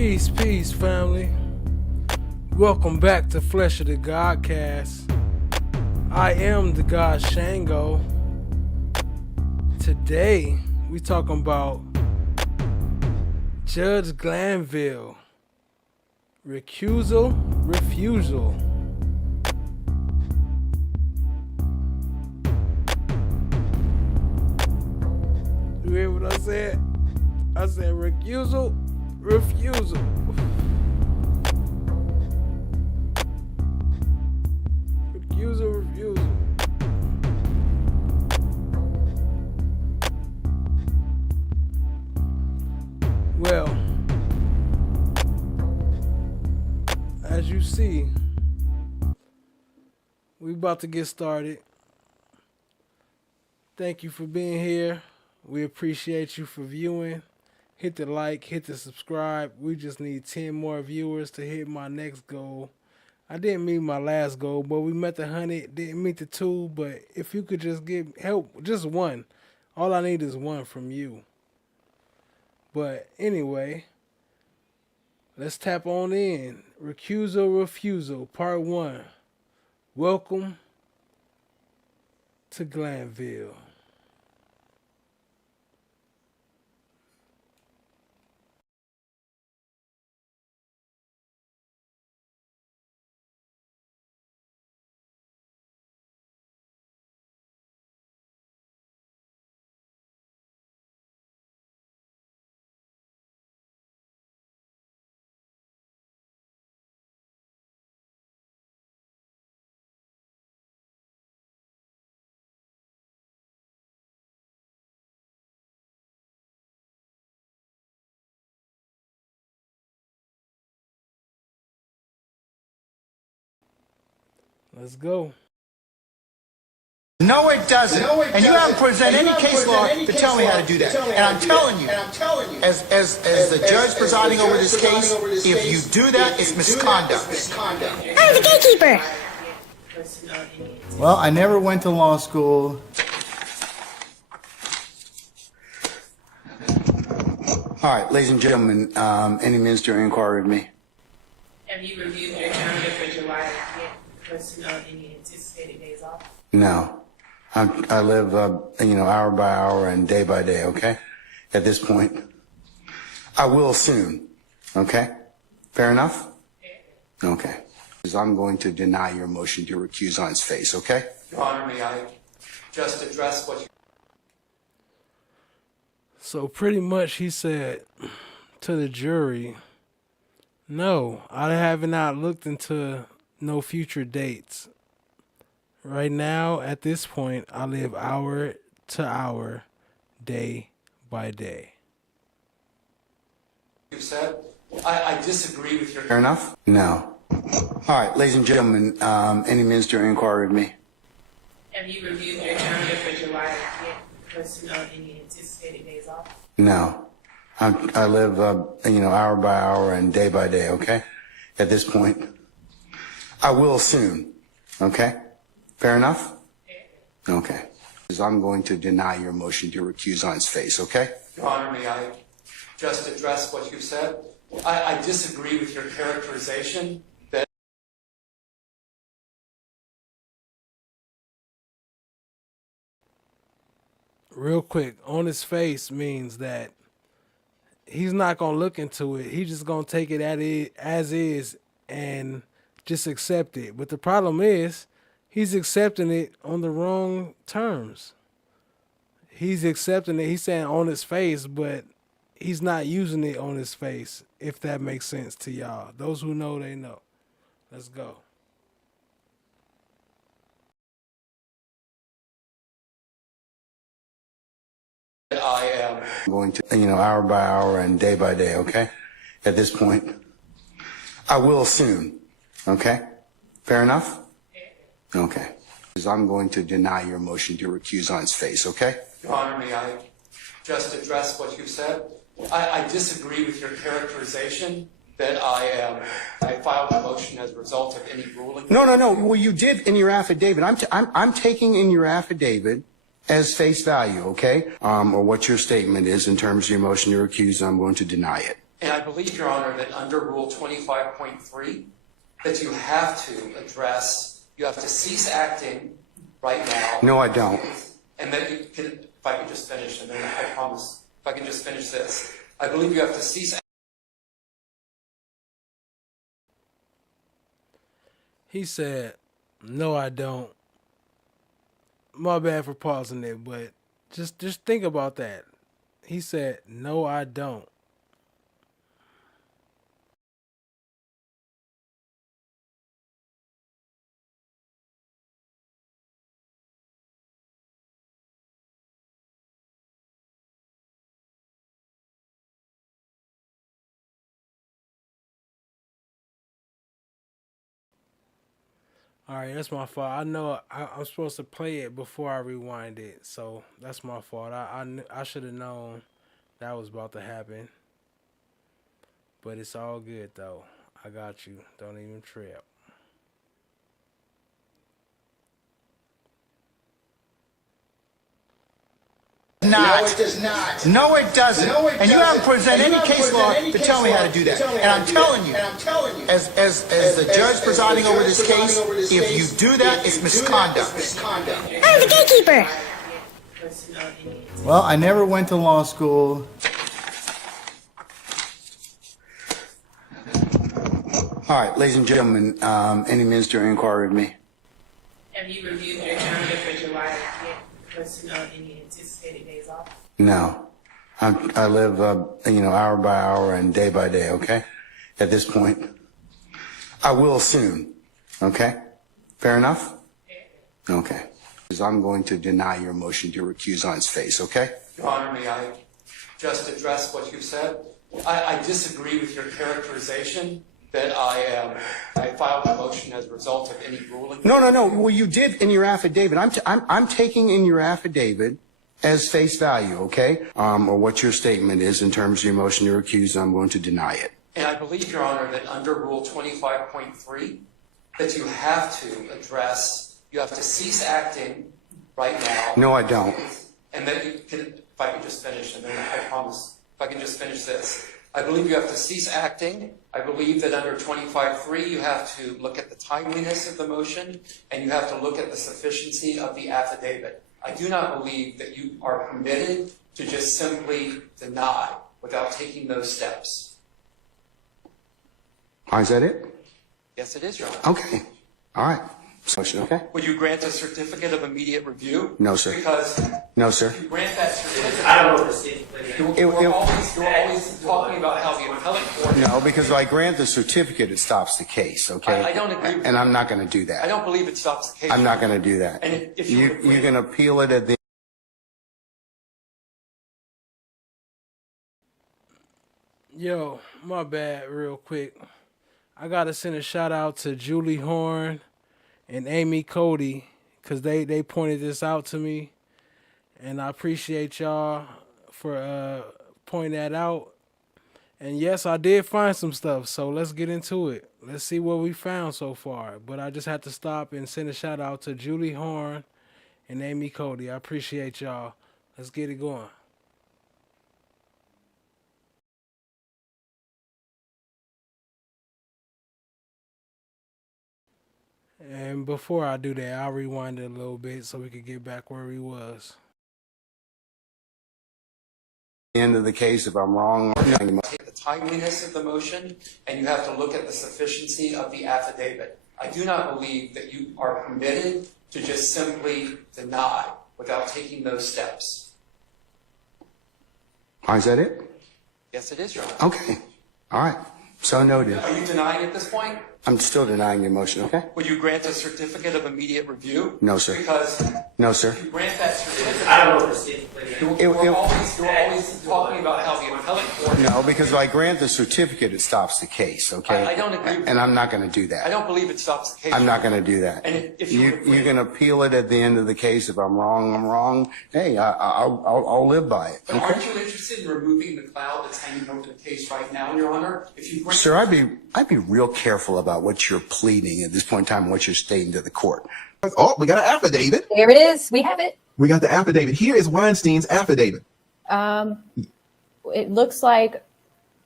Peace, peace, family. Welcome back to Flesh of the Godcast. I am the God Shango. Today, we talking about Judge Glanville. Recusal Refusal. You hear what I said? I said recusal refusal. Recusal refusal. Well, as you see, we about to get started. Thank you for being here. We appreciate you for viewing. Hit the like, hit the subscribe. We just need 10 more viewers to hit my next goal. I didn't meet my last goal, but we met the 100, didn't meet the 2, but if you could just give help, just 1. All I need is 1 from you. But anyway, let's tap on in. Recusal Refusal, Part 1. Welcome to Glanville. Let's go. No, it doesn't. And you haven't presented any case law to tell me how to do that. And I'm telling you, as the judge presiding over this case, if you do that, it's misconduct. I'm the gatekeeper. Well, I never went to law school. All right, ladies and gentlemen, any ministerial inquiry of me? Have you reviewed your calendar for July any anticipated days off? No. I live, hour by hour and day by day, okay? At this point. I will soon, okay? Fair enough? Okay. Because I'm going to deny your motion to recuse on its face, okay? Your Honor, may I just address what you... So pretty much he said to the jury, no, I have not looked into no future dates. Right now, at this point, I live hour to hour, day by day. You said, I disagree with your... Fair enough? No. All right, ladies and gentlemen, any ministerial inquiry of me? Have you reviewed your calendar for July any anticipated days off? No. I live, hour by hour and day by day, okay? At this point. I will soon, okay? Fair enough? Okay. Because I'm going to deny your motion to recuse on its face, okay? Your Honor, may I just address what you said? I disagree with your characterization that... Real quick, on his face means that he's not going to look into it. He's just going to take it as is and just accept it. But the problem is, he's accepting it on the wrong terms. He's accepting it. He's saying on his face, but he's not using it on his face, if that makes sense to y'all. Those who know, they know. Let's go. I am going to, hour by hour and day by day, okay? At this point. I will soon, okay? Fair enough? Okay. Because I'm going to deny your motion to recuse on its face, okay? Your Honor, may I just address what you said? I disagree with your characterization that I filed a motion as a result of any ruling. No. Well, you did in your affidavit. I'm taking in your affidavit as face value, okay? Or what your statement is in terms of your motion to recuse, I'm going to deny it. And I believe, Your Honor, that under Rule 25.3, that you have to address, you have to cease acting right now. No, I don't. And that you can, if I can just finish, and then I promise, if I can just finish this. I believe you have to cease. He said, no, I don't. My bad for pausing it, but just think about that. He said, no, I don't. All right, that's my fault. I know I'm supposed to play it before I rewind it, so that's my fault. I should have known that was about to happen, but it's all good though. I got you. Don't even trip. No, it does not. No, it doesn't. No, it and you haven't presented any case law to tell me how to do that. And I'm telling you, as the judge presiding over this case, if you do that, it's misconduct. I'm the gatekeeper. Well, I never went to law school. All right, ladies and gentlemen, any minister inquiry with me? Have you reviewed your calendar for July yet? Question on any anticipated days off? No. I live, hour by hour and day by day, okay? At this point. I will soon, okay? Fair enough? Okay. Because I'm going to deny your motion to recuse on its face, okay? Your Honor, may I just address what you said? I disagree with your characterization that I filed a motion as a result of any ruling. No. Well, you did in your affidavit. I'm taking in your affidavit as face value, okay? Or what your statement is in terms of your motion to recuse, I'm going to deny it. And I believe, Your Honor, that under Rule 25.3, that you have to address, you have to cease acting right now. No, I don't. And that you can, if I can just finish, and then I promise, if I can just finish this. I believe you have to cease acting. I believe that under 25.3, you have to look at the timeliness of the motion, and you have to look at the sufficiency of the affidavit. I do not believe that you are permitted to just simply deny without taking those steps. Is that it? Yes, it is, Your Honor. Okay. All right. Motion, okay? Will you grant a certificate of immediate review? No, sir. Because No, sir. if you grant that certificate, I don't know. you're always talking about how the appellate court. No, because if I grant the certificate, it stops the case, okay? I don't agree with And that. I'm not going to do that. I don't believe it stops the case. I'm not going to do that. And if you agree- You can appeal it at the Yo, my bad, real quick. I gotta send a shout out to Julie Horn and Amy Cody, because they pointed this out to me, and I appreciate y'all for pointing that out. And yes, I did find some stuff, so let's get into it. Let's see what we found so far. But I just had to stop and send a shout out to Julie Horn and Amy Cody. I appreciate y'all. Let's get it going. And before I do that, I'll rewind it a little bit so we could get back where we was. end of the case if I'm wrong. Take the timeliness of the motion, and you have to look at the sufficiency of the affidavit. I do not believe that you are permitted to just simply deny without taking those steps. Is that it? Yes, it is, Your Honor. Okay. All right. So noted. Are you denying at this point? I'm still denying your motion, okay? Would you grant a certificate of immediate review? No, sir. Because No, sir. if you grant that certificate, I don't know. you're always talking about how the appellate court. No, because if I grant the certificate, it stops the case, okay? I don't agree with And that. I'm not going to do that. I don't believe it stops the case. I'm not going to do that. And if you agree- You can appeal it at the end of the case. If I'm wrong, I'm wrong. Hey, I'll live by it. But aren't you interested in removing the cloud that's hanging over the case right now, Your Honor? If you grant Sir, I'd be real careful about what you're pleading at this point in time, what you're stating to the court. Oh, we got an affidavit. There it is. We have it. We got the affidavit. Here is Weinstein's affidavit. It looks like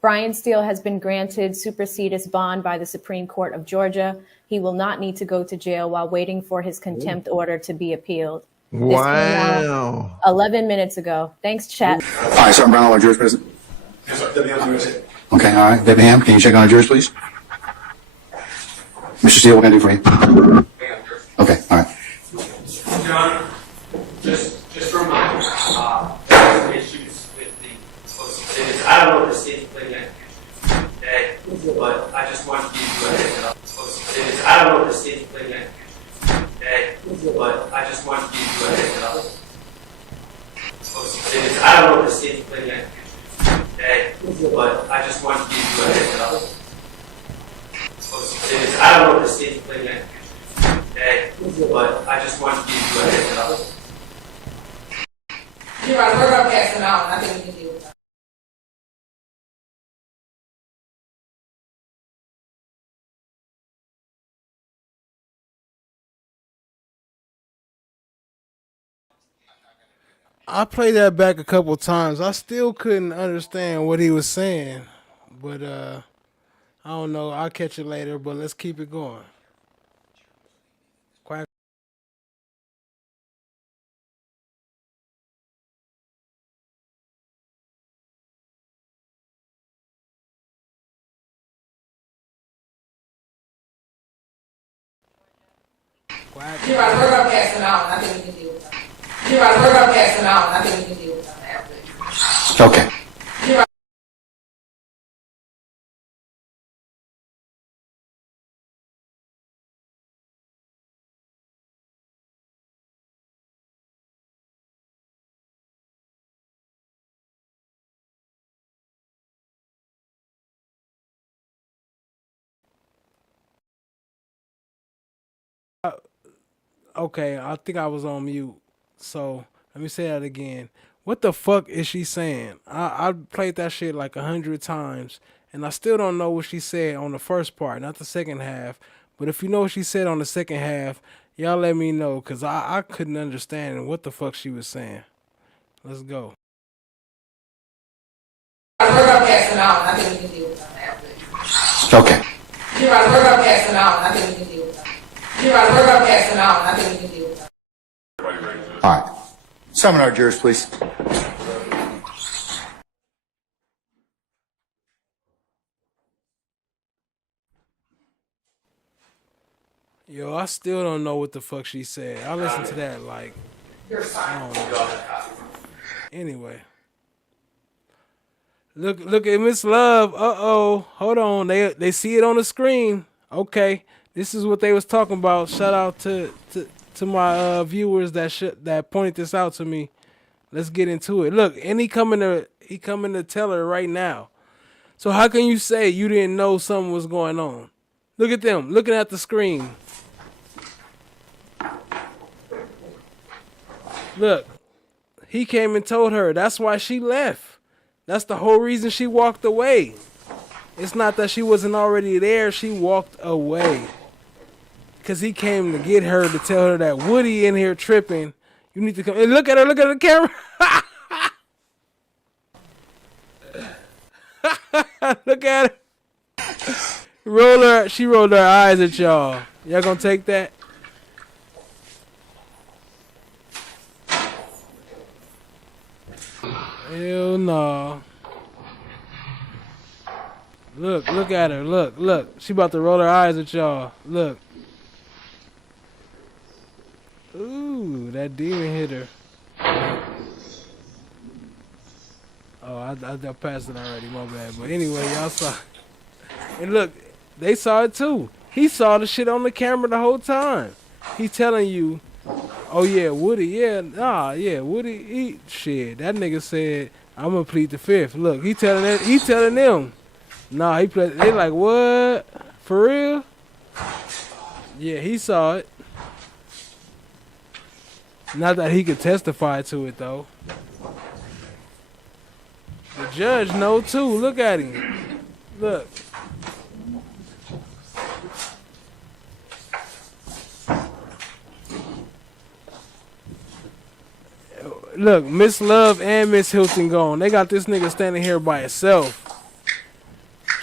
Brian Steele has been granted supersedis bond by the Supreme Court of Georgia. He will not need to go to jail while waiting for his contempt order to be appealed. This came out 11 minutes ago. Thanks, chat. All right, Sergeant Brown, our jurors present. Yes, sir. Deputy Ham. Okay, all right. Deputy Ham, can you check on our jurors, please? Mr. Steele, what can I do for you? Okay, all right. Your Honor, just for my issues with the explosive. I don't know if the state's playing that today, but I just want to give you a heads up. I don't know if the state's playing that today, but I just want to give you a heads up. I don't know if the state's playing that today, but I just want to give you a heads up. I don't know if the state's playing that today, but I just want to give you a heads up. You're right, we're gonna pass it out, and I think we can deal with that. I played that back a couple times. I still couldn't understand what he was saying, but I don't know. I'll catch it later. But let's keep it going. Quack. Quack. You're right, we're gonna pass it out, and I think we can deal with that. You're right, we're gonna pass it out, and I think we can deal with that after. Okay. You're right. Okay, I think I was on mute. So let me say that again. What the fuck is she saying? I played that shit like 100 times, and I still don't know what she said on the first part, not the second half. But if you know what she said on the second half, y'all let me know, because I couldn't understand what the fuck she was saying. Let's go. We're gonna pass it out, and I think we can deal with that after. Okay. You're right, we're gonna pass it out, and I think we can deal with that. You're right, we're gonna pass it out, and I think we can deal with that. All right. Summon our jurors, please. Yo, I still don't know what the fuck she said. I listened to that like, I don't know. Anyway. Look at Miss Love. Uh-oh. Hold on. They see it on the screen. Okay. This is what they was talking about. Shout out to my viewers that pointed this out to me. Let's get into it. Look, and he coming to tell her right now. So how can you say you didn't know something was going on? Look at them looking at the screen. Look, he came and told her. That's why she left. That's the whole reason she walked away. It's not that she wasn't already there. She walked away. Because he came to get her to tell her that Woody in here tripping. You need to come. And look at her. Look at the camera. Look at her. She rolled her eyes at y'all. Y'all gonna take that? Hell no. Look at her. Look. She about to roll her eyes at y'all. Look. Ooh, that demon hit her. Oh, I passed it already. My bad. But anyway, y'all saw. And look, they saw it too. He saw the shit on the camera the whole time. He telling you, oh yeah, Woody, yeah, Woody, shit. That nigga said, I'm gonna plead the fifth. Look, he telling them. Nah, they like, what? For real? Yeah, he saw it. Not that he could testify to it though. The judge know too. Look at him. Look. Look, Miss Love and Miss Hilton gone. They got this nigga standing here by himself.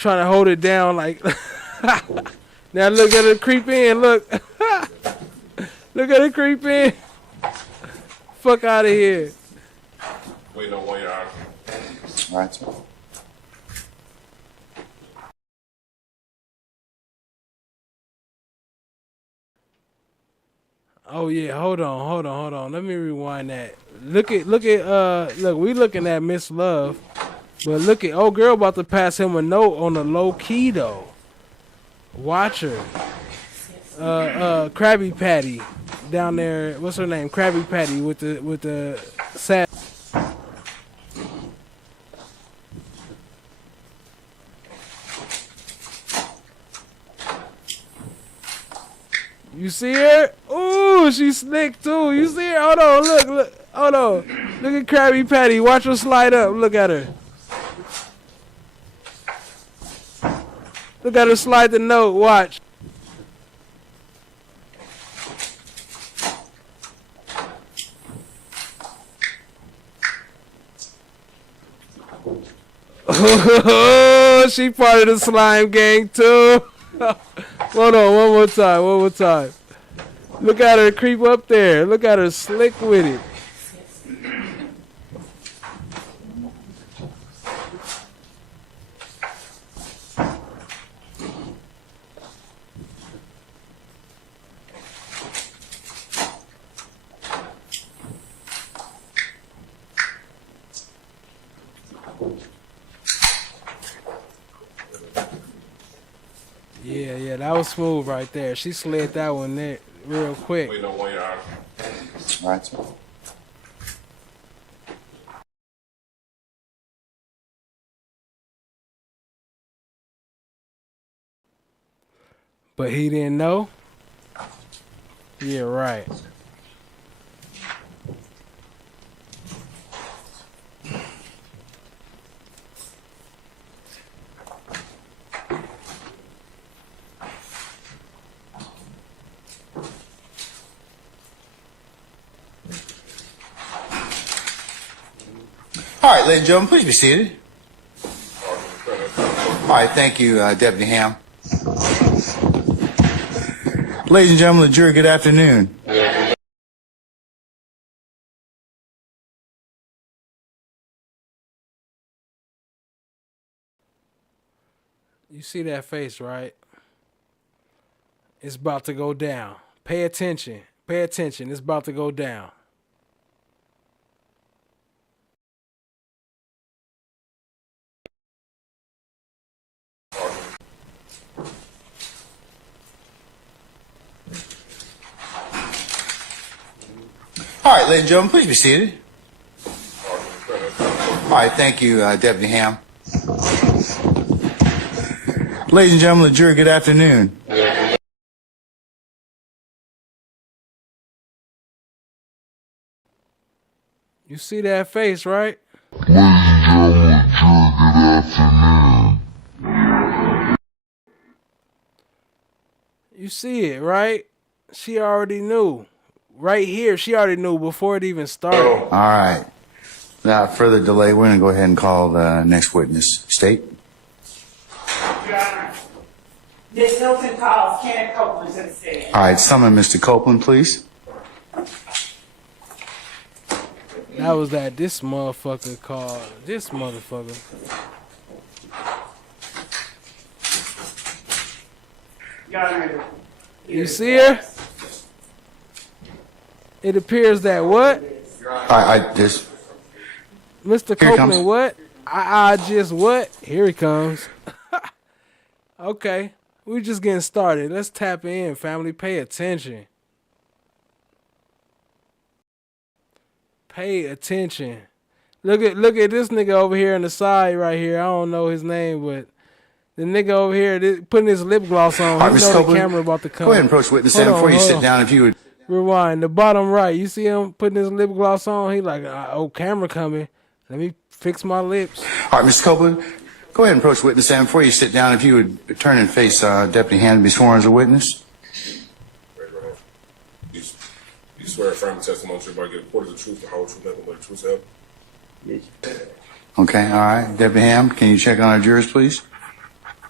trying to hold it down like. Now look at her creep in. Look. Look at her creep in. Fuck out of here. Wait, no, 1 yard. All right, sir. Oh yeah, hold on. Let me rewind that. Look, we looking at Miss Love, but look at old girl about to pass him a note on the low key though. Watch her. Krabby Patty down there. What's her name? Krabby Patty with the sad. You see her? Ooh, she's slick too. You see her? Hold on, look. Hold on. Look at Krabby Patty. Watch her slide up. Look at her. Look at her slide the note. Watch. Oh, she part of the slime gang too. Hold on, one more time. Look at her creep up there. Look at her slick with it. Yeah, that was smooth right there. She slid that one there real quick. Wait, no, 1 yard. All right, sir. But he didn't know? Yeah, right. All right, ladies and gentlemen, please be seated. All right, thank you, Deputy Ham. Ladies and gentlemen of the jury, good afternoon. You see that face, right? It's about to go down. Pay attention. It's about to go down. All right, ladies and gentlemen, please be seated. All right, thank you, Deputy Ham. Ladies and gentlemen of the jury, good afternoon. You see that face, right? Ladies and gentlemen of the jury, good afternoon. You see it, right? She already knew. Right here, she already knew before it even started. All right. Without further delay, we're going to go ahead and call the next witness. State. Your Honor, Ms. Hilton calls Kenneth Copeland to the stand. All right, summon Mr. Copeland, please. That was that this motherfucker called. This motherfucker. Your Honor, You see her? It appears that what? I just. Mr. Here he Copeland, comes. what? I just what? Here he comes. Okay, we just getting started. Let's tap in, family. Pay attention. Pay attention. Look at this nigga over here on the side right here. I don't know his name, but the nigga over here putting his lip gloss on. All right, He Mr. know the Copeland, camera about to come. go ahead and approach witness stand before you sit down. If you would. Rewind. The bottom right. You see him putting his lip gloss on? He like, oh, camera coming. Let me fix my lips. All right, Mr. Copeland, go ahead and approach witness stand before you sit down. If you would turn and face Deputy Hand to be sworn as a witness. Raise your hand. You swear affirm the testimony you're about to get reported the truth, the whole truth, nothing but the truth, sir? Okay, all right. Deputy Ham, can you check on our jurors, please?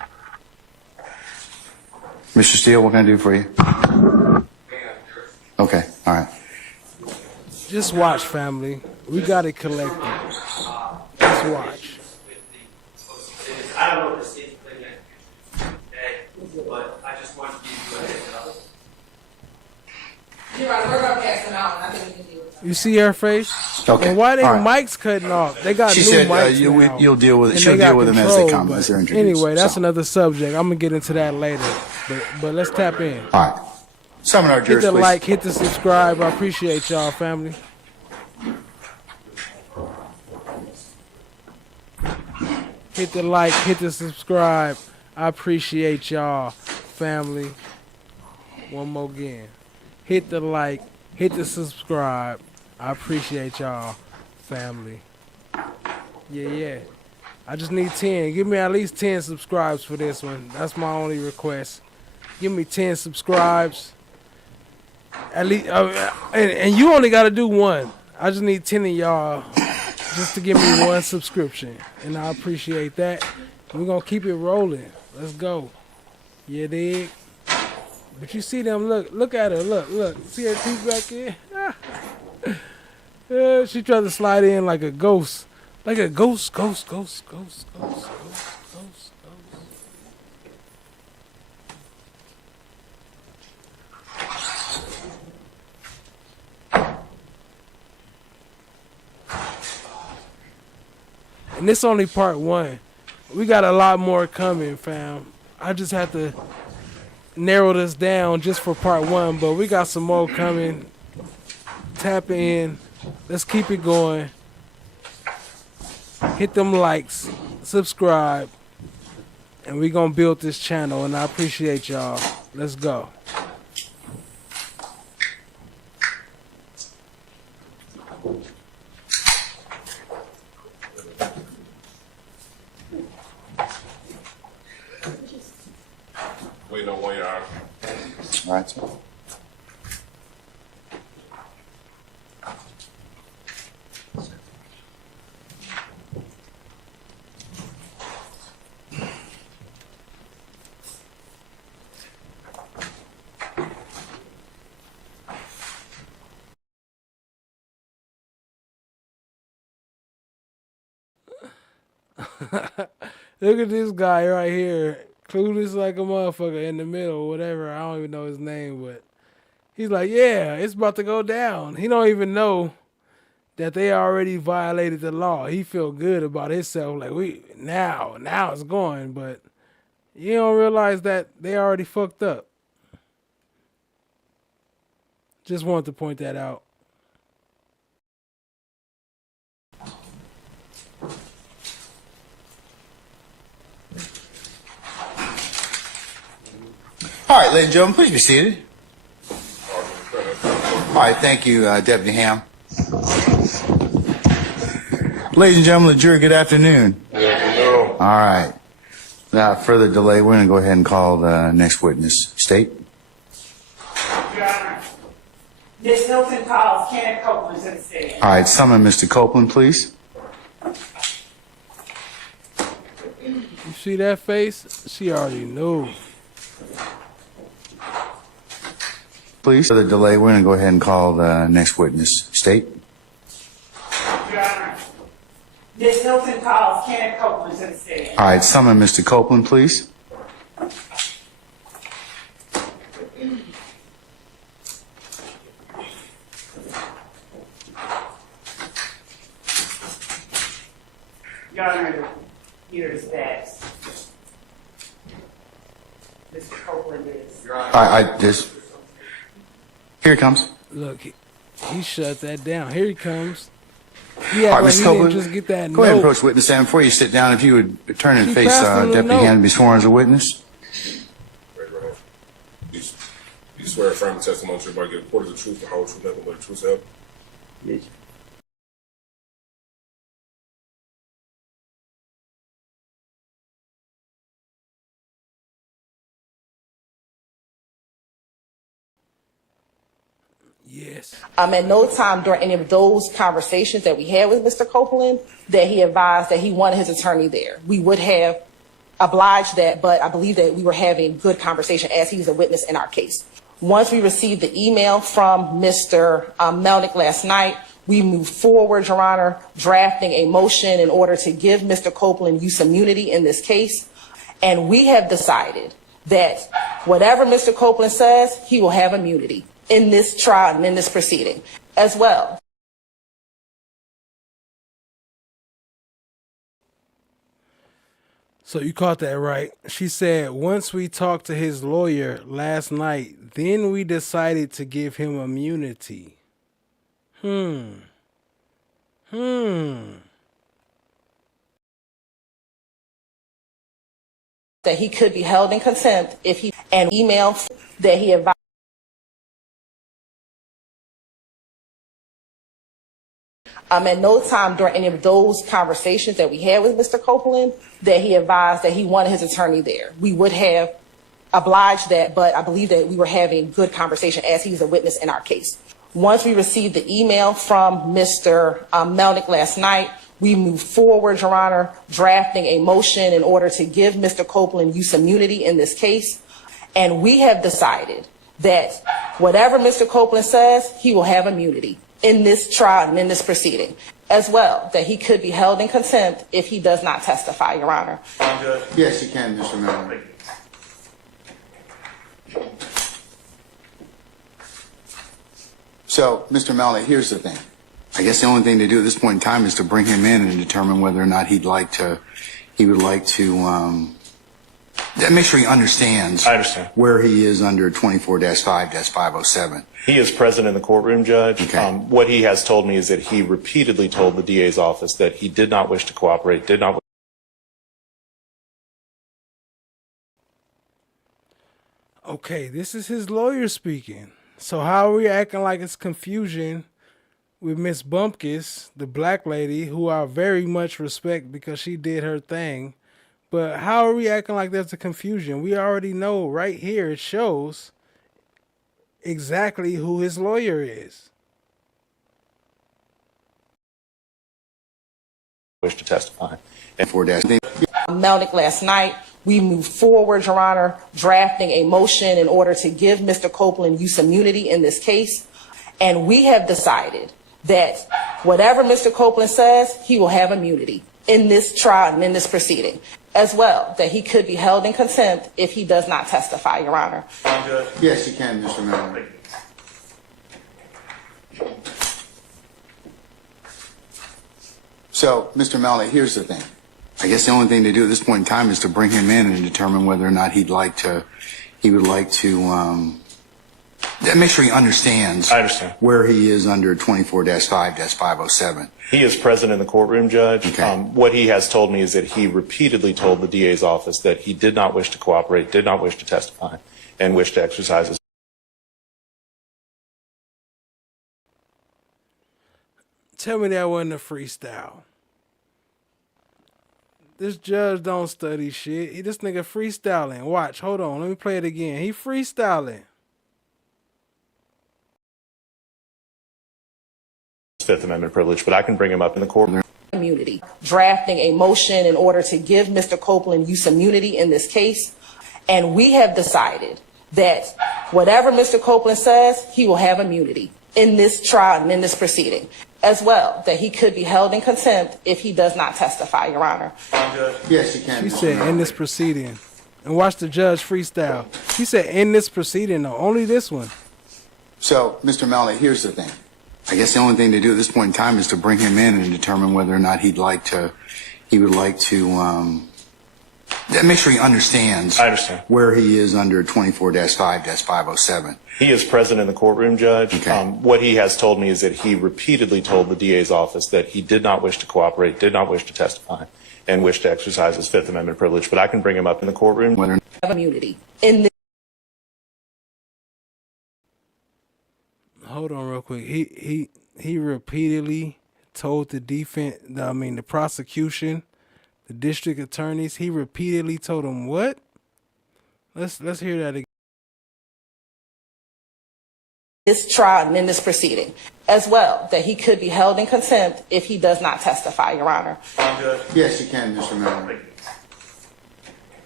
Mr. Steele, what can I do for you? Okay, all right. Just watch, family. We got it collected. Just watch. I don't know what the state's planning today, but I just wanted to give you a heads up. You're right, we're gonna pass them out, and I think we can deal with them. You see her face? Okay. And why they all right. mics cutting off? They got She new said mics now. you'll deal with it. And She'll they got deal with them as control, they come, but as they're introduced. Anyway, that's so. another subject. I'm gonna get into that later. But let's tap in. All right. Seminar Hit jurors, the please. like, hit the subscribe. I appreciate y'all, family. Hit the like, hit the subscribe. I appreciate y'all, family. One more again. Hit the like, hit the subscribe. I appreciate y'all, family. Yeah. I just need 10. Give me at least 10 subscribes for this one. That's my only request. Give me 10 subscribes. At least, and you only got to do one. I just need 10 of y'all just to give me one subscription, and I appreciate that. We're gonna keep it rolling. Let's go. Yeah, dig. But you see them? Look at her. Look. See her teeth back here? She tried to slide in like a ghost. Like a ghost. And this only part 1. We got a lot more coming, fam. I just have to narrow this down just for part 1, but we got some more coming. Tap in. Let's keep it going. Hit them likes, subscribe, and we gonna build this channel, and I appreciate y'all. Let's go. Wait, no, 1 yard. All right, sir. Look at this guy right here. Clueless like a motherfucker in the middle, whatever. I don't even know his name, but he's like, yeah, it's about to go down. He don't even know that they already violated the law. He feel good about himself, like now it's going, but you don't realize that they already fucked up. Just wanted to point that out. All right, ladies and gentlemen, please be seated. All right, thank you, Deputy Ham. Ladies and gentlemen, the jury, good afternoon. Good afternoon. All right. Without further delay, we're going to go ahead and call the next witness. State. Your Honor, Ms. Hilton calls Kenneth Copeland to the stand. All right, summon Mr. Copeland, please. You see that face? She already knew. Please. Further delay, we're going to go ahead and call the next witness. State. Your Honor, Ms. Hilton calls Kenneth Copeland to the stand. All right, summon Mr. Copeland, please. Your Honor, here is that. Mr. Copeland is. All right, here he comes. Look, he shut that down. Here he comes. He All right, like Mr. he Copeland, didn't just get that go ahead and note. approach witness stand. Before you sit down, if you would turn and She face passed him the Deputy note. Hand to be sworn as a witness. Right. You swear affirm the testimony you're about to give report of the truth, the whole truth, nothing but the truth, so help? Yes. Yes. At no time during any of those conversations that we had with Mr. Copeland that he advised that he wanted his attorney there. We would have oblige that, but I believe that we were having good conversation as he's a witness in our case. Once we received the email from Mr. Melnick last night, we moved forward, Your Honor, drafting a motion in order to give Mr. Copeland use immunity in this case. And we have decided that whatever Mr. Copeland says, he will have immunity in this trial and in this proceeding as well. So you caught that right. She said once we talked to his lawyer last night, then we decided to give him immunity. That he could be held in contempt if he an email that he advised. At no time during any of those conversations that we had with Mr. Copeland that he advised that he wanted his attorney there. We would have obliged that, but I believe that we were having good conversation as he's a witness in our case. Once we received the email from Mr. Melnick last night, we moved forward, Your Honor, drafting a motion in order to give Mr. Copeland use immunity in this case. And we have decided that whatever Mr. Copeland says, he will have immunity in this trial and in this proceeding as well, that he could be held in contempt if he does not testify, Your Honor. Yes, you can, Mr. Miller. So, Mr. Melnick, here's the thing. I guess the only thing to do at this point in time is to bring him in and determine whether or not he would like to make sure he understands. I understand. Where he is under 24-5-507. He is present in the courtroom, Judge. Okay. What he has told me is that he repeatedly told the DA's office that he did not wish to cooperate, did not. Okay, this is his lawyer speaking. So how are we acting like it's confusion with Miss Bumpkins, the black lady, who I very much respect because she did her thing? But how are we acting like there's a confusion? We already know right here it shows exactly who his lawyer is. Wish to testify. And for that, Melnick last night, we moved forward, Your Honor, drafting a motion in order to give Mr. Copeland use immunity in this case. And we have decided that whatever Mr. Copeland says, he will have immunity in this trial and in this proceeding as well, that he could be held in contempt if he does not testify, Your Honor. yes, you can, Mr. Miller. So, Mr. Melnick, here's the thing. I guess the only thing to do at this point in time is to bring him in and determine whether or not he would like to make sure he understands. I understand. Where he is under 24-5-507. He is present in the courtroom, Judge. Okay. What he has told me is that he repeatedly told the DA's office that he did not wish to cooperate, did not wish to testify, and wished to exercise his. Tell me that wasn't a freestyle. This judge don't study shit. This nigga freestyling. Watch, hold on, let me play it again. He freestyling. Fifth Amendment privilege, but I can bring him up in the courtroom. Immunity. Drafting a motion in order to give Mr. Copeland use immunity in this case. And we have decided that whatever Mr. Copeland says, he will have immunity in this trial and in this proceeding as well, that he could be held in contempt if he does not testify, Your Honor. Yes, you can. She said in this proceeding. And watch the judge freestyle. She said in this proceeding, though, only this one. So, Mr. Melnick, here's the thing. I guess the only thing to do at this point in time is to bring him in and determine whether or not he would like to make sure he understands. I understand. Where he is under 24-5-507. He is present in the courtroom, Judge. Okay. What he has told me is that he repeatedly told the DA's office that he did not wish to cooperate, did not wish to testify, and wished to exercise his Fifth Amendment privilege, but I can bring him up in the courtroom. Whether Immunity in this. Hold on real quick. He repeatedly told the prosecution, the district attorneys, he repeatedly told them what? Let's hear that again. This trial and in this proceeding as well, that he could be held in contempt if he does not testify, Your Honor. yes, you can, Mr. Miller.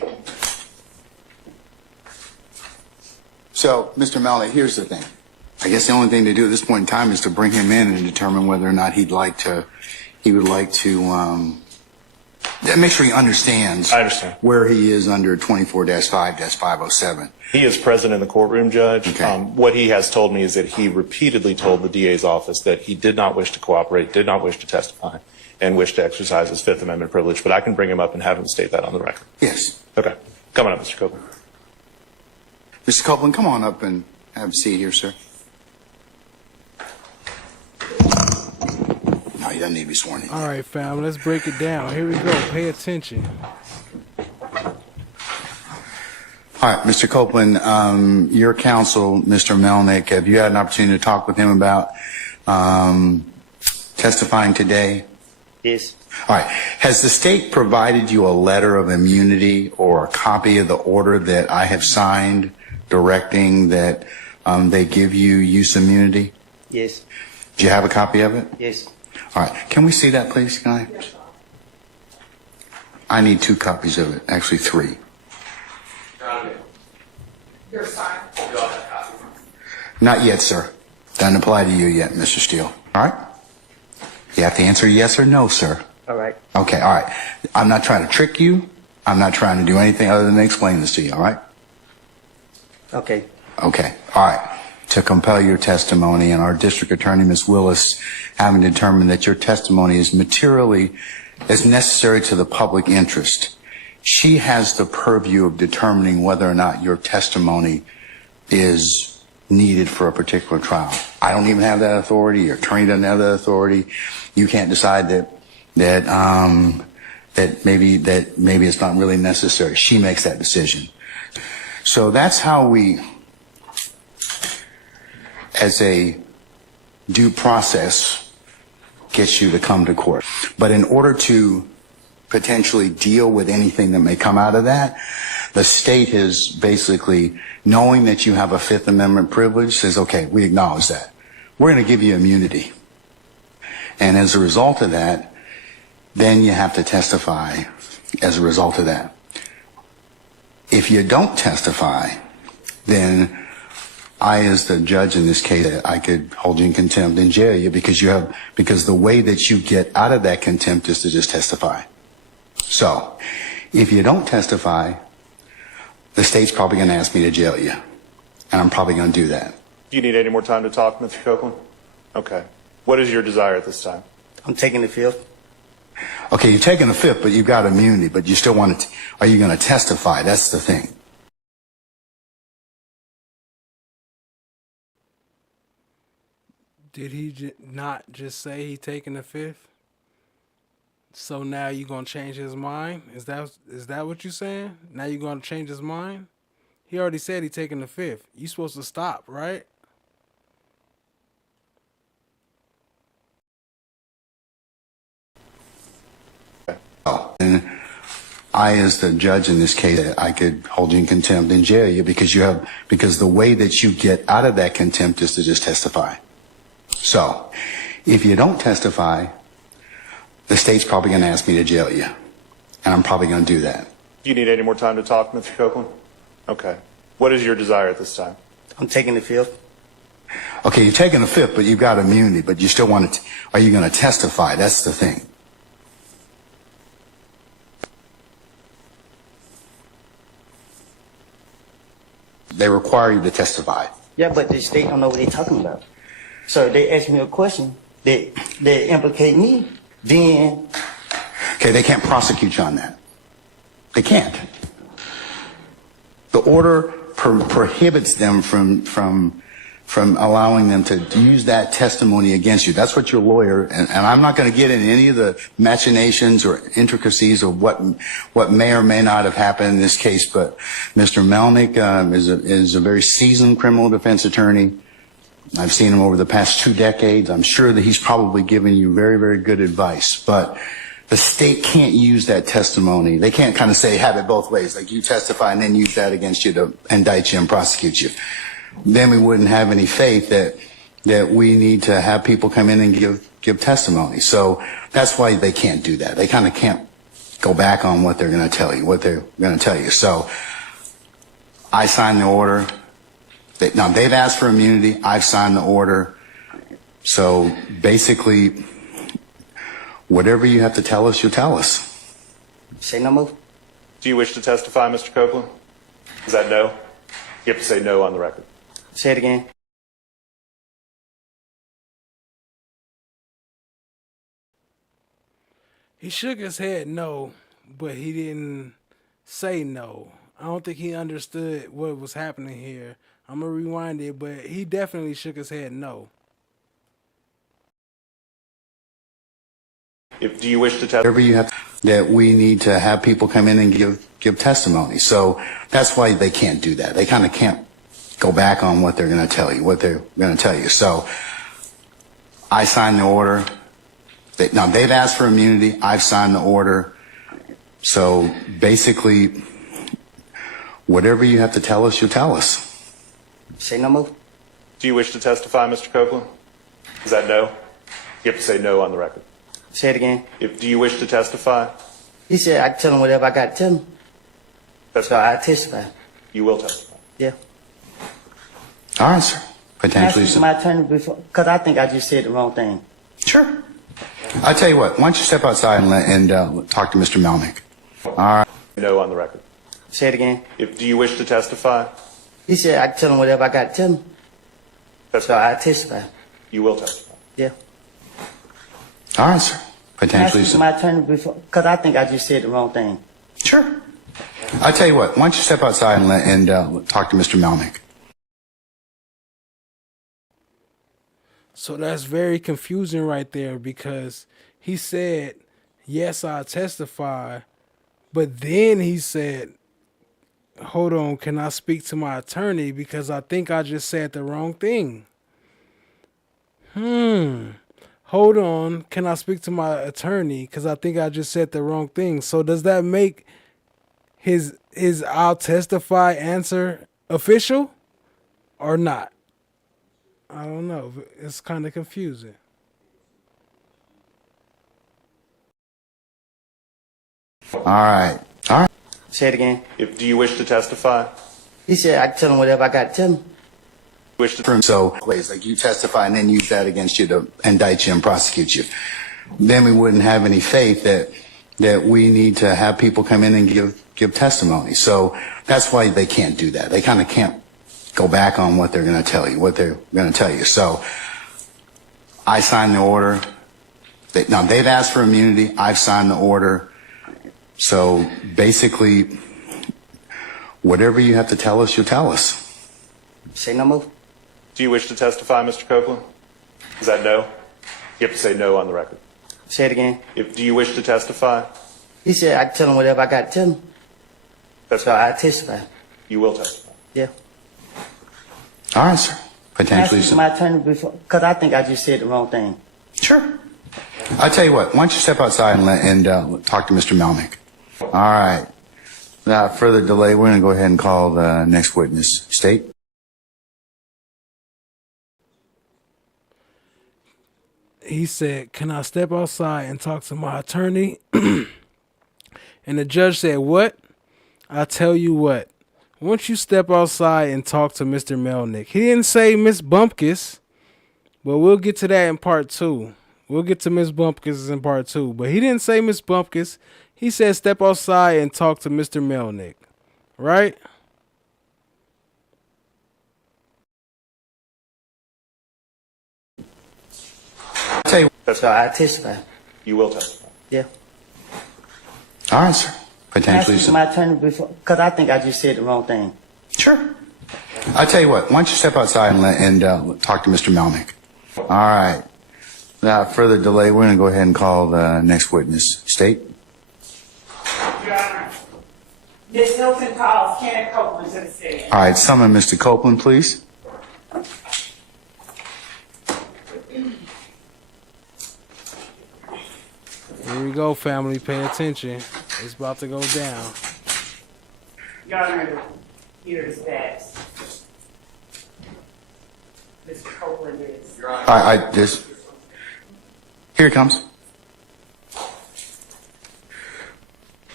So, Mr. Melnick, here's the thing. I guess the only thing to do at this point in time is to bring him in and determine whether or not he would like to make sure he understands. I understand where he is under 24-5-507. He is present in the courtroom, Judge. Okay. What he has told me is that he repeatedly told the DA's office that he did not wish to cooperate, did not wish to testify, and wished to exercise his Fifth Amendment privilege. But I can bring him up and have him state that on the record. Yes. Okay. Come on up, Mr. Copeland. Mr. Copeland, come on up and have a seat here, sir. No, he doesn't need to be sworn in. All right, fam, let's break it down. Here we go. Pay attention. All right, Mr. Copeland, your counsel, Mr. Melnick, have you had an opportunity to talk with him about testifying today? Yes. All right. Has the state provided you a letter of immunity or a copy of the order that I have signed directing that they give you use immunity? Yes. Do you have a copy of it? Yes. All right. Can we see that, please? Can I? I need 2 copies of it. Actually, 3. Your sign. Not yet, sir. Doesn't apply to you yet, Mr. Steele. All right? You have to answer yes or no, sir. All right. Okay, all right. I'm not trying to trick you. I'm not trying to do anything other than explain this to you, all right? Okay. Okay, all right. To compel your testimony, and our district attorney, Ms. Willis, having determined that your testimony is materially as necessary to the public interest, she has the purview of determining whether or not your testimony is needed for a particular trial. I don't even have that authority. Your attorney doesn't have that authority. You can't decide that maybe it's not really necessary. She makes that decision. So that's how we, as a due process, get you to come to court. But in order to potentially deal with anything that may come out of that, the state is basically, knowing that you have a Fifth Amendment privilege, says, okay, we acknowledge that. We're going to give you immunity. And as a result of that, then you have to testify as a result of that. If you don't testify, then I, as the judge in this case, I could hold you in contempt and jail you because the way that you get out of that contempt is to just testify. So, if you don't testify, the state's probably going to ask me to jail you, and I'm probably going to do that. Do you need any more time to talk, Mr. Copeland? Okay. What is your desire at this time? I'm taking the Fifth. Okay, you're taking the Fifth, but you've got immunity, but you still want to, are you going to testify? That's the thing. Did he not just say he taking the Fifth? So now you gonna change his mind? Is that what you saying? Now you gonna change his mind? He already said he taking the Fifth. You supposed to stop, right? And I, as the judge in this case, I could hold you in contempt and jail you because the way that you get out of that contempt is to just testify. So, if you don't testify, the state's probably going to ask me to jail you, and I'm probably going to do that. Do you need any more time to talk, Mr. Copeland? Okay. What is your desire at this time? I'm taking the Fifth. Okay, you're taking the Fifth, but you've got immunity, but you still want to, are you going to testify? That's the thing. They require you to testify. Yeah, but the state don't know what they're talking about. So they ask me a question that implicate me, then... Okay, they can't prosecute you on that. They can't. The order prohibits them from allowing them to use that testimony against you. That's what your lawyer, and I'm not going to get into any of the machinations or intricacies of what may or may not have happened in this case, but Mr. Melnick is a very seasoned criminal defense attorney. I've seen him over the past 2 decades. I'm sure that he's probably given you very, very good advice, but the state can't use that testimony. They can't kind of say, have it both ways, like you testify and then use that against you to indict you and prosecute you. Then we wouldn't have any faith that we need to have people come in and give testimony. So that's why they can't do that. They kind of can't go back on what they're going to tell you, So I signed the order. Now, they've asked for immunity. I've signed the order. So basically, whatever you have to tell us, you'll tell us. Say no more. Do you wish to testify, Mr. Copeland? Is that no? You have to say no on the record. Say it again. He shook his head no, but he didn't say no. I don't think he understood what was happening here. I'm going to rewind it, but he definitely shook his head no. Do you wish to tell whatever you have that we need to have people come in and give testimony? So that's why they can't do that. They kind of can't go back on what they're going to tell you, So I signed the order. Now, they've asked for immunity. I've signed the order. So basically, whatever you have to tell us, you'll tell us. Say no more. Do you wish to testify, Mr. Copeland? Is that no? You have to say no on the record. Say it again. Do you wish to testify? He said I can tell him whatever I got to tell him. So I testify. You will testify. Yeah. All right, sir. Potentially. Can I speak to my attorney before? Because I think I just said the wrong thing. Sure. I'll tell you what. Why don't you step outside and talk to Mr. Melnick? All right. No on the record. Say it again. Do you wish to testify? He said I can tell him whatever I got to tell him. So I testify. You will testify. Yeah. All right, sir. Potentially. Can I speak to my attorney before? Because I think I just said the wrong thing. Sure. I'll tell you what. Why don't you step outside and talk to Mr. Melnick? So that's very confusing right there, because he said, yes, I testify. But then he said, hold on, can I speak to my attorney? Because I think I just said the wrong thing. Hold on, can I speak to my attorney? Because I think I just said the wrong thing. So does that make his I'll testify answer official or not? I don't know. It's kind of confusing. All right. All right. Say it again. Do you wish to testify? He said I can tell him whatever I got to tell him. So ways like you testify and then use that against you to indict you and prosecute you. Then we wouldn't have any faith that we need to have people come in and give testimony. So that's why they can't do that. They kind of can't go back on what they're going to tell you, So I signed the order. Now, they've asked for immunity. I've signed the order. So basically, whatever you have to tell us, you'll tell us. Say no more. Do you wish to testify, Mr. Copeland? Is that no? You have to say no on the record. Say it again. Do you wish to testify? He said I can tell him whatever I got to tell him. So I testify. You will testify. Yeah. All right, sir. Potentially. Can I speak to my attorney before? Because I think I just said the wrong thing. Sure. I'll tell you what. Why don't you step outside and talk to Mr. Melnick? All right. Without further delay, we're going to go ahead and call the next witness. State. He said, can I step outside and talk to my attorney? And the judge said, what? I tell you what. Once you step outside and talk to Mr. Melnick. He didn't say Miss Bumpkus, but we'll get to that in part 2. We'll get to Miss Bumpkus in part 2. But he didn't say Miss Bumpkus. He said step outside and talk to Mr. Melnick. Right? So I testify. You will testify. Yeah. All right, sir. Potentially. Can I speak to my attorney before? Because I think I just said the wrong thing. Sure. I'll tell you what. Why don't you step outside and talk to Mr. Melnick? All right. Without further delay, we're going to go ahead and call the next witness. State. Your Honor, Ms. Hilton calls Kenneth Copeland to the stand. All right. Summon Mr. Copeland, please. Here we go, family. Pay attention. It's about to go down. Your Honor, here is facts. Mr. Copeland is. Here it comes.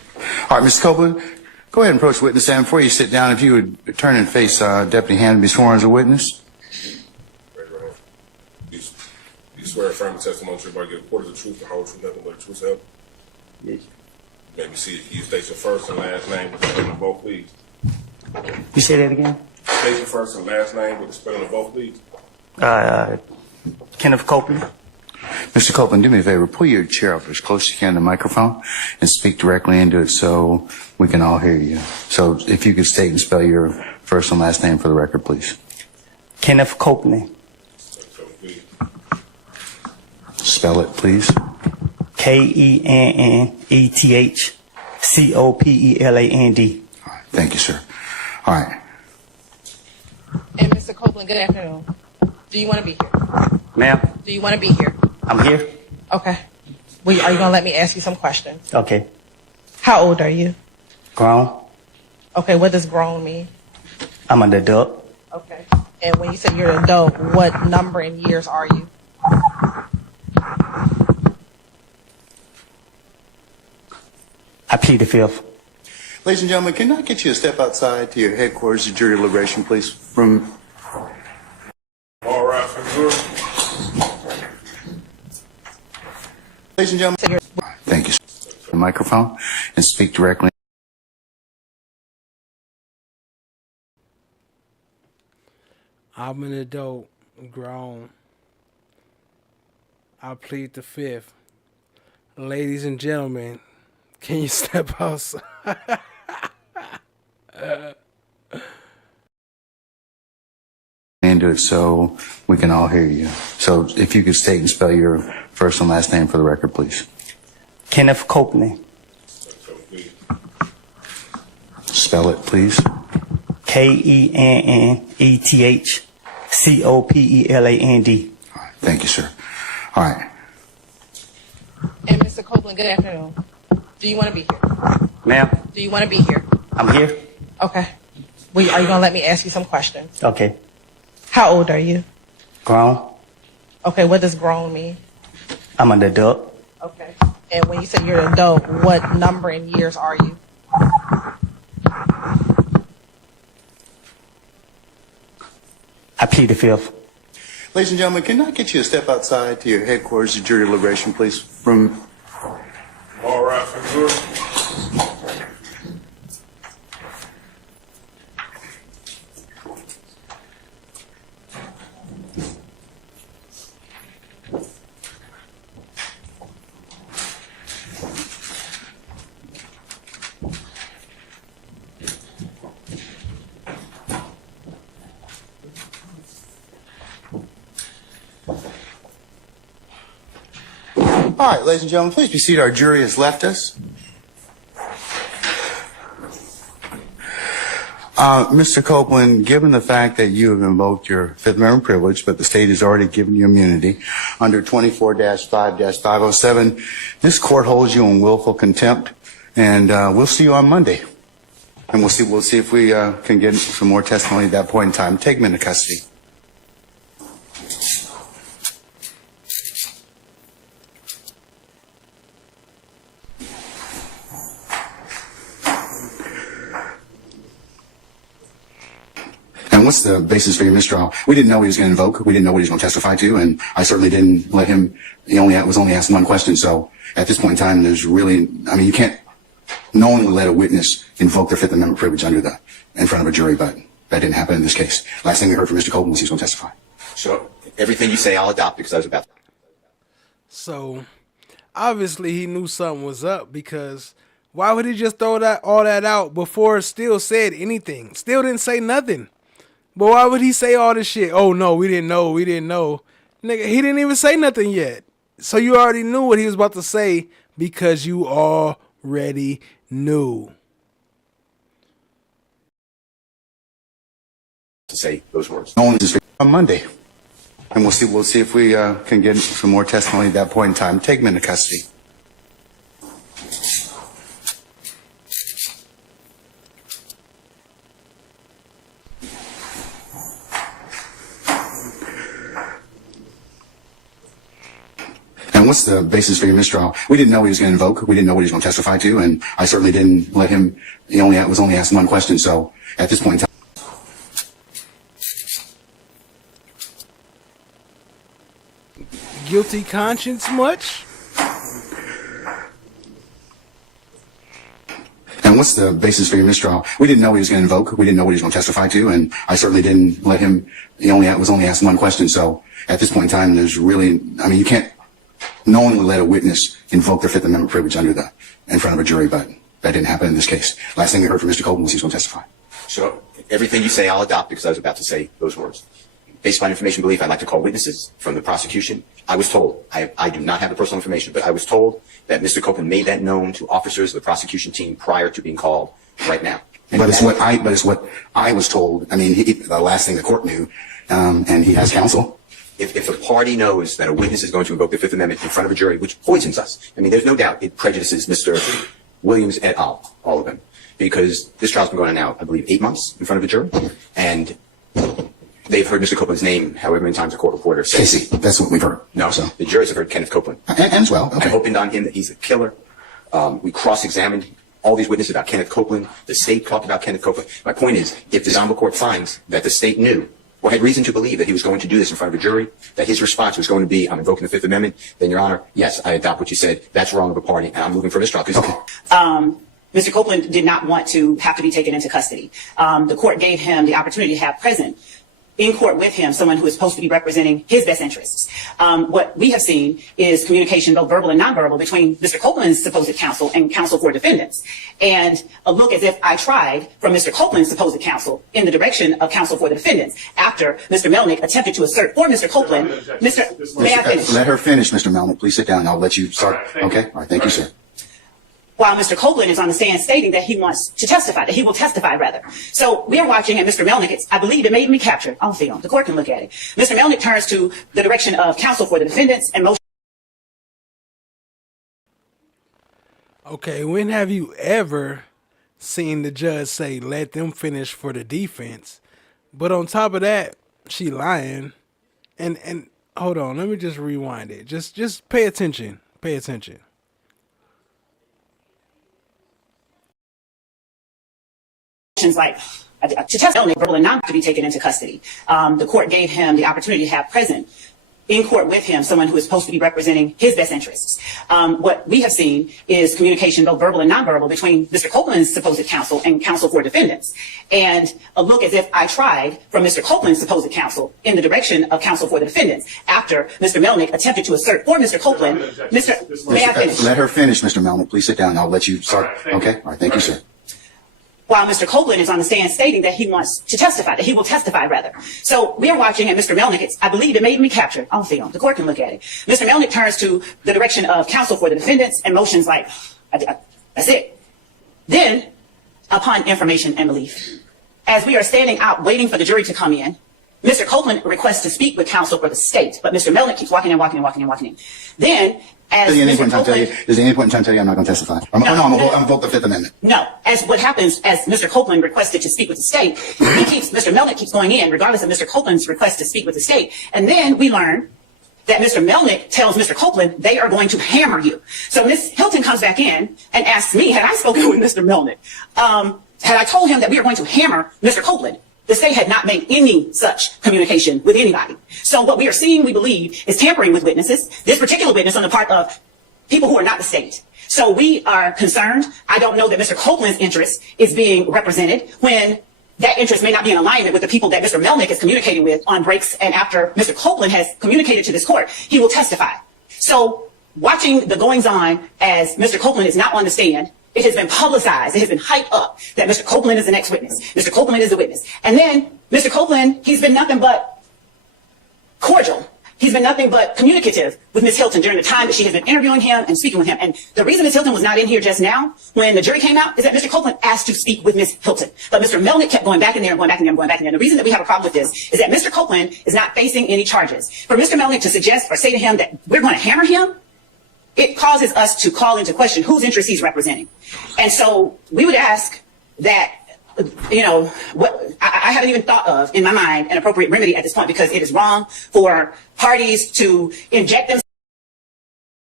All right, Mr. Copeland, go ahead and approach the witness stand. Before you sit down, if you would turn and face Deputy Hand and be sworn as a witness. Raise your hand. You swear affirm the testimony you're about to give report of the truth, the whole truth, nothing but the truth, help? Yes. Maybe see if you state your first and last name with the spelling of both, please. You say that again? State your first and last name with the spelling of both, please. Kenneth Copeland. Mr. Copeland, do me a favor. Pull your chair up as close as you can to the microphone and speak directly into it so we can all hear you. So if you could state and spell your first and last name for the record, please. Kenneth Copeland. Spell it, please. KennethCopeland. All right, thank you, sir. All right. And Mr. Copeland, good afternoon. Do you want to be here? Ma'am, Do you want to be here? I'm here. Okay. Are you going to let me ask you some questions? Okay. How old are you? Grown. Okay, what does grown mean? I'm an adult. Okay. And when you say you're an adult, what number in years are you? I plead the fifth. Ladies and gentlemen, can I get you to step outside to your headquarters of jury deliberation, please? From All right, for sure. Ladies and gentlemen, thank you, sir. The microphone and speak directly. I'm an adult, grown. I plead the fifth. Ladies and gentlemen, can you step outside? Into it so we can all hear you. So if you could state and spell your first and last name for the record, please. Kenneth Copeland. Spell it, please. KennethCopeland. All right, thank you, sir. All right. And Mr. Copeland, good afternoon. Do you want to be here? Ma'am, Do you want to be here? I'm here. Okay. Are you going to let me ask you some questions? Okay. How old are you? Grown. Okay, what does grown mean? I'm an adult. Okay. And when you say you're an adult, what number in years are you? I plead the fifth. Ladies and gentlemen, can I get you to step outside to your headquarters of jury deliberation, please? From All right, for sure. All right, ladies and gentlemen, please be seated. Our jury has left us. Mr. Copeland, given the fact that you have invoked your Fifth Amendment privilege, but the state has already given you immunity under 24-5-507, this court holds you in willful contempt, and we'll see you on Monday. And we'll see if we can get some more testimony at that point in time. Take him into custody. And what's the basis for your mistrial? We didn't know he was going to invoke. We didn't know what he was going to testify to, and I certainly didn't let him. He was only asked one question. So at this point in time, there's really, you can't knowingly let a witness invoke their Fifth Amendment privilege in front of a jury, but that didn't happen in this case. Last thing we heard from Mr. Copeland was he was going to testify. So everything you say, I'll adopt because I was about to. So obviously he knew something was up, because why would he just throw all that out before Steele said anything? Steele didn't say nothing. But why would he say all this shit? Oh, no, we didn't know. Nigga, he didn't even say nothing yet. So you already knew what he was about to say because you already knew. To say those words. On Monday. And we'll see if we can get some more testimony at that point in time. Take him into custody. And And what's the basis for your mistrial? We didn't know he was going to invoke. We didn't know what he was going to testify to, and I certainly didn't let him. He was only asked one question. So at this point in time. Guilty conscience much? And what's the basis for your mistrial? We didn't know he was going to invoke. We didn't know what he was going to testify to, and I certainly didn't let him. He was only asked one question. So at this point in time, there's really, you can't knowingly let a witness invoke their Fifth Amendment privilege in front of a jury, but that didn't happen in this case. Last thing we heard from Mr. Copeland was he was going to testify. So everything you say, I'll adopt because I was about to say those words. Based on information belief, I'd like to call witnesses from the prosecution. I was told, I do not have the personal information, but I was told that Mr. Copeland made that known to officers of the prosecution team prior to being called right now. But it's what I was told. The last thing the court knew, and he has counsel. If a party knows that a witness is going to invoke the Fifth Amendment in front of a jury, which poisons us, there's no doubt it prejudices Mr. Williams et al., all of them, because this trial's been going on now, I believe, 8 months in front of a jury, and they've heard Mr. Copeland's name however many times a court reporter says. Casey, that's what we've heard. No, so the juries have heard Kenneth Copeland. And as well. Okay. I opened on him that he's a killer. We cross-examined all these witnesses about Kenneth Copeland. The state talked about Kenneth Copeland. My point is, if the Zomba court finds that the state knew or had reason to believe that he was going to do this in front of a jury, that his response was going to be, I'm invoking the Fifth Amendment, then, Your Honor, yes, I adopt what you said. That's wrong of a party, and I'm moving for mistrial. Okay. Mr. Copeland did not want to have to be taken into custody. The court gave him the opportunity to have present in court with him someone who is supposed to be representing his best interests. What we have seen is communication, both verbal and nonverbal, between Mr. Copeland's supposed counsel and counsel for defendants. And a look as if I tried from Mr. Copeland's supposed counsel in the direction of counsel for the defendants after Mr. Melnick attempted to assert for Mr. Copeland. May I finish? Let her finish, Mr. Melnick. Please sit down. I'll let you start. Okay? All right. Thank you, sir. While Mr. Copeland is on the stand stating that he wants to testify, that he will testify rather. So we are watching, and Mr. Melnick, I believe it may be captured on film. The court can look at it. Mr. Melnick turns to the direction of counsel for the defendants and motion. Okay, when have you ever seen the judge say, let them finish for the defense? But on top of that, she lying. And hold on, let me just rewind it. Just pay attention. Pay attention. Like to test Melnick verbal and not to be taken into custody. The court gave him the opportunity to have present in court with him someone who is supposed to be representing his best interests. What we have seen is communication, both verbal and nonverbal, between Mr. Copeland's supposed counsel and counsel for defendants. And a look as if I tried from Mr. Copeland's supposed counsel in the direction of counsel for the defendants after Mr. Melnick attempted to assert for Mr. Copeland. May I finish? Let her finish, Mr. Melnick. Please sit down. I'll let you start. Okay? All right. Thank you, sir. While Mr. Copeland is on the stand stating that he wants to testify, that he will testify rather. So we are watching, and Mr. Melnick, I believe it may be captured on film. The court can look at it. Mr. Melnick turns to the direction of counsel for the defendants and motions like, that's it. Then, upon information and belief, as we are standing out waiting for the jury to come in, Mr. Copeland requests to speak with counsel for the state, but Mr. Melnick keeps walking in. Then, as does any point in time tell you I'm not going to testify? I'm going to invoke the Fifth Amendment. No. As what happens, as Mr. Copeland requested to speak with the state, Mr. Melnick keeps going in, regardless of Mr. Copeland's request to speak with the state. And then we learn that Mr. Melnick tells Mr. Copeland they are going to hammer you. So Ms. Hilton comes back in and asks me, had I spoken with Mr. Melnick? Had I told him that we are going to hammer Mr. Copeland? The state had not made any such communication with anybody. So what we are seeing, we believe, is tampering with witnesses, this particular witness on the part of people who are not the state. So we are concerned. I don't know that Mr. Copeland's interest is being represented when that interest may not be in alignment with the people that Mr. Melnick is communicating with on breaks, and after Mr. Copeland has communicated to this court, he will testify. So watching the goings on as Mr. Copeland is not on the stand, it has been publicized, it has been hyped up that Mr. Copeland is the next witness. Mr. Copeland is the witness. And then Mr. Copeland, he's been nothing but cordial. He's been nothing but communicative with Ms. Hilton during the time that she has been interviewing him and speaking with him. And the reason Ms. Hilton was not in here just now when the jury came out is that Mr. Copeland asked to speak with Ms. Hilton. But Mr. Melnick kept going back in there and going back in there and going back in there. The reason that we have a problem with this is that Mr. Copeland is not facing any charges. For Mr. Melnick to suggest or say to him that we're going to hammer him, it causes us to call into question whose interest he's representing. And so we would ask that, what I haven't even thought of in my mind an appropriate remedy at this point, because it is wrong for parties to inject themselves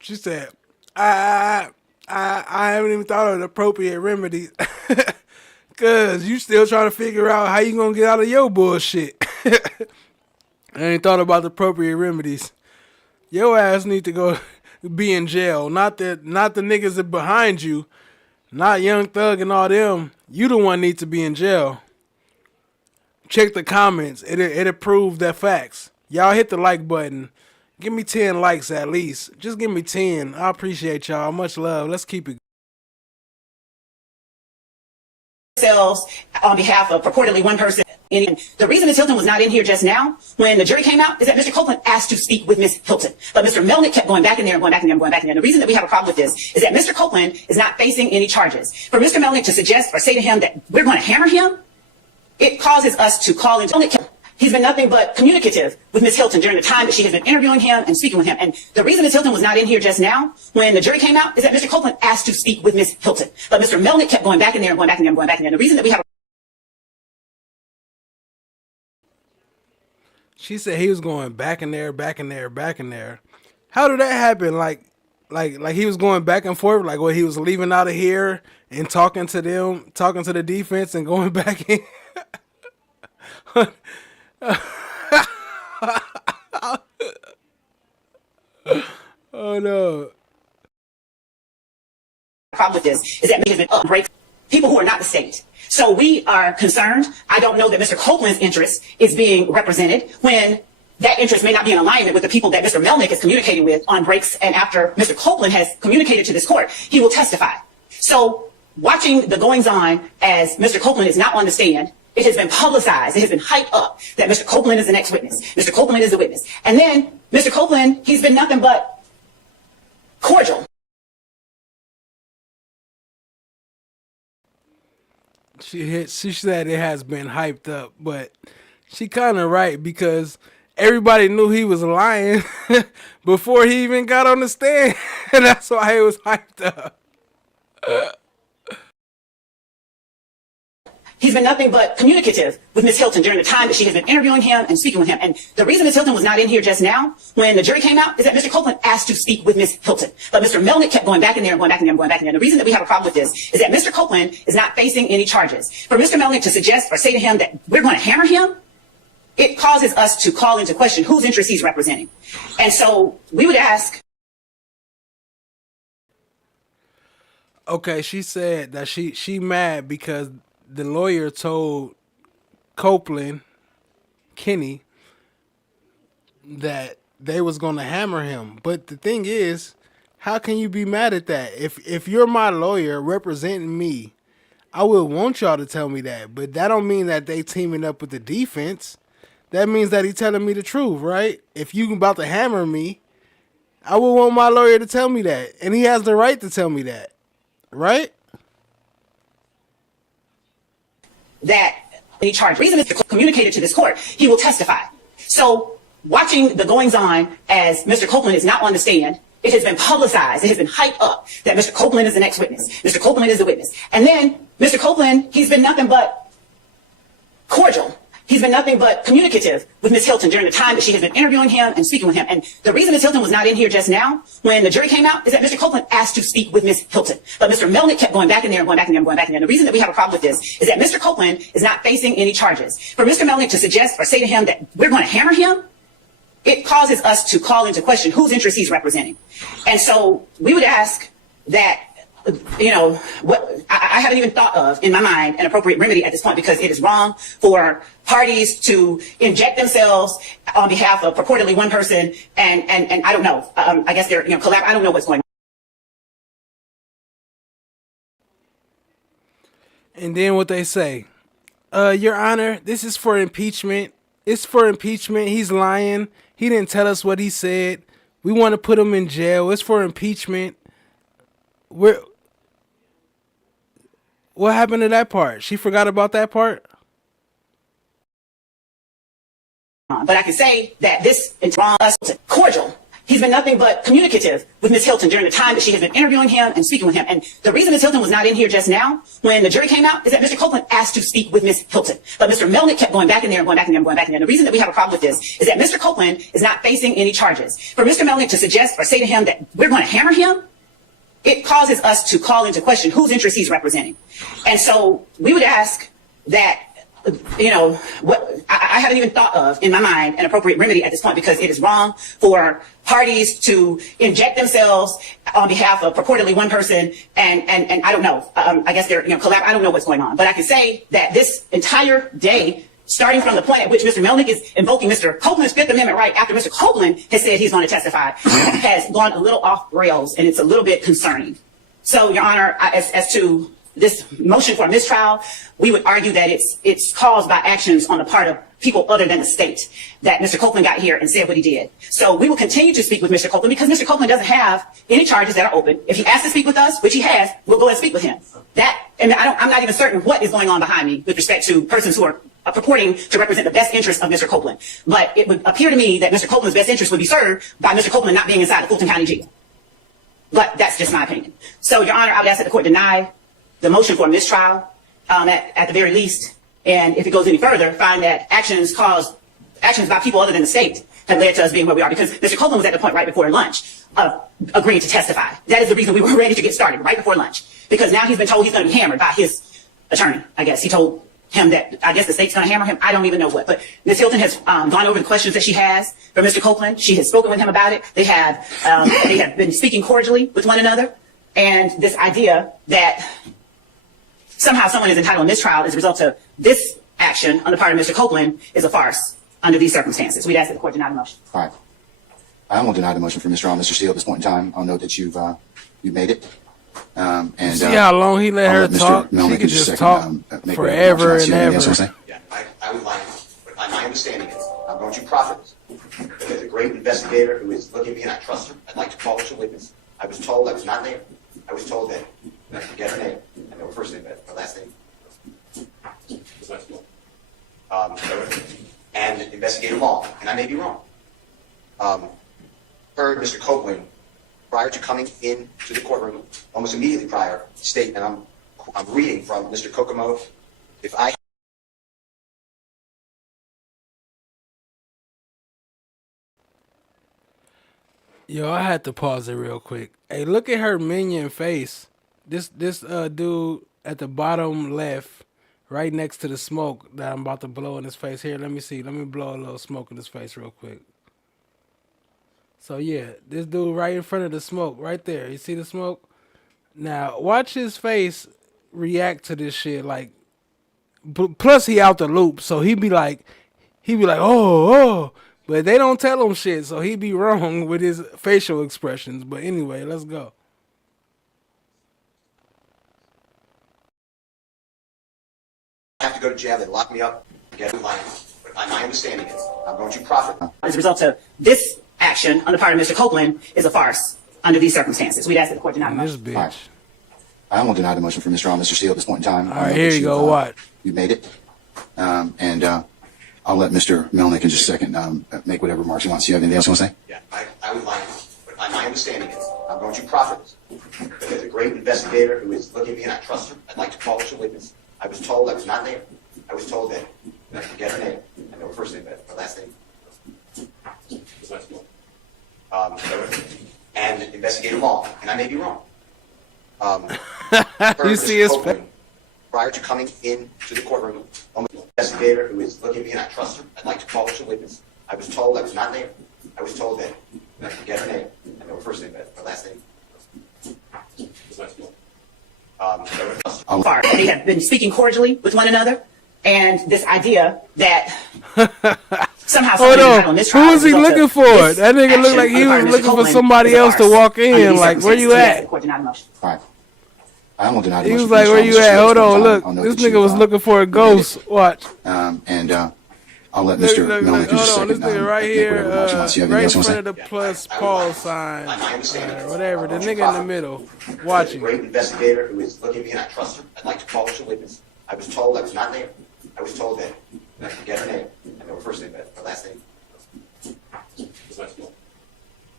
She said, I haven't even thought of the appropriate remedies. Cause you still trying to figure out how you gonna get out of your bullshit. I ain't thought about the appropriate remedies. Your ass need to go be in jail. Not the niggas that behind you. Not Young Thug and all them. You the one need to be in jail. Check the comments. It'll prove that facts. Y'all hit the like button. Give me 10 likes at least. Just give me 10. I appreciate y'all. Much love. Let's keep it. Themselves on behalf of purportedly one person. And the reason Ms. Hilton was not in here just now when the jury came out is that Mr. Copeland asked to speak with Ms. Hilton. But Mr. Melnick kept going back in there and going back in there and going back in there. And the reason that we have a problem with this is that Mr. Copeland is not facing any charges. For Mr. Melnick to suggest or say to him that we're going to hammer him, it causes us to call into Melnick. He's been nothing but communicative with Ms. Hilton during the time that she has been interviewing him and speaking with him. And the reason Ms. Hilton was not in here just now when the jury came out is that Mr. Copeland asked to speak with Ms. Hilton. But Mr. Melnick kept going back in there and going back in there and going back in there. And the reason that we have She said he was going back in there, back in there, back in there. How did that happen? Like he was going back and forth, like what he was leaving out of here and talking to them, talking to the defense and going back in. Oh no. The problem with this is that we have been break people who are not the state. So we are concerned. I don't know that Mr. Copeland's interest is being represented when that interest may not be in alignment with the people that Mr. Melnick is communicating with on breaks. And after Mr. Copeland has communicated to this court, he will testify. So watching the goings on as Mr. Copeland is not on the stand, it has been publicized. It has been hyped up that Mr. Copeland is the next witness. Mr. Copeland is the witness. And then Mr. Copeland, he's been nothing but cordial. She said it has been hyped up, but she kind of right because everybody knew he was lying before he even got on the stand, and that's why it was hyped up. He's been nothing but communicative with Ms. Hilton during the time that she has been interviewing him and speaking with him. And the reason Ms. Hilton was not in here just now when the jury came out is that Mr. Copeland asked to speak with Ms. Hilton. But Mr. Melnick kept going back in there and going back in there and going back in there. And the reason that we have a problem with this is that Mr. Copeland is not facing any charges. For Mr. Melnick to suggest or say to him that we're going to hammer him, it causes us to call into question whose interest he's representing. And so we would ask. Okay, she said that she mad because the lawyer told Copeland, Kenny, that they was gonna hammer him. But the thing is, how can you be mad at that? If you're my lawyer representing me, I would want y'all to tell me that. But that don't mean that they teaming up with the defense. That means that he telling me the truth, right? If you about to hammer me, I would want my lawyer to tell me that. And he has the right to tell me that. Right? That any charge reason is communicated to this court, he will testify. So watching the goings on as Mr. Copeland is not on the stand, it has been publicized. It has been hyped up that Mr. Copeland is the next witness. Mr. Copeland is the witness. And then Mr. Copeland, he's been nothing but cordial. He's been nothing but communicative with Ms. Hilton during the time that she has been interviewing him and speaking with him. And the reason Ms. Hilton was not in here just now when the jury came out is that Mr. Copeland asked to speak with Ms. Hilton. But Mr. Melnick kept going back in there and going back in there and going back in there. And the reason that we have a problem with this is that Mr. Copeland is not facing any charges. For Mr. Melnick to suggest or say to him that we're going to hammer him, it causes us to call into question whose interest he's representing. And so we would ask that, you know, what I haven't even thought of in my mind an appropriate remedy at this point because it is wrong for parties to inject themselves on behalf of purportedly one person and I don't know. I guess they're, I don't know what's going on. And then what they say, Your Honor, this is for impeachment. It's for impeachment. He's lying. He didn't tell us what he said. We want to put him in jail. It's for impeachment. What happened to that part? She forgot about that part? But I can say that this is wrong. Cordial. he's been nothing but communicative with Ms. Hilton during the time that she has been interviewing him and speaking with him. And the reason Ms. Hilton was not in here just now when the jury came out is that Mr. Copeland asked to speak with Ms. Hilton. But Mr. Melnick kept going back in there and going back in there and going back in there. And the reason that we have a problem with this is that Mr. Copeland is not facing any charges. For Mr. Melnick to suggest or say to him that we're going to hammer him, it causes us to call into question whose interest he's representing. And so we would ask that, you know, what I haven't even thought of in my mind an appropriate remedy at this point, because it is wrong for parties to inject themselves on behalf of purportedly one person and I don't know, I guess they're, you know, I don't know what's going on, but I can say that this entire day, starting from the point at which Mr. Melnick is invoking Mr. Copeland's Fifth Amendment right after Mr. Copeland has said he's going to testify, has gone a little off rails, and it's a little bit concerning. So, Your Honor, as to this motion for a mistrial, we would argue that it's caused by actions on the part of people other than the state, that Mr. Copeland got here and said what he did. So we will continue to speak with Mr. Copeland because Mr. Copeland doesn't have any charges that are open. If he asks to speak with us, which he has, we'll go and speak with him. And I'm not even certain what is going on behind me with respect to persons who are purporting to represent the best interest of Mr. Copeland. But it would appear to me that Mr. Copeland's best interest would be served by Mr. Copeland not being inside the Fulton County Jail. But that's just my opinion. So, Your Honor, I would ask that the court deny the motion for a mistrial at the very least. And if it goes any further, find that actions by people other than the state have led to us being where we are. Because Mr. Copeland was at the point right before lunch of agreeing to testify. That is the reason we were ready to get started right before lunch. Because now he's been told he's going to be hammered by his attorney, I guess. He told him that I guess the state's going to hammer him. I don't even know what. But Ms. Hilton has gone over the questions that she has for Mr. Copeland. She has spoken with him about it. They have been speaking cordially with one another. And this idea that somehow someone is entitled to mistrial as a result of this action on the part of Mr. Copeland is a farce under these circumstances. We'd ask that the court deny the motion. All right. I won't deny the motion for mistrial, Mr. Steele, at this point in time. I'll note that you've made it. And see how long he let her talk? She could just talk forever and ever. Yeah, I would like, but my understanding is, I'm going to profit this. There's a great investigator who is looking at me and I trust her. I'd like to call her as a witness. I was told I was not there. I was told that I forget her name. I know her first name, but her last name. And investigator Long, and I may be wrong. Heard Mr. Copeland prior to coming into the courtroom, almost immediately prior, state, and I'm reading from Mr. Kokomo. If I Yo, I had to pause it real quick. Hey, look at her minion face. This dude at the bottom left, right next to the smoke that I'm about to blow in his face. Here, let me see. Let me blow a little smoke in his face real quick. So yeah, this dude right in front of the smoke, right there. You see the smoke? Now watch his face react to this shit. Like, plus he out the loop, so he be like, oh. But they don't tell him shit, so he be wrong with his facial expressions. But anyway, let's go. have to go to jail, they lock me up, get in line. But my understanding is, I'm going to profit. As a result of this action on the part of Mr. Copeland is a farce under these circumstances. We'd ask that the court deny the motion. This bitch. I won't deny the motion for Mr. Steele at this point in time. All right, here you go. What? You made it. And I'll let Mr. Melnick in just a second make whatever remarks he wants. Do you have anything else you want to say? Yeah, I would like, but my understanding is, I'm going to profit. There's a great investigator who is looking at me and I trust her. I'd like to call her as a witness. I was told I was not there. I was told that I forget her name. I know her first name, but her last name. And investigator Long, and I may be wrong. You see his face? Prior to coming into the courtroom, investigator who is looking at me and I trust her. I'd like to call her as a witness. I was told I was not there. I was told that I forget her name. I know her first name, but her last name. They have been speaking cordially with one another, and this idea that somehow hold on, who is he looking for? That nigga looked like he was looking for somebody else to walk in. Like, where you at? All right. I won't deny the he motion. Was like, where you at? Hold on, look. This nigga was looking for a ghost. Watch. And I'll let Mr. Melnick in just a second. This nigga right here, right in front say? of the plus pause sign, whatever. The nigga in the middle, watching. Great investigator who is looking at me and I trust her. I'd like to call her as a witness. I was told I was not there. I was told that I forget her name. I know her first name, but her last name.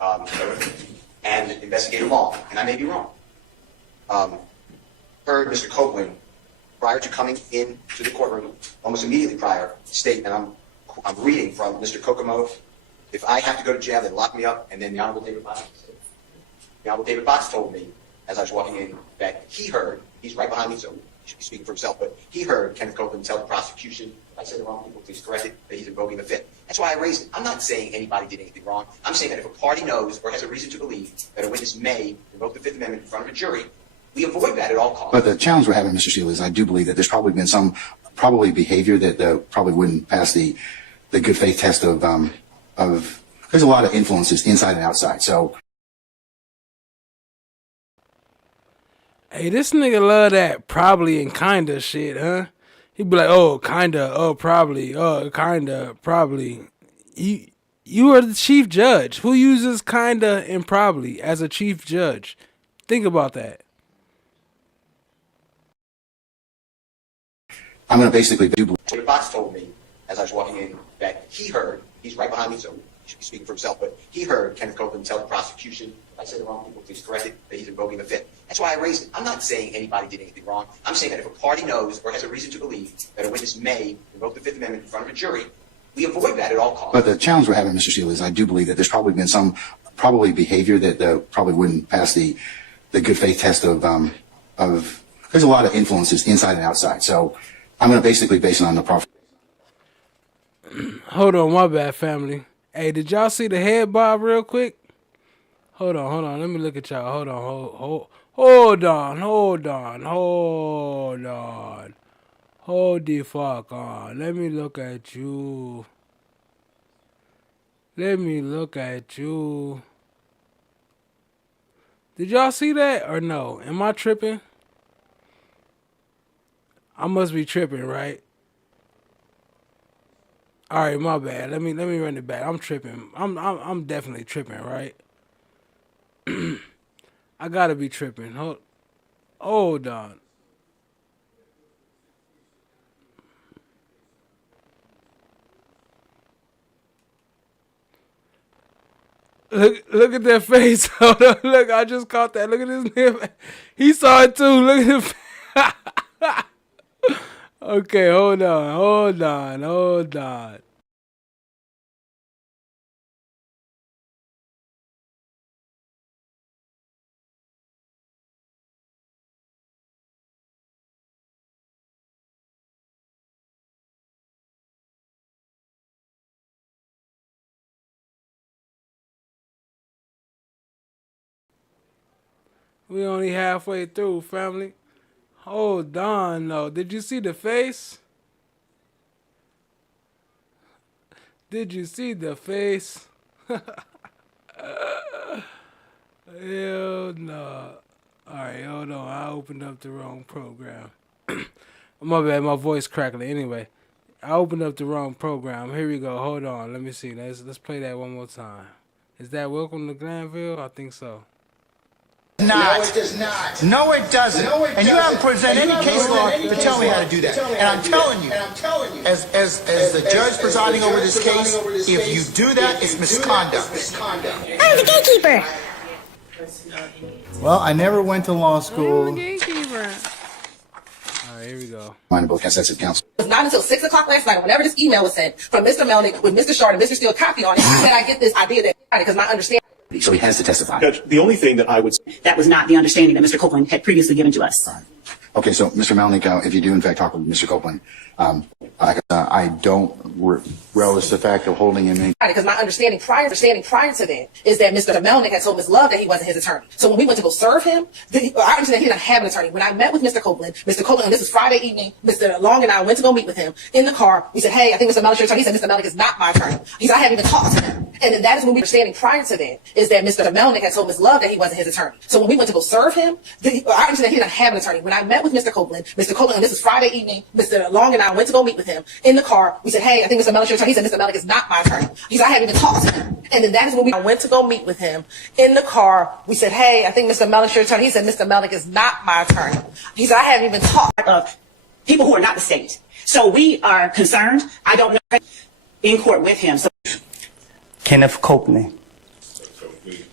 and investigate them all, and I may be wrong. Heard Mr. Copeland, prior to coming into the courtroom, almost immediately prior, state, and I'm reading from Mr. Kokomo, if I have to go to jail, then lock me up, and then the Honorable David Botts told me, as I was walking in, that he heard, he's right behind me, so he should be speaking for himself, but he heard Kenneth Copeland tell the prosecution, if I said the wrong people, please correct it, that he's invoking the Fifth. That's why I raised it. I'm not saying anybody did anything wrong. I'm saying that if a party knows or has a reason to believe that a witness may invoke the Fifth Amendment in front of a jury, we avoid that at all costs. But the challenge we're having, Mr. Steele, is I do believe that there's probably been some behavior that probably wouldn't pass the good faith test of there's a lot of influences inside and outside. So, hey, this nigga love that probably and kinda shit, huh? He'd be like, oh, kinda, oh, probably, oh, kinda, probably. You are the chief judge. Who uses kinda and probably as a chief judge? Think about that. I'm going to basically David Botts told me, as I was walking in, that he heard, he's right behind me, so he should be speaking for himself, but he heard Kenneth Copeland tell the prosecution, if I said the wrong people, please correct it, that he's invoking the Fifth. That's why I raised it. I'm not saying anybody did anything wrong. I'm saying that if a party knows or has a reason to believe that a witness may invoke the Fifth Amendment in front of a jury, we avoid that at all costs. But the challenge we're having, Mr. Steele, is I do believe that there's probably been some behavior that probably wouldn't pass the good faith test of there's a lot of influences inside and outside. So I'm going to basically base it on the proper. Hold on, my bad, family. Hey, did y'all see the head bob real quick? Hold on. Let me look at y'all. Hold on. Hold the fuck on. Let me look at you. Did y'all see that or no? Am I tripping? I must be tripping, right? All right, my bad. Let me run it back. I'm tripping. I'm definitely tripping, right? I gotta be tripping. Hold on. Look at that face. Hold on. Look, I just caught that. Look at his name. He saw it too. Look at the. Okay, hold on. We only halfway through, family. Hold on, though. Did you see the face? Hell no. Alright, hold on. I opened up the wrong program. My bad, my voice crackling. Anyway, I opened up the wrong program. Here we go. Hold on. Let me see. Let's play that one more time. Is that Welcome to Glanville? I think so. No, it does not. No, it doesn't. And you haven't presented any case law to tell me how to do that. And I'm telling you, as the judge presiding over this case, if you do that, it's misconduct. I'm the gatekeeper. Well, I never went to law school. I'm the gatekeeper. All right, here we go. Mind both assets of counsel. It was not until 6 o'clock last night, whenever this email was sent from Mr. Melnick with Mr. Shard and Mr. Steele copy on it, that I get this idea that because my understanding. So he has to testify. Judge, the only thing that I would say. That was not the understanding that Mr. Copeland had previously given to us. Okay, so Mr. Melnick, if you do in fact talk with Mr. Copeland, I don't relish the fact of holding him in. Because my understanding prior to that is that Mr. Melnick had told Ms. Love that he wasn't his attorney. So when we went to go serve him, I understand he didn't have an attorney. When I met with Mr. Copeland, and this was Friday evening, Mr. Long and I went to go meet with him in the car. We said, hey, I think Mr. Melnick's your attorney. He said, Mr. Melnick is not my attorney. He said, I haven't even talked to him. And then that is when we were standing prior to that, is that Mr. Melnick had told Ms. Love that he wasn't his attorney. So when we went to go serve him, I understand he didn't have an attorney. When I met with Mr. Copeland, and this was Friday evening, Mr. Long and I went to go meet with him in the car. We said, hey, I think Mr. Melnick's your attorney. He said, Mr. Melnick is not my attorney. He said, I haven't even talked to him. And then that is when we went to go meet with him in the car. We said, hey, I think Mr. Melnick's your attorney. He said, Mr. Melnick is not my attorney. He said, I haven't even talked. Of people who are not the state. So we are concerned. I don't know in court with him. So Kenneth Copeland. So we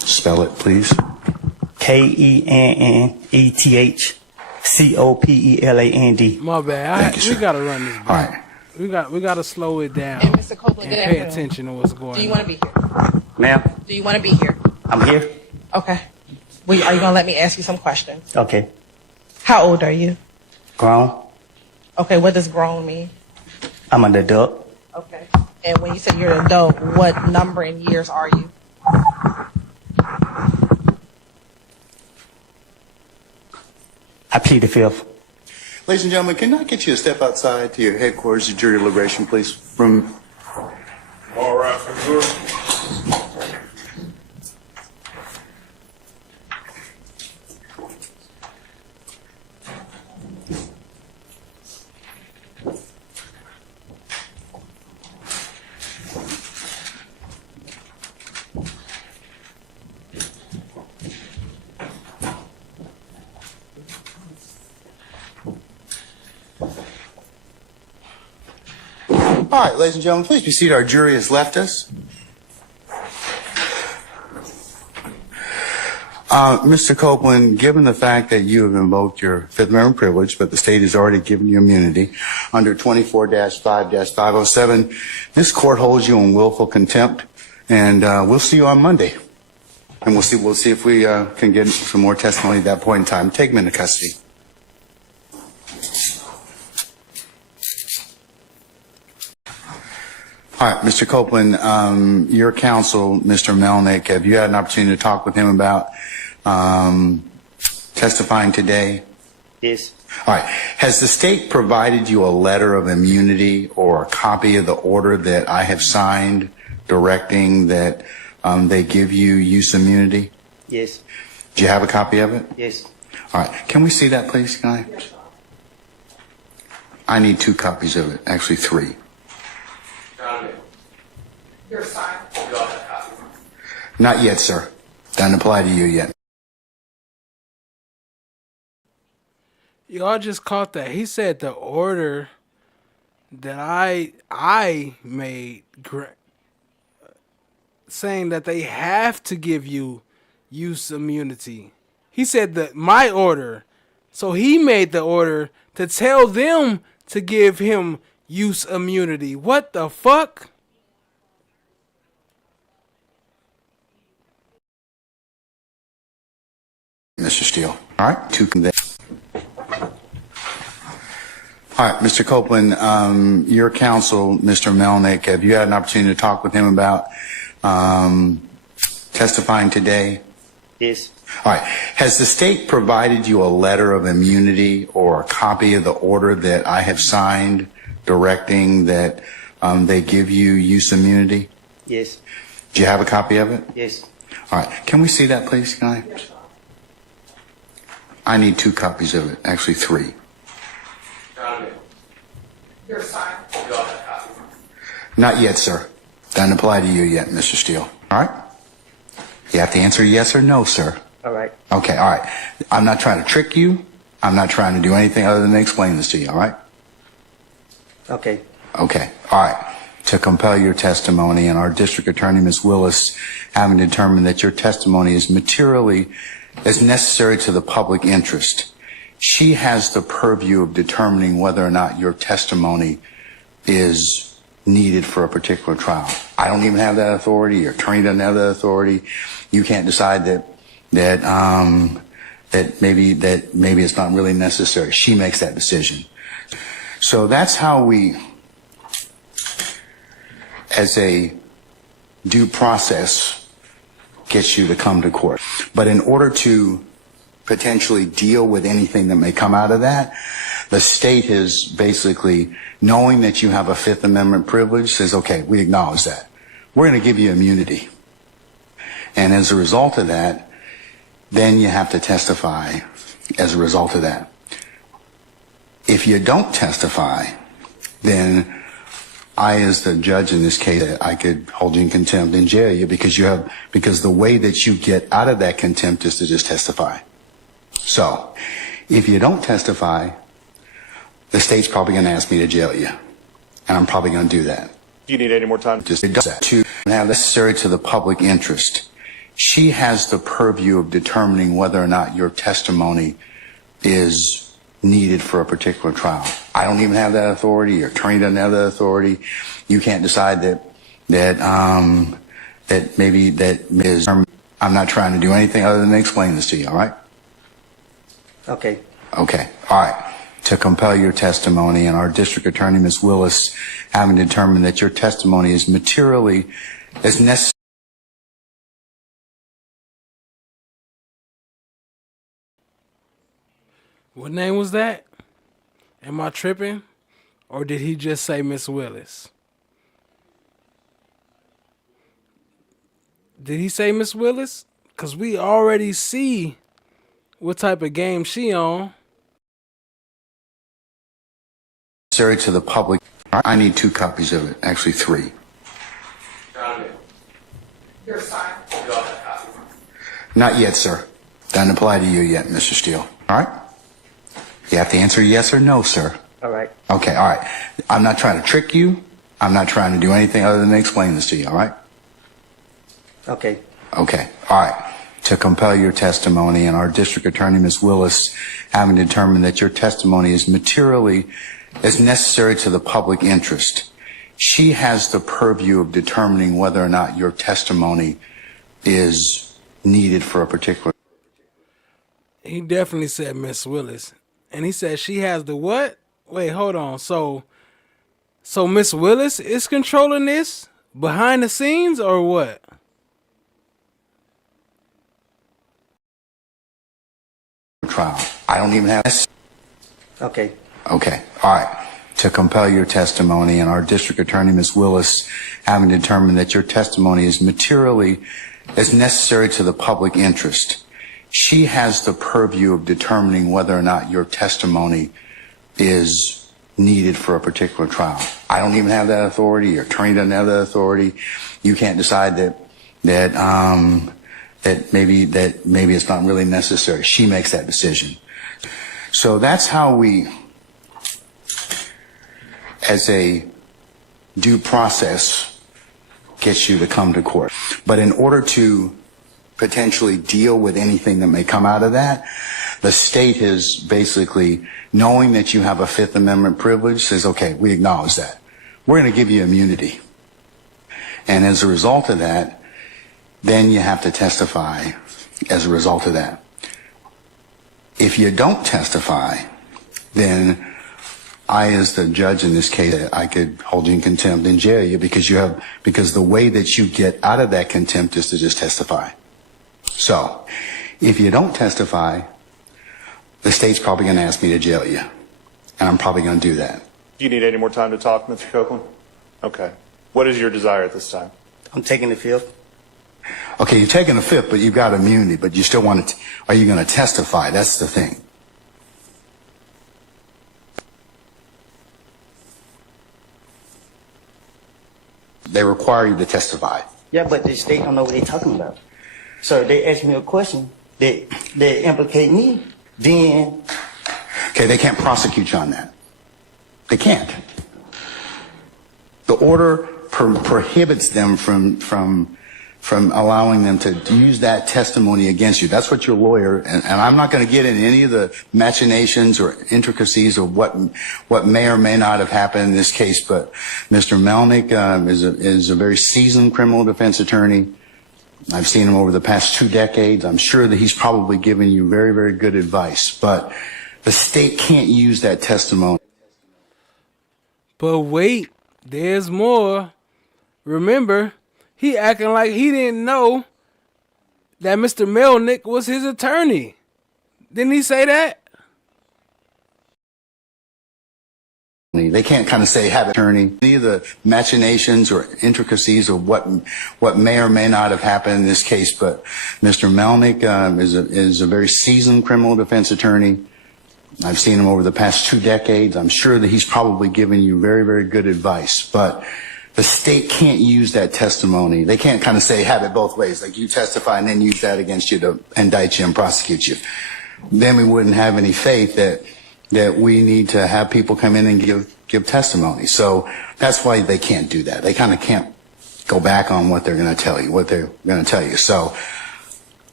Spell it, please. KENNETHCOPELAND. My bad. Thank you, We sir. gotta run this. All right. We gotta slow it down And Mr. Copeland, and good pay afternoon. attention to what's going on. Do you want to be here? Ma'am, Do you want to be here? I'm here. Okay. Are you going to let me ask you some questions? Okay. How old are you? Grown. Okay, what does grown mean? I'm an adult. Okay. And when you say you're an adult, what number in years are you? I plead the fifth. Ladies and gentlemen, can I get you to step outside to your headquarters of jury deliberation, please? From All right, for sure. All right, ladies and gentlemen, please be seated. Our jury has left us. Mr. Copeland, given the fact that you have invoked your Fifth Amendment privilege, but the state has already given you immunity under 24-5-507, this court holds you in willful contempt, and we'll see you on Monday. And we'll see if we can get some more testimony at that point in time. Take him into custody. All right, Mr. Copeland, your counsel, Mr. Melnick, have you had an opportunity to talk with him about testifying today? Yes. All right. Has the state provided you a letter of immunity or a copy of the order that I have signed directing that they give you use immunity? Yes. Do you have a copy of it? Yes. All right. Can we see that, please? Can I? I need 2 copies of it. Actually, 3. Your sign. Not yet, sir. Doesn't apply to you yet. Y'all just caught that. He said the order that I made saying that they have to give you use immunity. He said that my order. So he made the order to tell them to give him use immunity. What the fuck? Mr. Steele. All right. 2 can. All right, Mr. Copeland, your counsel, Mr. Melnick, have you had an opportunity to talk with him about testifying today? Yes. All right. Has the state provided you a letter of immunity or a copy of the order that I have signed directing that they give you use immunity? Yes. Do you have a copy of it? Yes. All right. Can we see that, please? Can I? I need 2 copies of it. Actually, 3. Your sign. Not yet, sir. Doesn't apply to you yet, Mr. Steele. All right? You have to answer yes or no, sir. All right. Okay, all right. I'm not trying to trick you. I'm not trying to do anything other than explain this to you, all right? Okay. Okay, all right. To compel your testimony, and our district attorney, Ms. Willis, having determined that your testimony is materially as necessary to the public interest, she has the purview of determining whether or not your testimony is needed for a particular trial. I don't even have that authority. Your attorney doesn't have that authority. You can't decide that maybe it's not really necessary. She makes that decision. So that's how we, as a due process, gets you to come to court. But in order to potentially deal with anything that may come out of that, the state is basically, knowing that you have a Fifth Amendment privilege, says, okay, we acknowledge that. We're going to give you immunity. And as a result of that, then you have to testify as a result of that. If you don't testify, then I, as the judge in this case, I could hold you in contempt and jail you because the way that you get out of that contempt is to just testify. So, if you don't testify, the state's probably going to ask me to jail you. And I'm probably going to do that. Do you need any more time? Just it does that. To have necessary to the public interest, She has the purview of determining whether or not your testimony is needed for a particular trial. I don't even have that authority. Your attorney doesn't have that authority. You can't decide that maybe Ms. I'm not trying to do anything other than explain this to you, all right? Okay. Okay, all right. To compel your testimony, and our district attorney, Ms. Willis, having determined that your testimony is materially as necessary. What name was that? Am I tripping? Or did he just say Miss Willis? Did he say Miss Willis? Because we already see what type of game she on. Necessary to the public. I need 2 copies of it, actually 3. Your sign. Not yet, sir. Doesn't apply to you yet, Mr. Steele. All right? You have to answer yes or no, sir. All right. Okay, all right. I'm not trying to trick you. I'm not trying to do anything other than explain this to you, all right? Okay. Okay, all right. To compel your testimony, and our district attorney, Ms. Willis, having determined that your testimony is materially as necessary to the public interest, she has the purview of determining whether or not your testimony is needed for a particular. He definitely said Miss Willis. And he said she has the what? Wait, hold on. So Miss Willis is controlling this behind the scenes or what? Trial. I don't even have. Okay. Okay. All right. To compel your testimony, and our district attorney, Ms. Willis, having determined that your testimony is materially as necessary to the public interest, she has the purview of determining whether or not your testimony is needed for a particular trial. I don't even have that authority. Your attorney doesn't have that authority. You can't decide that maybe it's not really necessary. She makes that decision. So that's how we, as a due process, get you to come to court. But in order to potentially deal with anything that may come out of that, the state is basically, knowing that you have a Fifth Amendment privilege, says, okay, we acknowledge that. We're going to give you immunity. And as a result of that, then you have to testify as a result of that. If you don't testify, then I, as the judge in this case, I could hold you in contempt and jail you because the way that you get out of that contempt is to just testify. So, if you don't testify, the state's probably going to ask me to jail you, and I'm probably going to do that. Do you need any more time to talk, Mr. Copeland? Okay. What is your desire at this time? I'm taking the 5th. Okay, you're taking the 5th, but you've got immunity, but you still want to, are you going to testify? That's the thing. They require you to testify. Yeah, but the state don't know what they're talking about. So they ask me a question, they implicate me, then... Okay, they can't prosecute you on that. They can't. The order prohibits them from allowing them to use that testimony against you. That's what your lawyer, and I'm not going to get into any of the machinations or intricacies of what may or may not have happened in this case, but Mr. Melnick is a very seasoned criminal defense attorney. I've seen him over the past 2 decades. I'm sure that he's probably given you very, very good advice, but the state can't use that testimony. But wait, there's more. Remember, he acting like he didn't know that Mr. Melnick was his attorney. Didn't he say that? They can't kind of say have an attorney. Any of the machinations or intricacies of what may or may not have happened in this case, but Mr. Melnick is a very seasoned criminal defense attorney. I've seen him over the past 2 decades. I'm sure that he's probably given you very, very good advice, but the state can't use that testimony. They can't kind of say have it both ways, like you testify and then use that against you to indict you and prosecute you. Then we wouldn't have any faith that we need to have people come in and give testimony. So that's why they can't do that. They kind of can't go back on what they're going to tell you, So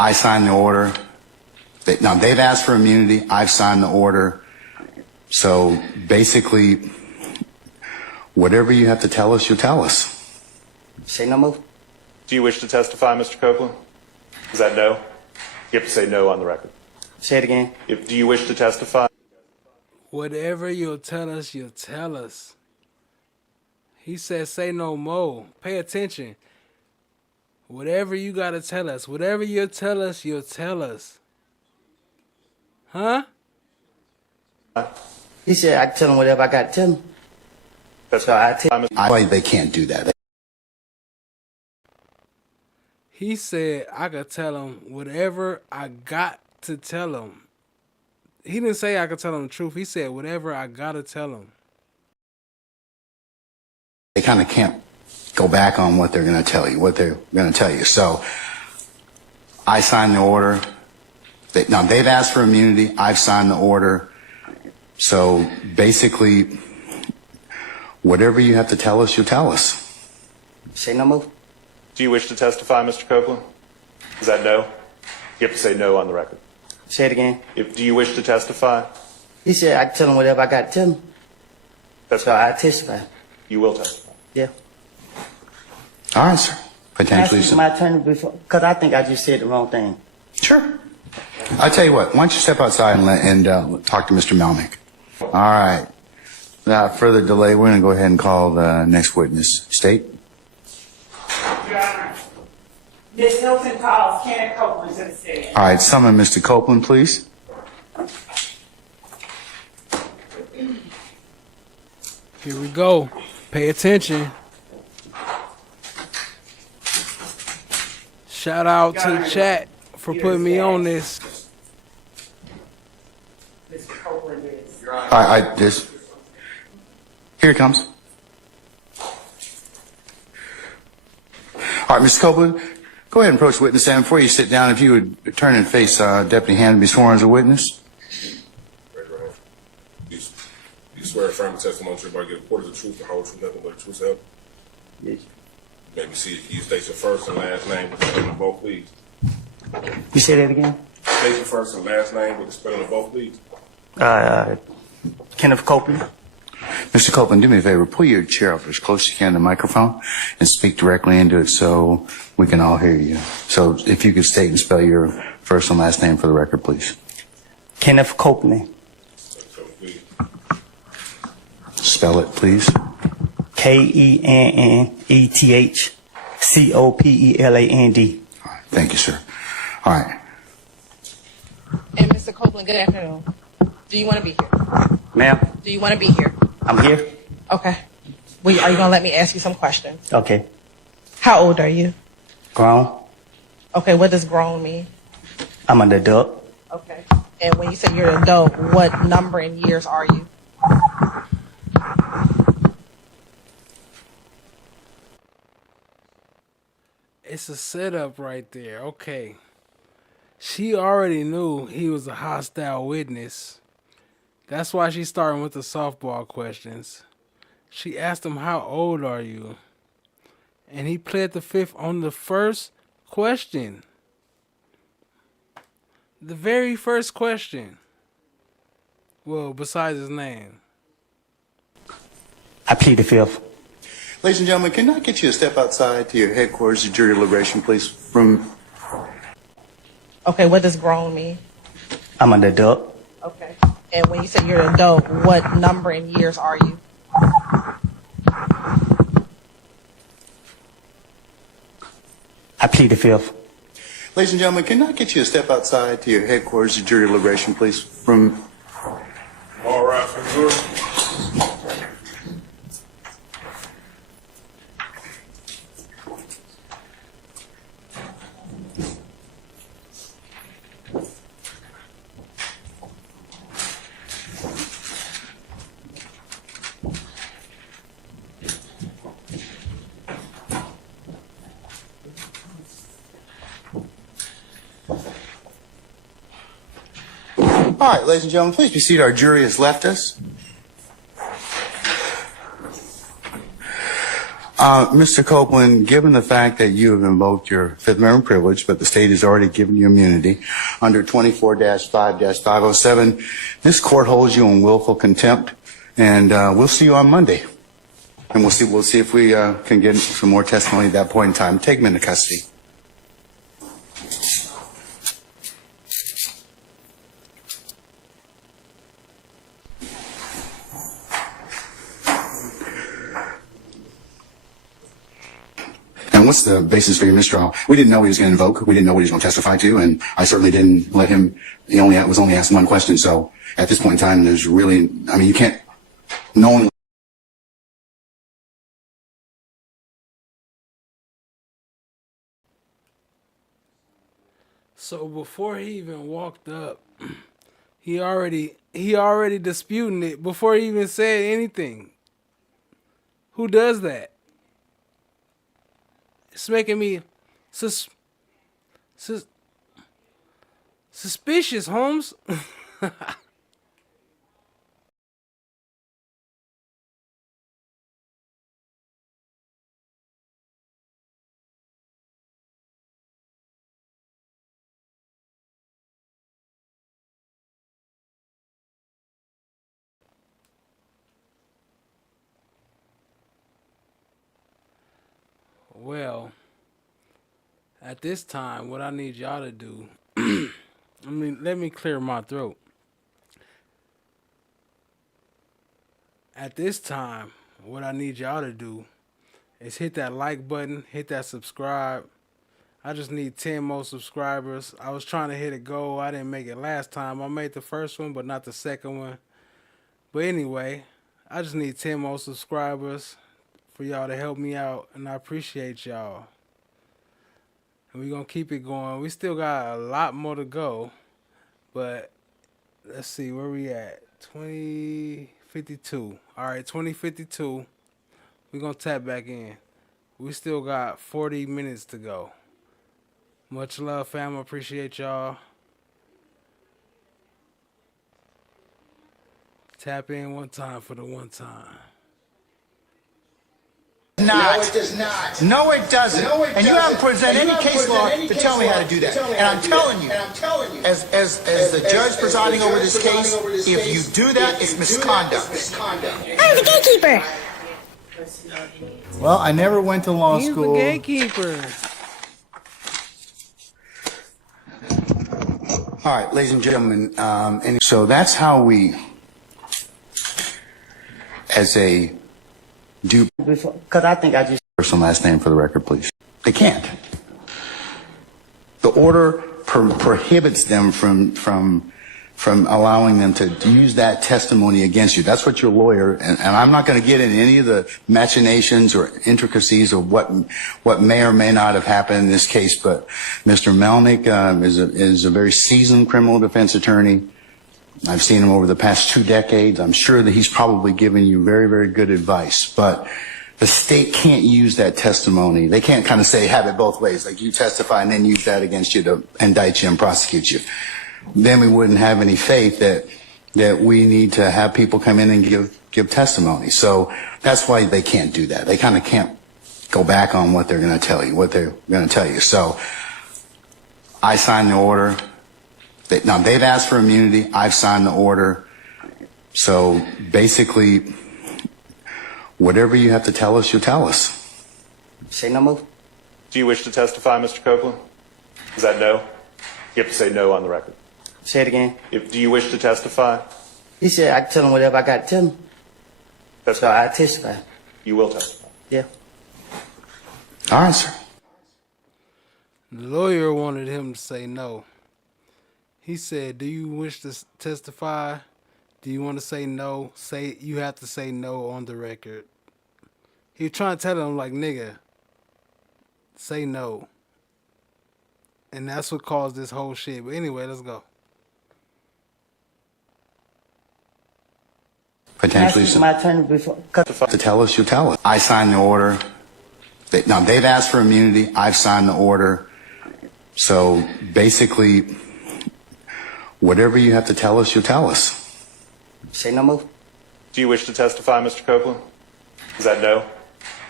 I signed the order. Now, they've asked for immunity. I've signed the order. So basically, whatever you have to tell us, you'll tell us. Say no more. Do you wish to testify, Mr. Copeland? Is that no? You have to say no on the record. Say it again. Do you wish to testify? Whatever you'll tell us, you'll tell us. He said, say no more. Pay attention. Whatever you got to tell us. Whatever you'll tell us, you'll tell us. Huh? He said I tell him whatever I got to tell him. So I they can't do that. He said I could tell him whatever I got to tell him. He didn't say I could tell him the truth. He said whatever I got to tell him. They kind of can't go back on what they're going to tell you, So I signed the order. Now, they've asked for immunity. I've signed the order. So basically, whatever you have to tell us, you'll tell us. Say no more. Do you wish to testify, Mr. Copeland? Is that no? You have to say no on the record. Say it again. Do you wish to testify? He said I tell him whatever I got to tell him. So I testify. You will testify. Yeah. All right, sir. Potentially. Can I speak to my attorney before? Because I think I just said the wrong thing. Sure. I'll tell you what. Why don't you step outside and talk to Mr. Melnick? All right. Without further delay, we're going to go ahead and call the next witness. State. Your Honor, Ms. Hilton calls Kenneth Copeland to the stand. All right. Summon Mr. Copeland, please. Here we go. Pay attention. Shout out to the chat for putting me on this. Mr. Copeland is. All right. Here it comes. All right, Mr. Copeland, go ahead and approach the witness stand. Before you sit down, if you would turn and face Deputy Hand and be sworn as a witness. Raise your hand. You swear affirm the testimony you're about to give report of the truth, the whole truth, nothing but the truth, so help? Yes. Let me see. Can you state your first and last name with the spelling of both, please? You say that again? State your first and last name with the spelling of both, please. Kenneth Copeland. Mr. Copeland, do me a favor. Pull your chair up as close as you can to the microphone and speak directly into it so we can all hear you. So if you could state and spell your first and last name for the record, please. Kenneth Copeland. Spell it, please. KENNETHCOPELAND. Thank you, sir. All right. And Mr. Copeland, good afternoon. Do you want to be here? Ma'am? Do you want to be here? I'm here. Okay. Are you going to let me ask you some questions? Okay. How old are you? Grown. Okay, what does grown mean? I'm an adult. Okay. And when you say you're an adult, what number in years are you? It's a setup right there. Okay. She already knew he was a hostile witness. That's why she's starting with the softball questions. She asked him, how old are you? And he pled the fifth on the first question. The very first question. Well, besides his name. I plead the fifth. Ladies and gentlemen, can I get you to step outside to your headquarters of jury deliberation, please? Okay, what does grown mean? I'm an adult. Okay. And when you say you're an adult, what number in years are you? I plead the fifth. Ladies and gentlemen, can I get you to step outside to your headquarters of jury deliberation, please? All right, sir. All right, ladies and gentlemen, please be seated. Our jury has left us. Mr. Copeland, given the fact that you have invoked your Fifth Amendment privilege, but the state has already given you immunity under 24-5-507, this court holds you in willful contempt, and we'll see you on Monday. And we'll see if we can get some more testimony at that point in time. Take him into custody. And what's the basis for your mistrial? We didn't know he was going to invoke. We didn't know what he was going to testify to, and I certainly didn't let him. He was only asked one question. So at this point in time, there's really, I mean, you can't knowingly. So before he even walked up, he already disputing it before he even said anything. Who does that? It's making me suspicious, Holmes. Well, at this time, what I need y'all to do, let me clear my throat. At this time, what I need y'all to do is hit that like button, hit that subscribe. I just need 10 more subscribers. I was trying to hit a goal. I didn't make it last time. I made the first one, but not the second one. But anyway, I just need 10 more subscribers for y'all to help me out, and I appreciate y'all. And we're going to keep it going. We still got a lot more to go, but let's see where we at. 2052. All right, 2052. We're going to tap back in. We still got 40 minutes to go. Much love, fam. I appreciate y'all. Tap in one time for the one time. No, it does not. No, it doesn't. And you haven't presented any case law to tell me how to do that. And I'm telling you, as the judge presiding over this case, if you do that, it's misconduct. I'm the gatekeeper. Well, I never went to law school. He's the gatekeeper. All right, ladies and gentlemen, and so that's how we, as a due, Because I think I just... First and last name for the record, please. They can't. The order prohibits them from allowing them to use that testimony against you. That's what your lawyer, and I'm not going to get into any of the machinations or intricacies of what may or may not have happened in this case, but Mr. Melnick is a very seasoned criminal defense attorney. I've seen him over the past 2 decades. I'm sure that he's probably given you very, very good advice, but the state can't use that testimony. They can't kind of say, have it both ways, like you testify and then use that against you to indict you and prosecute you. Then we wouldn't have any faith that we need to have people come in and give testimony. So that's why they can't do that. They kind of can't go back on what they're going to tell you, So I signed the order. Now, they've asked for immunity. I've signed the order. So basically, whatever you have to tell us, you'll tell us. Say no more. Do you wish to testify, Mr. Copeland? Is that no? You have to say no on the record. Say it again. Do you wish to testify? He said I can tell him whatever I got to tell him. That's so right. I testify. You will testify. Yeah. All right, sir. The lawyer wanted him to say no. He said, do you wish to testify? Do you want to say no? You have to say no on the record. He was trying to tell him, like, nigga, say no. And that's what caused this whole shit. But anyway, let's go. Potentially, my attorney before to tell us, you'll tell us. I signed the order. Now, they've asked for immunity. I've signed the order. So basically, whatever you have to tell us, you'll tell us. Say no more. Do you wish to testify, Mr. Copeland? Is that no?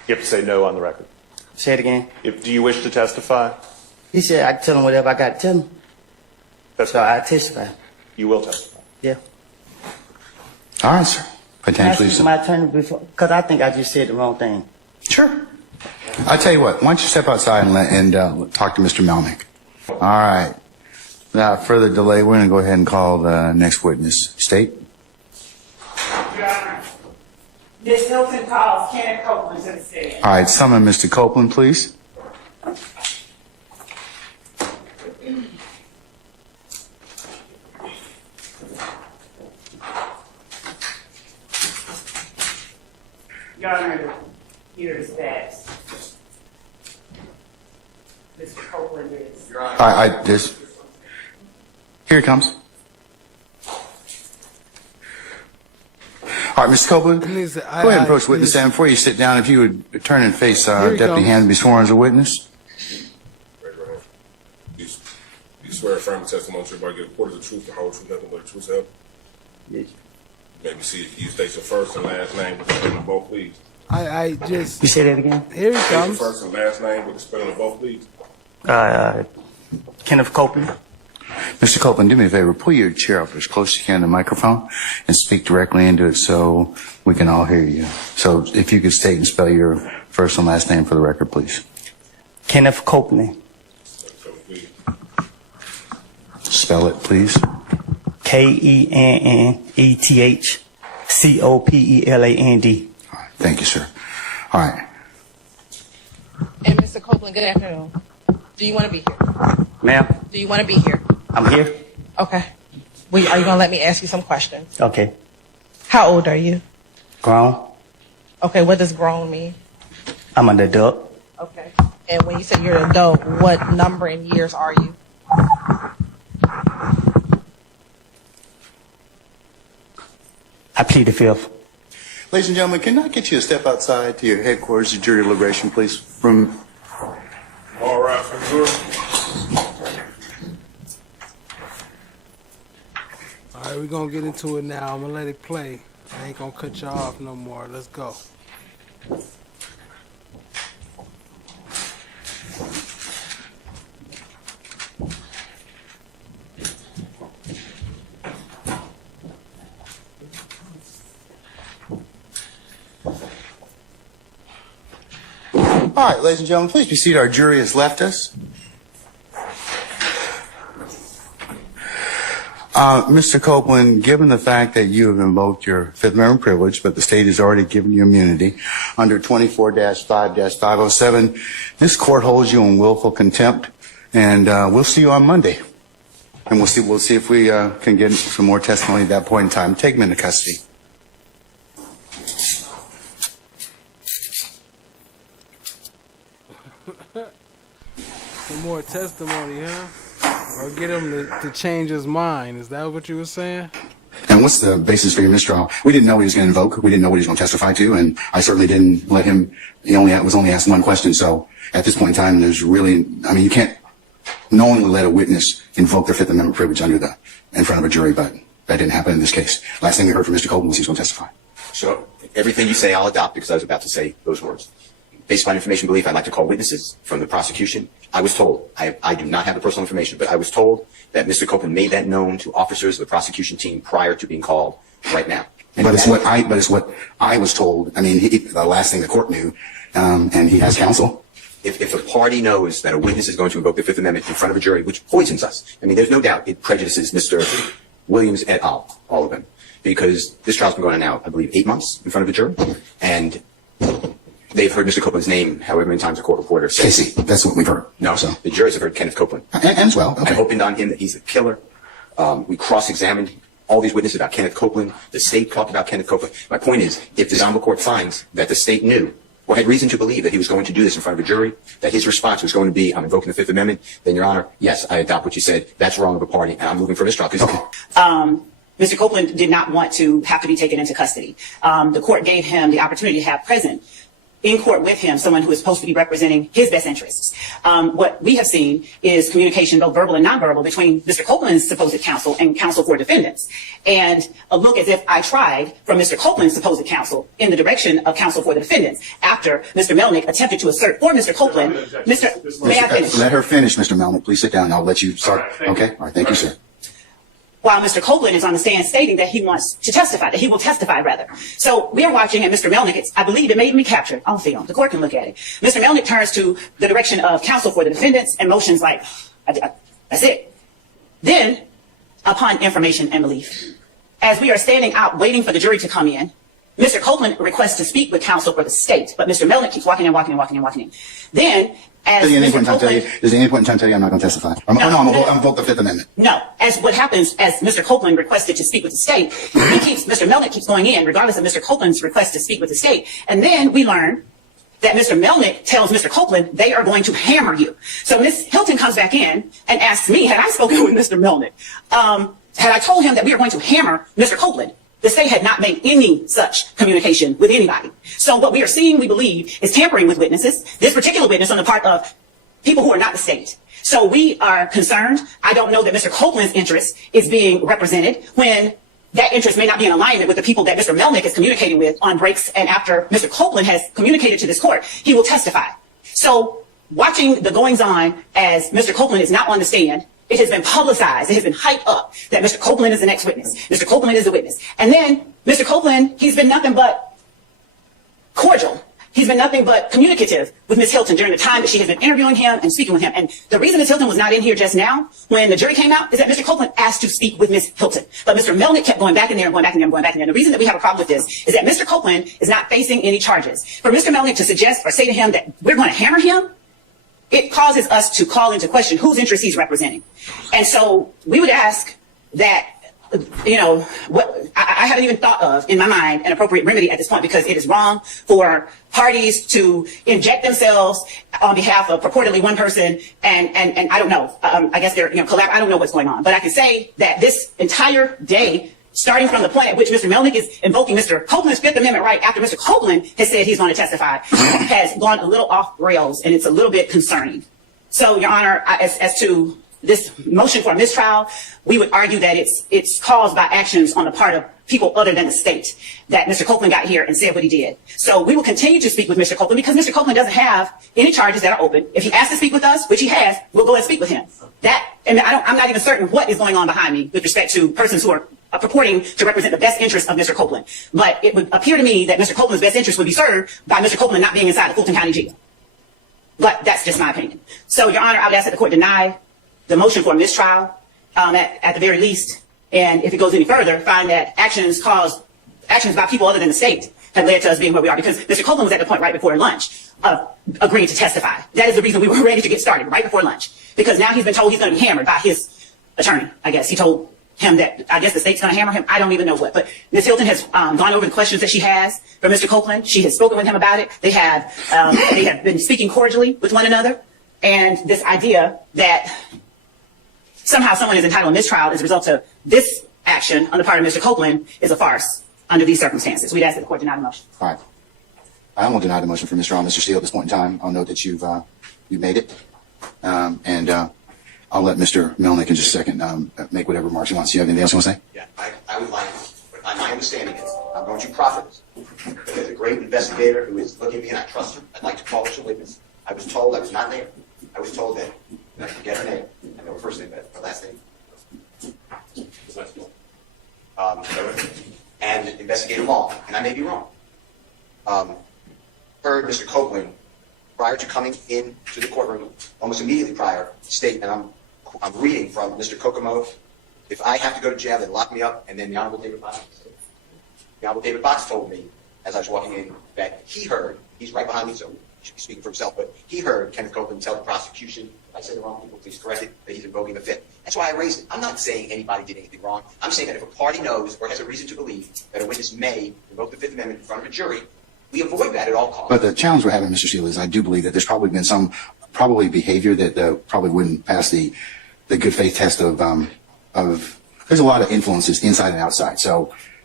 You have to say no on the record. Say it again. Do you wish to testify? He said I tell him whatever I got to tell him. That's so I testify. You will testify. Yeah. All right, sir. Potentially. Can I speak to my attorney before? Because I think I just said the wrong thing. Sure. I'll tell you what. Why don't you step outside and talk to Mr. Melnick? All right. Without further delay, we're going to go ahead and call the next witness. State. Your Honor, Ms. Hilton calls Kenneth Copeland to the stand. All right. Summon Mr. Copeland, please. Your Honor, here is facts. Mr. Copeland is. Your Honor. Here it comes. All right, Mr. Copeland, go ahead and approach the witness stand. Before you sit down, if you would turn and face Deputy Hand and be sworn as a witness. Right hand. You swear affirm the testimony you're about to give report of the truth, the whole truth, nothing but the truth, help? Yes. Maybe see if you state your first and last name with the spelling of both, please. You say that again? Here he State comes. your first and last name with the spelling of both, please. Kenneth Copeland. Mr. Copeland, do me a favor. Pull your chair up as close as you can to the microphone and speak directly into it so we can all hear you. So if you could state and spell your first and last name for the record, please. Kenneth Copeland. Spell it, please. KENNETHCOPELAND. All right. Thank you, sir. All right. And Mr. Copeland, good afternoon. Do you want to be here? Ma'am, Do you want to be here? I'm here. Okay. Are you going to let me ask you some questions? Okay. How old are you? Grown. Okay, what does grown mean? I'm an adult. Okay. And when you say you're an adult, what number in years are you? I plead the fifth. Ladies and gentlemen, can I get you to step outside to your headquarters of jury deliberation, please? All right, for sure. All right, we're going to get into it now. I'm going to let it play. I ain't going to cut you off no more. Let's go. All right, ladies and gentlemen, please be seated. Our jury has left us. Mr. Copeland, given the fact that you have invoked your Fifth Amendment privilege, but the state has already given you immunity under 24-5-507, this court holds you in willful contempt, and we'll see you on Monday. And we'll see if we can get some more testimony at that point in time. Take him into custody. Some more testimony, huh? Or get him to change his mind. Is that what you were saying? And what's the basis for your mistrial? We didn't know what he was going to invoke. We didn't know what he was going to testify to, and I certainly didn't let him. He was only asked one question. So at this point in time, there's really, you can't knowingly let a witness invoke their Fifth Amendment privilege in front of a jury, but that didn't happen in this case. Last thing we heard from Mr. Copeland was he was going to testify. So everything you say, I'll adopt because I was about to say those words. Based on information belief, I'd like to call witnesses from the prosecution. I was told, I do not have the personal information, but I was told that Mr. Copeland made that known to officers of the prosecution team prior to being called right now. But it's what I was told. The last thing the court knew, and he has counsel. If a party knows that a witness is going to invoke the Fifth Amendment in front of a jury, which poisons us, there's no doubt it prejudices Mr. Williams et al., all of them, because this trial's been going on now, I believe, 8 months in front of a jury, and they've heard Mr. Copeland's name however many times a court reporter says. Casey, that's what we've heard. No, so the juries have heard Kenneth Copeland. And as well. Okay. I opened on him that he's a killer. We cross-examined all these witnesses about Kenneth Copeland. The state talked about Kenneth Copeland. My point is, if the Zomba court finds that the state knew or had reason to believe that he was going to do this in front of a jury, that his response was going to be, I'm invoking the Fifth Amendment, then, Your Honor, yes, I adopt what you said. That's wrong of a party, and I'm moving for mistrial. Mr. Copeland did not want to have to be taken into custody. The court gave him the opportunity to have present in court with him someone who is supposed to be representing his best interests. What we have seen is communication, both verbal and nonverbal, between Mr. Copeland's supposed counsel and counsel for defendants. And a look as if I tried from Mr. Copeland's supposed counsel in the direction of counsel for the defendants after Mr. Melnick attempted to assert for Mr. Copeland. May I finish? Let her finish, Mr. Melnick. Please sit down. I'll let you start. Okay? All right. Thank you, sir. While Mr. Copeland is on the stand stating that he wants to testify, that he will testify rather. So we are watching, and Mr. Melnick, I believe it may be captured on film. The court can look at it. Mr. Melnick turns to the direction of counsel for the defendants and motions like, that's it. Then, upon information and belief, as we are standing out waiting for the jury to come in, Mr. Copeland requests to speak with counsel for the state, but Mr. Melnick keeps walking in. Then, as Does any Mr. Copeland... Does any point in time tell you I'm not going to testify? I'm going to invoke the Fifth Amendment. No. As what happens, as Mr. Copeland requested to speak with the state, Mr. Melnick keeps going in, regardless of Mr. Copeland's request to speak with the state. And then we learn that Mr. Melnick tells Mr. Copeland they are going to hammer you. So Ms. Hilton comes back in and asks me, had I spoken with Mr. Melnick, had I told him that we are going to hammer Mr. Copeland? The state had not made any such communication with anybody. So what we are seeing, we believe, is tampering with witnesses, this particular witness on the part of people who are not the state. So we are concerned. I don't know that Mr. Copeland's interest is being represented when that interest may not be in alignment with the people that Mr. Melnick is communicating with on breaks, and after Mr. Copeland has communicated to this court, he will testify. So watching the goings on as Mr. Copeland is not on the stand, it has been publicized, it has been hyped up that Mr. Copeland is the next witness. Mr. Copeland is the witness. And then Mr. Copeland, he's been nothing but cordial. He's been nothing but communicative with Ms. Hilton during the time that she has been interviewing him and speaking with him. And the reason Ms. Hilton was not in here just now when the jury came out is that Mr. Copeland asked to speak with Ms. Hilton. But Mr. Melnick kept going back in there and going back in there and going back in there. The reason that we have a problem with this is that Mr. Copeland is not facing any charges. For Mr. Melnick to suggest or say to him that we're going to hammer him, it causes us to call into question whose interest he's representing. And so we would ask that, you know, what I haven't even thought of in my mind an appropriate remedy at this point, because it is wrong for parties to inject themselves on behalf of purportedly one person. And I don't know, I guess they're, I don't know what's going on. But I can say that this entire day, starting from the point at which Mr. Melnick is invoking Mr. Copeland's Fifth Amendment right after Mr. Copeland has said he's going to testify, has gone a little off rails, and it's a little bit concerning. So, Your Honor, as to this motion for a mistrial, we would argue that it's caused by actions on the part of people other than the state, that Mr. Copeland got here and said what he did. So we will continue to speak with Mr. Copeland because Mr. Copeland doesn't have any charges that are open. If he asks to speak with us, which he has, we'll go and speak with him. I'm not even certain what is going on behind me with respect to persons who are purporting to represent the best interest of Mr. Copeland. But it would appear to me that Mr. Copeland's best interest would be served by Mr. Copeland not being inside the Fulton County Jail. But that's just my opinion. So, Your Honor, I would ask that the court deny the motion for a mistrial at the very least. And if it goes any further, find that actions by people other than the state have led to us being where we are. Because Mr. Copeland was at the point right before lunch of agreeing to testify. That is the reason we were ready to get started right before lunch. Because now he's been told he's going to be hammered by his attorney, I guess. He told him that I guess the state's going to hammer him. I don't even know what. But Ms. Hilton has gone over the questions that she has for Mr. Copeland. She has spoken with him about it. They have been speaking cordially with one another. And this idea that somehow someone is entitled to mistrial as a result of this action on the part of Mr. Copeland is a farce under these circumstances. We'd ask that the court deny the motion. All right. I won't deny the motion for mistrial, Mr. Steele, at this point in time. I'll note that you've made it. I'll let Mr. Melnick in just a second make whatever remarks he wants. Do you have anything else you want to say? Yeah, I would like, but my understanding is, I'm going to profit this. There's a great investigator who is looking at me and I trust him. I'd like to call as a witness. I was told I was not there. I was told that I forget her name. I know her first name, but her last name. And Investigator Long, and I may be wrong, heard Mr. Copeland prior to coming into the courtroom, almost immediately prior, state, and I'm reading from Mr. Kokomo, if I have to go to jail, then lock me up, and then the Honorable David Box told me, as I was walking in, that he heard, he's right behind me, so he should be speaking for himself, but he heard Kenneth Copeland tell the prosecution, if I said the wrong people, please correct it, that he's invoking the Fifth. That's why I raised it. I'm not saying anybody did anything wrong. I'm saying that if a party knows or has a reason to believe that a witness may invoke the Fifth Amendment in front of a jury, we avoid that at all costs. But the challenge we're having, Mr. Steele, is I do believe that there's probably been some behavior that probably wouldn't pass the good faith test of there's a lot of influences inside and outside. So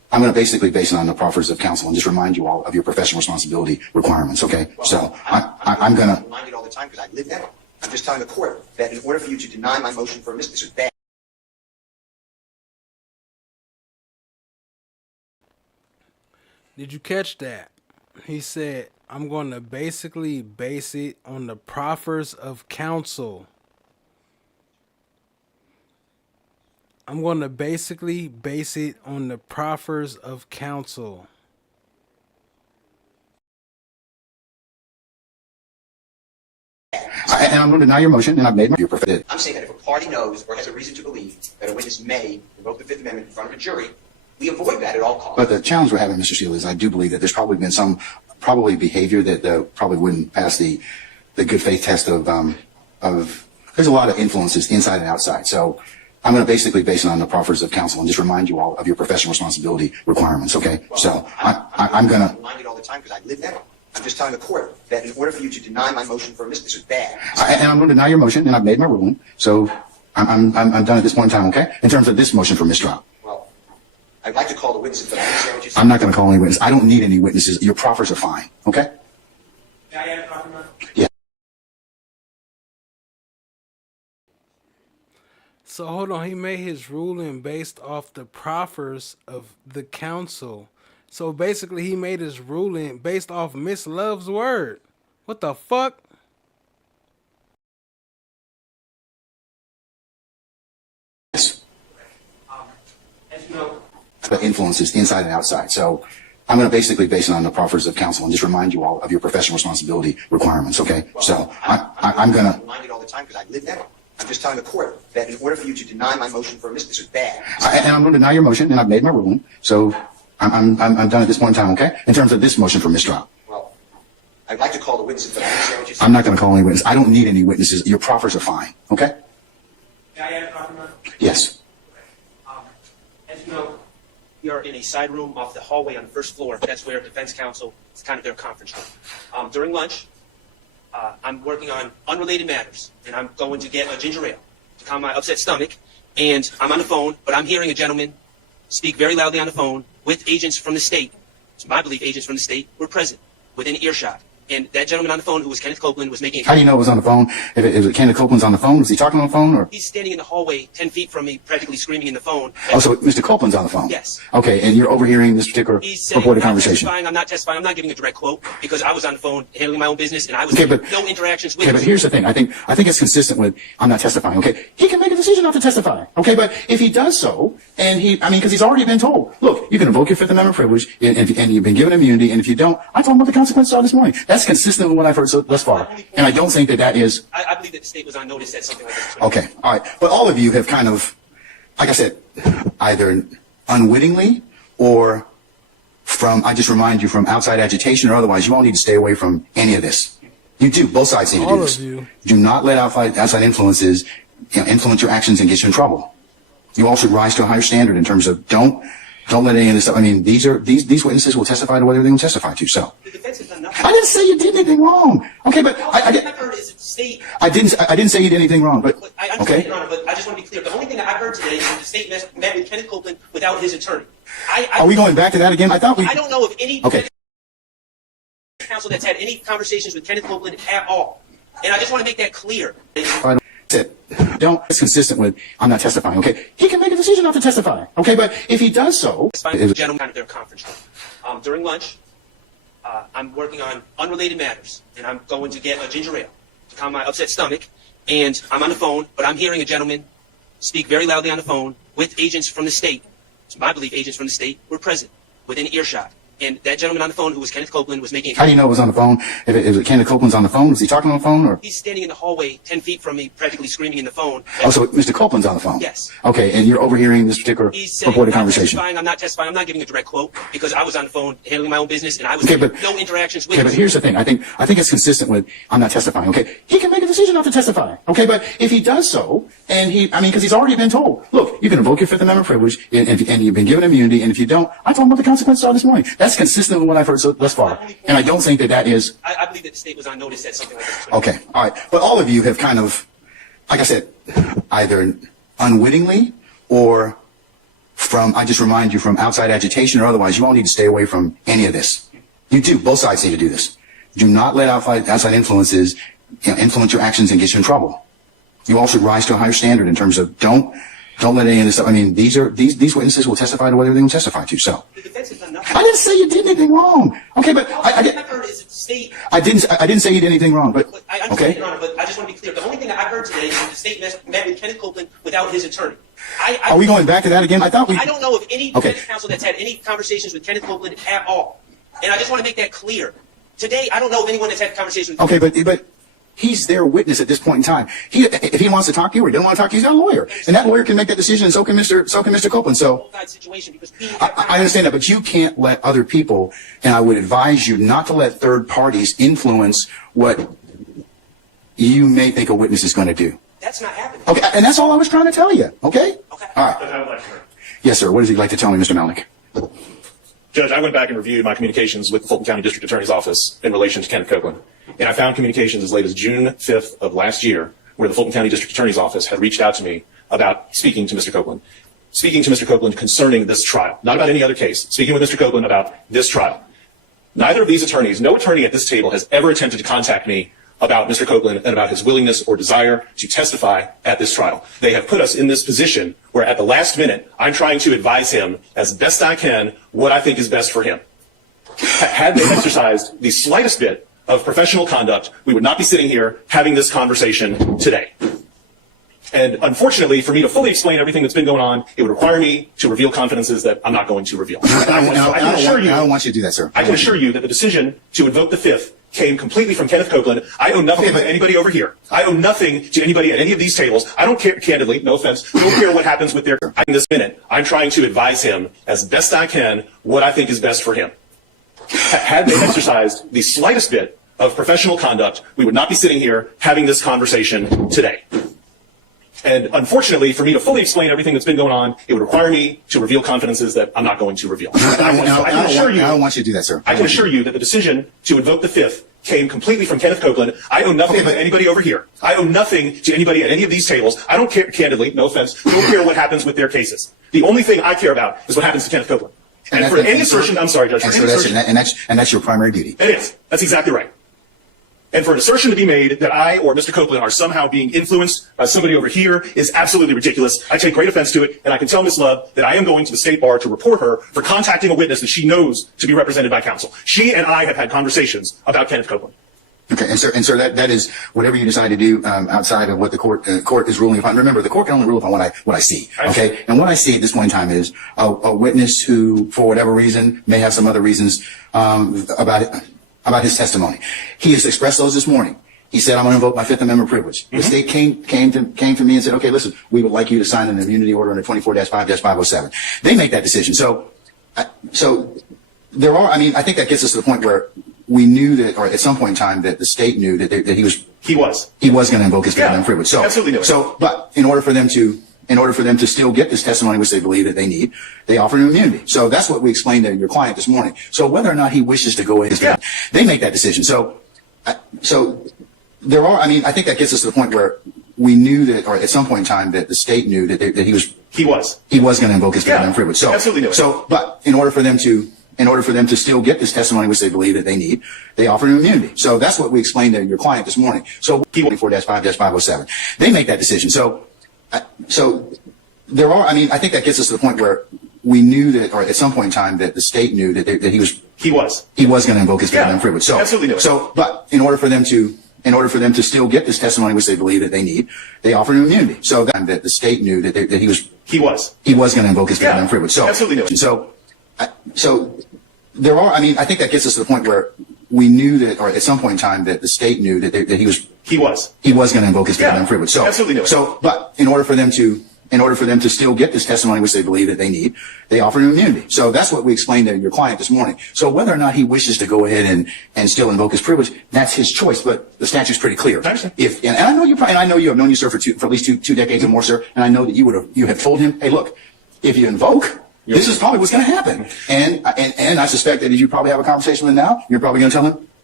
I'm going to basically base it on the proffers of counsel and just remind you all of your professional responsibility requirements, okay? So I'm going to remind it all the time because I live that. I'm just telling the court that in order for you to deny my motion for a misdemeanor, this is bad. Did you catch that? He said, I'm going to basically base it on the proffers of counsel. I'm going to basically base it on the proffers of counsel. And I'm going to deny your motion, and I've made my your profit. I'm saying that if a party knows or has a reason to believe that a witness may invoke the Fifth Amendment in front of a jury, we avoid that at all costs. But the challenge we're having, Mr. Steele, is I do believe that there's probably been some behavior that probably wouldn't pass the good faith test of there's a lot of influences inside and outside. So I'm going to basically base it on the proffers of counsel and just remind you all of your professional responsibility requirements, okay? So I'm going to remind it all the time because I live that. I'm just telling the court that in order for you to deny my motion for a misdemeanor, this is bad. And I'm going to deny your motion, and I've made my ruling. So I'm done at this point in time, okay? In terms of this motion for mistrial. Well, I'd like to call the witnesses, but I understand what you're saying. I'm not going to call any witnesses. I don't need any witnesses. Your proffers are fine, okay? Can I add a comment? Yeah. So hold on, he made his ruling based off the proffers of the counsel. So basically he made his ruling based off Miss Love's word. What the fuck? Yes. As you know, The influences inside and outside. So I'm going to basically base it on the proffers of counsel and just remind you all of your professional responsibility requirements, okay? So I'm going to remind it all the time because I live that. I'm just telling the court that in order for you to deny my motion for a misdemeanor, this is bad. and I'm going to deny your motion, and I've made my ruling. So I'm done at this point in time, okay? In terms of this motion for mistrial. Well, I'd like to call the witnesses, but I understand what you're saying. I'm not going to call any witnesses. I don't need any witnesses. Your proffers are fine, okay? can I add a comment? Yes. As you know, we are in a side room off the hallway on the first floor. That's where defense counsel, it's kind of their conference room. During lunch, I'm working on unrelated matters, and I'm going to get a ginger ale to calm my upset stomach, and I'm on the phone, but I'm hearing a gentleman speak very loudly on the phone with agents from the state. To my belief, agents from the state were present within earshot. And that gentleman on the phone, who was Kenneth Copeland, was making... How do you know it was on the phone? If Kenneth Copeland's on the phone, was he talking on the phone? Or? He's standing in the hallway 10 feet from me, practically screaming in the phone. Oh, so Mr. Copeland's on the phone? Yes. Okay, and you're overhearing this particular He's saying, reported I'm conversation? I'm not testifying, I'm not giving a direct quote, because I was on the phone handling my own business, and I was Okay, having but- no interactions with Okay, but here's the thing. I think it's consistent with I'm not testifying. Okay, he can make a decision not to testify. Okay, but if he does so, and because he's already been told, look, you can invoke your Fifth Amendment privilege, and you've been given immunity, and if you don't, I told him what the consequences are this morning. That's consistent with what I've heard thus far, and I don't think that is. I believe that the state was on notice that something like this. Okay, all right, but all of you have kind of, like I said, either unwittingly or I just remind you, from outside agitation or otherwise, you all need to stay away from any of this. You do. Both sides need to do this. All of you. Do not let outside influences influence your actions and get you in trouble. You all should rise to a higher standard in terms of don't let any of this stuff. I mean, these witnesses will testify to whatever they will testify to. So The defense has done nothing. I didn't say you did anything wrong. Okay, but I've heard is the state. I didn't say you did anything wrong. But I understand, okay. Your Honor, but I just want to be clear. The only thing that I've heard today is that the state met with Kenneth Copeland without his attorney. Are we going back to that again? I thought we. I don't know of any Okay. counsel that's had any conversations with Kenneth Copeland at all. And I just want to make that clear. It's consistent with I'm not testifying. Okay, he can make a decision not to testify. Okay, but if he does so, The gentleman kind of their conference room. During lunch, I'm working on unrelated matters, and I'm going to get a ginger ale to calm my upset stomach, and I'm on the phone, but I'm hearing a gentleman speak very loudly on the phone with agents from the state. To my belief, agents from the state were present within earshot. And that gentleman on the phone, who was Kenneth Copeland, was making... How do you know it was on the phone? If Kenneth Copeland's on the phone, was he talking on the phone? Or? He's standing in the hallway 10 feet from me, practically screaming in the phone. Oh, so Mr. Copeland's on the phone? Yes. Okay, and you're overhearing this particular He's saying, reported conversation? I'm not testifying, I'm not giving a direct quote, because I was on the phone handling my own business, and I was Okay, having but- no interactions with Okay, but here's the thing. I think it's consistent with I'm not testifying. Okay, he can make a decision not to testify. Okay, but if he does so, and because he's already been told, look, you can invoke your Fifth Amendment privilege, and you've been given immunity, and if you don't, I told him what the consequences are this morning. That's consistent with what I've heard thus far, and I don't think that is. I believe that the state was on notice that something like this. Okay, all right, but all of you have kind of, like I said, either unwittingly or I just remind you, from outside agitation or otherwise, you all need to stay away from any of this. You do. Both sides need to do this. Do not let outside influences influence your actions and get you in trouble. You all should rise to a higher standard in terms of don't let any of this stuff. I mean, these witnesses will testify to whatever they will testify to. So The defense has done nothing. I didn't say you did anything wrong. Okay, but I didn't say you did anything wrong. But I understand, Your Honor, but I just want to be clear. The only thing that I've heard today is that the state met with Kenneth Copeland without his attorney. Are we going back to that again? I don't know of any defense counsel that's had any conversations with Kenneth Copeland at all. And I just want to make that clear. Today, I don't know of anyone that's had conversations with but he's their witness at this point in time. If he wants to talk to you or he doesn't want to talk to you, he's got a lawyer. And that lawyer can make that decision, and so can Mr. Copeland. So I understand that, but you can't let other people, and I would advise you not to let third parties influence what you may think a witness is going to do. That's not happening. Okay, and that's all I was trying to tell you. Okay? All right. Yes, sir. What does he like to tell me, Mr. Melnick? Judge, I went back and reviewed my communications with the Fulton County District Attorney's Office in relation to Kenneth Copeland. And I found communications as late as June 5th of last year where the Fulton County District Attorney's Office had reached out to me about speaking to Mr. Copeland. Speaking to Mr. Copeland concerning this trial. Not about any other case. Speaking with Mr. Copeland about this trial. Neither of these attorneys, no attorney at this table has ever attempted to contact me about Mr. Copeland and about his willingness or desire to testify at this trial. They have put us in this position where at the last minute, I'm trying to advise him as best I can what I think is best for him. Had they exercised the slightest bit of professional conduct, we would not be sitting here having this conversation today. And unfortunately, for me to fully explain everything that's been going on, it would require me to reveal confidences that I'm not going to reveal. I don't want you to do that, sir. I can assure you that the decision to invoke the Fifth came completely from Kenneth Copeland. I owe nothing to anybody over here. I owe nothing to anybody at any of these tables. I don't care, candidly, no offense, don't care what happens with their... In this minute, I'm trying to advise him as best I can what I think is best for him. Had they exercised the slightest bit of professional conduct, we would not be sitting here having this conversation today. And unfortunately, for me to fully explain everything that's been going on, it would require me to reveal confidences that I'm not going to reveal. I don't want you to do that, sir. I can assure you that the decision to invoke the Fifth came completely from Kenneth Copeland. I owe nothing to anybody over here. I owe nothing to anybody at any of these tables. I don't care, candidly, no offense, don't care what happens with their cases. The only thing I care about is what happens to Kenneth Copeland. And for any assertion, I'm sorry, Judge. And that's your primary duty. It is. That's exactly right. And for an assertion to be made that I or Mr. Copeland are somehow being influenced by somebody over here is absolutely ridiculous. I take great offense to it, and I can tell Ms. Love that I am going to the State Bar to report her for contacting a witness that she knows to be represented by counsel. She and I have had conversations about Kenneth Copeland. Okay, and sir, that is whatever you decide to do outside of what the court is ruling upon. Remember, the court can only rule upon what I see. Okay, and what I see at this point in time is a witness who, for whatever reason, may have some other reasons about his testimony. He has expressed those this morning. He said, "I'm going to invoke my Fifth Amendment privilege." The state came to me and said, "Okay, listen, we would like you to sign an immunity order under 24-5-507." They make that decision. So there are. I mean, I think that gets us to the point where we knew that, or at some point in time, that the state knew that he was going to invoke his Fifth Amendment privilege. So absolutely knew it. So, but in order for them to still get this testimony, which they believe that they need, they offer an immunity. So that's what we explained to your client this morning. So whether or not he wishes to go ahead, they make that decision. So there are. I mean, I think that gets us to the point where we knew that, or at some point in time, that the state knew that he was going to invoke his Fifth Amendment privilege. So absolutely knew it. So, but in order for them to still get this testimony, which they believe that they need, they offer an immunity. So that's what we explained to your client this morning. So 24-5-507, they make that decision. So there are. I mean, I think that gets us to the point where we knew that, or at some point in time, that the state knew that he was going to invoke his Fifth Amendment privilege. So absolutely knew it. So, but in order for them to still get this testimony, which they believe that they need, they offer an immunity. So that the state knew that he was going to invoke his Fifth Amendment privilege. So absolutely knew it. So there are. I mean, I think that gets us to the point where we knew that, or at some point in time, that the state knew that he was going to invoke his Fifth Amendment privilege. So absolutely knew it. So, but in order for them to still get this testimony, which they believe that they need, they offer an immunity. So that's what we explained to your client this morning. So whether or not he wishes to go ahead and still invoke his privilege, that's his choice. But the statute's pretty clear. And I know you have known you, sir, for at least two decades or more, sir. And I know that you have told him, hey, look, if you invoke, this is probably what's going to happen. And I suspect that as you probably have a conversation with him now, you're probably going to tell him,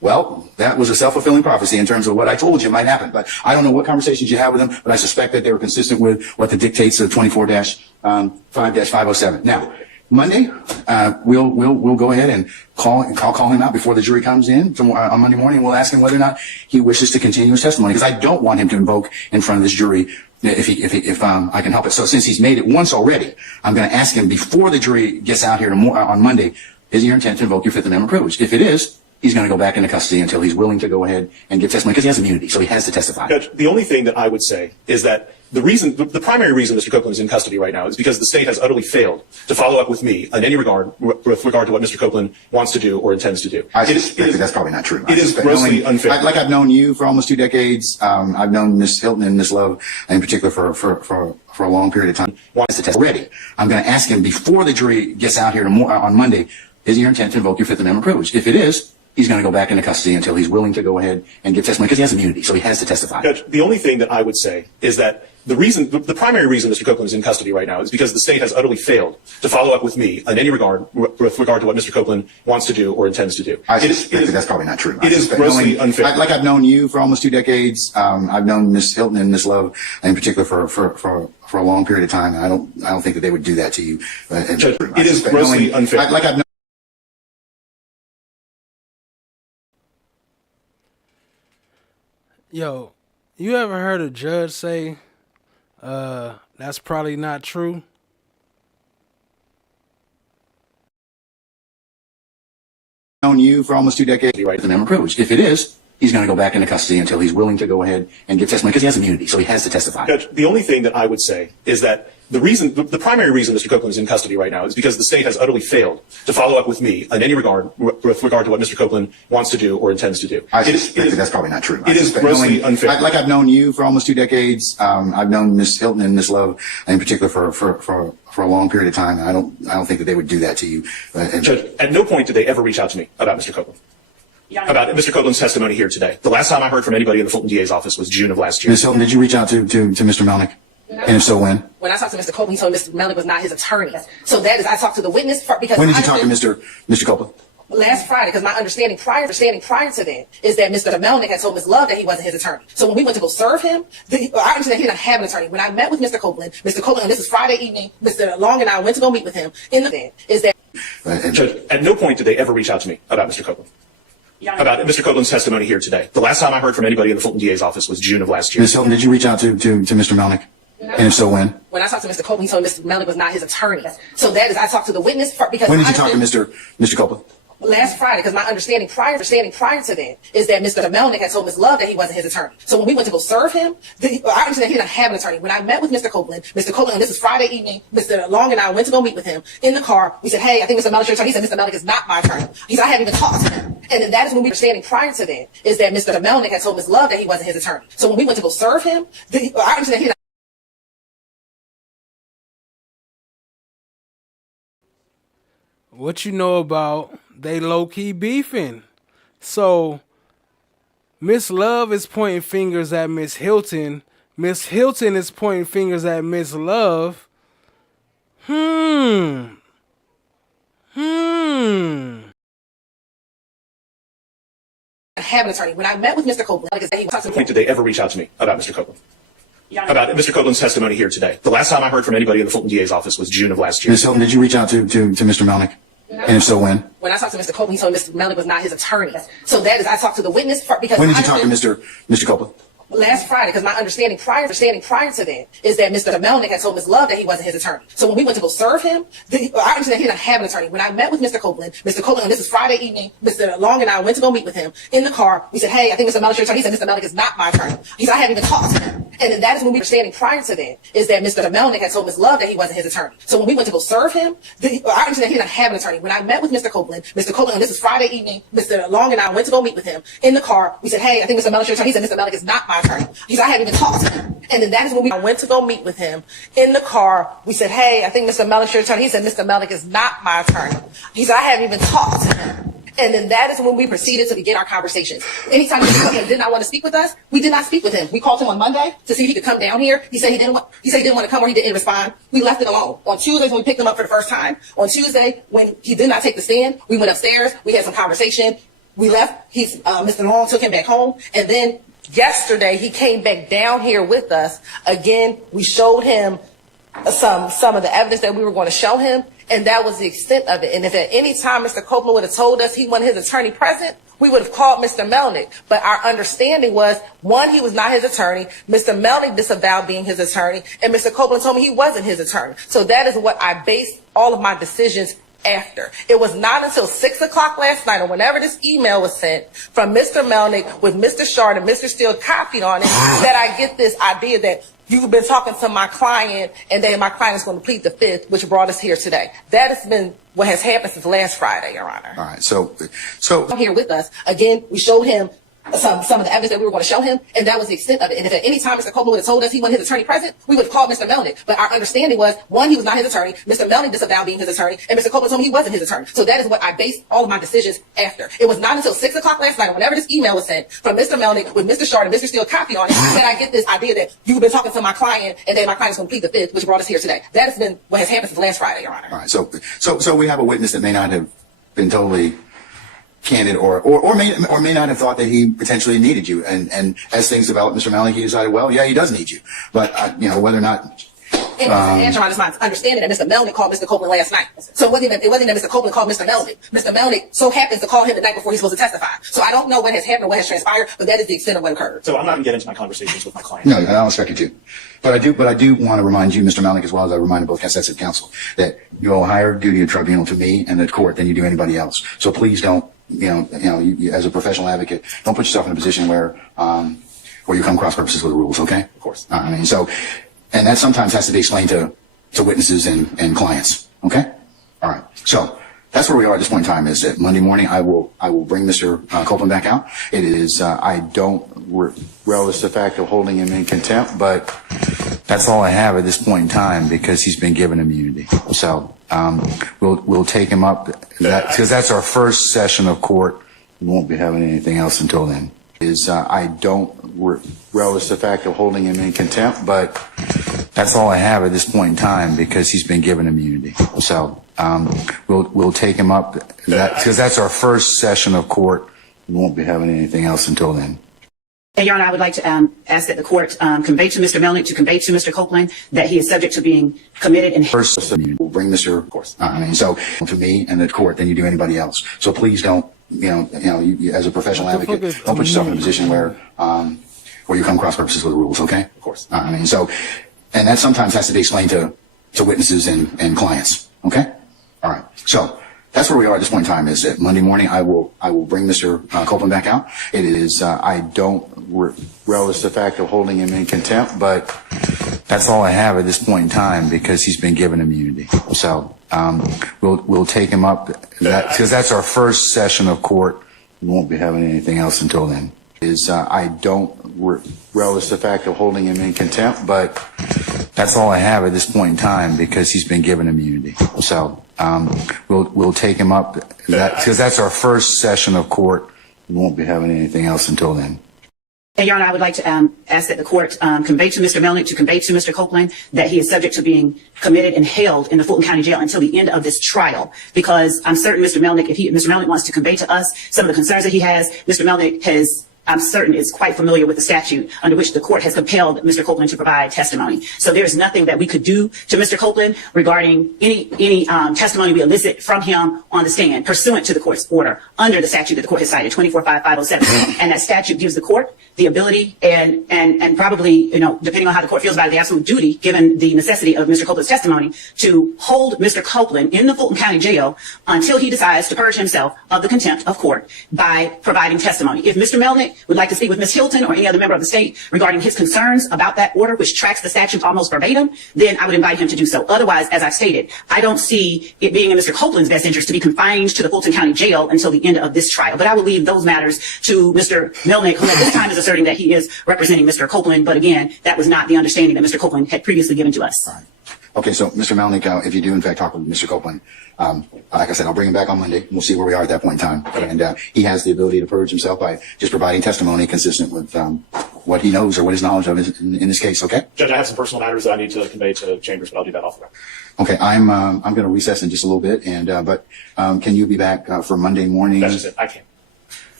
Well, that was a self-fulfilling prophecy in terms of what I told you might happen. But I don't know what conversations you had with them, but I suspect that they were consistent with what the dictates of 24-5-507. Now, Monday, we'll go ahead and call him out before the jury comes in on Monday morning. We'll ask him whether or not he wishes to continue his testimony, because I don't want him to invoke in front of this jury if I can help it. So since he's made it once already, I'm going to ask him before the jury gets out here on Monday, is your intent to invoke your Fifth Amendment privilege? If it is, he's going to go back into custody until he's willing to go ahead and give testimony, because he has immunity, so he has to testify. Judge, the only thing that I would say is that the primary reason Mr. Copeland is in custody right now is because the state has utterly failed to follow up with me in any regard with regard to what Mr. Copeland wants to do or intends to do. I suspect that's probably not true. It is grossly unfair. Like I've known you for almost 2 decades. I've known Ms. Hilton and Ms. Love in particular for a long period of time. Wants to test already. I'm going to ask him before the jury gets out here on Monday, is your intent to invoke your Fifth Amendment privilege? If it is, he's going to go back into custody until he's willing to go ahead and give testimony, because he has immunity, so he has to testify. Judge, the only thing that I would say is that the primary reason Mr. Copeland is in custody right now is because the state has utterly failed to follow up with me in any regard with regard to what Mr. Copeland wants to do or intends to do. I suspect that's probably not true. It is grossly unfair. Like I've known you for almost 2 decades. I've known Ms. Hilton and Ms. Love in particular for a long period of time. And I don't think that they would do that to you. Judge, it is grossly unfair. Like I've known. Yo, you ever heard a judge say, that's probably not true? Known you for almost 2 decades. Right, the Amendment privilege. If it is, he's going to go back into custody until he's willing to go ahead and give testimony, because he has immunity, so he has to testify. Judge, the only thing that I would say is that the primary reason Mr. Copeland is in custody right now is because the state has utterly failed to follow up with me in any regard with regard to what Mr. Copeland wants to do or intends to do. I suspect that's probably not true. It is grossly unfair. Like I've known you for almost 2 decades. I've known Ms. Hilton and Ms. Love in particular for a long period of time. And I don't think that they would do that to you. Judge, at no point did they ever reach out to me about Mr. Copeland. About Mr. Copeland's testimony here today. The last time I heard from anybody in the Fulton DA's office was June of last year. Ms. Hilton, did you reach out to Mr. Melnick? And if so, when? When I talked to Mr. Copeland, he told me Mr. Melnick was not his attorney. So that is, I talked to the witness because. When did you talk to Mr. Copeland? Last Friday, because my understanding prior to that is that Mr. Melnick had told Ms. Love that he wasn't his attorney. So when we went to go serve him, I understand he didn't have an attorney. When I met with Mr. Copeland, and this is Friday evening, Mr. Long and I went to go meet with him Judge, at no point did they ever reach out to me about Mr. Copeland. About Mr. Copeland's testimony here today. The last time I heard from anybody in the Fulton DA's office was June of last year. Ms. Hilton, did you reach out to Mr. Melnick? And if so, when? When I talked to Mr. Copeland, he told me Mr. Melnick was not his attorney. So that is, I talked to the witness because. When did you talk to Mr. Copeland? Last Friday, because my understanding prior to that is that Mr. Melnick had told Ms. Love that he wasn't his attorney. So when we went to go serve him, I understand he didn't have an attorney. When I met with Mr. Copeland, and this is Friday evening, Mr. Long and I went to go meet with him in the car. We said, hey, I think Mr. Melnick's your attorney. He said, Mr. Melnick is not my attorney. He said, I haven't even talked to him. And then that is when we were standing prior to that is that Mr. Melnick had told Ms. Love that he wasn't his attorney. So when we went to go serve him, I understand he didn't. What you know about they low-key beefing? So Miss Love is pointing fingers at Miss Hilton. Miss Hilton is pointing fingers at Miss Love. Have an attorney. When I met with Mr. Copeland, did they ever reach out to me about Mr. Copeland? About Mr. Copeland's testimony here today. The last time I heard from anybody in the Fulton DA's office was June of last year. Ms. Hilton, did you reach out to Mr. Melnick? And if so, when? When I talked to Mr. Copeland, he told me Mr. Melnick was not his attorney. So that is, I talked to the witness because. When did you talk to Mr. Copeland? Last Friday, because my understanding prior to that is that Mr. Melnick had told Ms. Love that he wasn't his attorney. So when we went to go serve him, I understand he didn't have an attorney. When I met with Mr. Copeland, and this is Friday evening, Mr. Long and I went to go meet with him in the car. We said, hey, I think Mr. Melnick's your attorney. He said, Mr. Melnick is not my attorney. He said, I haven't even talked to him. And then that is when we were standing prior to that is that Mr. Melnick had told Ms. Love that he wasn't his attorney. So when we went to go serve him, I understand he didn't have an attorney. When I met with Mr. Copeland, and this is Friday evening, Mr. Long and I went to go meet with him in the car. We said, hey, I think Mr. Melnick's your attorney. He said, Mr. Melnick is not my attorney. He said, I haven't even talked to him. And then that is when I went to go meet with him in the car. We said, hey, I think Mr. Melnick's your attorney. He said, Mr. Melnick is not my attorney. He said, I haven't even talked to him. And then that is when we proceeded to begin our conversations. Anytime Mr. Copeland did not want to speak with us, we did not speak with him. We called him on Monday to see if he could come down here. He said he didn't want to come, or he didn't respond. We left it alone. On Tuesdays when we picked him up for the first time, on Tuesday when he did not take the stand, we went upstairs. We had some conversation. We left. Mr. Long took him back home, and then yesterday he came back down here with us again. We showed him some of the evidence that we were going to show him, and that was the extent of it. And if at any time Mr. Copeland would have told us he wanted his attorney present, we would have called Mr. Melnick. But our understanding was, one, he was not his attorney. Mr. Melnick disavowed being his attorney, and Mr. Copeland told me he wasn't his attorney. So that is what I based all of my decisions after. It was not until 6 o'clock last night, or whenever this email was sent from Mr. Melnick with Mr. Shard and Mr. Steele copied on it, that I get this idea that you've been talking to my client, and then my client is going to plead the fifth, which brought us here today. That has been what has happened since last Friday, Your Honor. All right. So Here with us again. We showed him some of the evidence that we were going to show him, and that was the extent of it. And if at any time Mr. Copeland would have told us he wanted his attorney present, we would have called Mr. Melnick. But our understanding was, one, he was not his attorney. Mr. Melnick disavowed being his attorney, and Mr. Copeland told me he wasn't his attorney. So that is what I based all of my decisions after. It was not until 6 o'clock last night, or whenever this email was sent from Mr. Melnick with Mr. Shard and Mr. Steele copied on it, that I get this idea that you've been talking to my client, and then my client is going to plead the fifth, which brought us here today. That has been what has happened since last Friday, Your Honor. all right. So we have a witness that may not have been totally candid, or may not have thought that he potentially needed you. And as things developed, Mr. Melnick, he decided, well, yeah, he does need you. But whether or not. And Mr. my understanding that Mr. Melnick called Mr. Copeland last night. So it wasn't that Mr. Copeland called Mr. Melnick. Mr. Melnick so happens to call him the night before he's supposed to testify. So I don't know what has happened or what has transpired, but that is the extent of what occurred. So I'm not going to get into my conversations with my client. No, I don't expect you to. But I do want to remind you, Mr. Melnick, as well as I reminded both sets of counsel, that you owe higher duty of tribunal to me and the court than you do anybody else. So please don't, you as a professional advocate, don't put yourself in a position where you come cross purposes with the rules. Okay? Of course. And that sometimes has to be explained to witnesses and clients. Okay? All right. So that's where we are at this point in time. Is that Monday morning I will bring Mr. Copeland back out. It is I don't relish the fact of holding him in contempt, but that's all I have at this point in time because he's been given immunity. So we'll take him up because that's our first session of court. We won't be having anything else until then. I don't relish the fact of holding him in contempt, but that's all I have at this point in time because he's been given immunity. So we'll take him up because that's our first session of court. We won't be having anything else until then. And Your Honor, I would like to ask that the court convey to Mr. Melnick to convey to Mr. Copeland that he is subject to being committed and first we'll bring Mr. Of course. So to me and the court than you do anybody else. So please don't. You as a professional advocate, don't put yourself in a position where you come cross purposes with the rules. Okay? Of course. And that sometimes has to be explained to witnesses and clients. Okay? All right. So that's where we are at this point in time. Is that Monday morning I will bring Mr. Copeland back out. It is I don't relish the fact of holding him in contempt, but that's all I have at this point in time because he's been given immunity. So we'll take him up because that's our first session of court. We won't be having anything else until then. I don't relish the fact of holding him in contempt, but that's all I have at this point in time because he's been given immunity. So we'll take him up because that's our first session of court. We won't be having anything else until then. And Your Honor, I would like to ask that the court convey to Mr. Melnick to convey to Mr. Copeland that he is subject to being committed and held in the Fulton County Jail until the end of this trial. Because I'm certain Mr. Melnick, if Mr. Melnick wants to convey to us some of the concerns that he has, Mr. Melnick I'm certain is quite familiar with the statute under which the court has compelled Mr. Copeland to provide testimony. So there's nothing that we could do to Mr. Copeland regarding any testimony we elicit from him on the stand pursuant to the court's order under the statute that the court has cited, 245507. And that statute gives the court the ability and probably, depending on how the court feels about it, the absolute duty, given the necessity of Mr. Copeland's testimony, to hold Mr. Copeland in the Fulton County Jail until he decides to purge himself of the contempt of court by providing testimony. If Mr. Melnick would like to speak with Ms. Hilton or any other member of the state regarding his concerns about that order, which tracks the statute almost verbatim, then I would invite him to do so. Otherwise, as I stated, I don't see it being in Mr. Copeland's best interest to be confined to the Fulton County Jail until the end of this trial. But I will leave those matters to Mr. Melnick, who at this time is asserting that he is representing Mr. Copeland. But again, that was not the understanding that Mr. Copeland had previously given to us. All right. Okay, so Mr. Melnick, if you do in fact talk with Mr. Copeland, like I said, I'll bring him back on Monday. We'll see where we are at that point in time. And he has the ability to purge himself by just providing testimony consistent with what he knows or what his knowledge of is in this case. Okay? Judge, I have some personal matters that I need to convey to Chambers, but I'll do that off the record. Okay, I'm going to recess in just a little bit, but can you be back for Monday morning? That's just it. I can.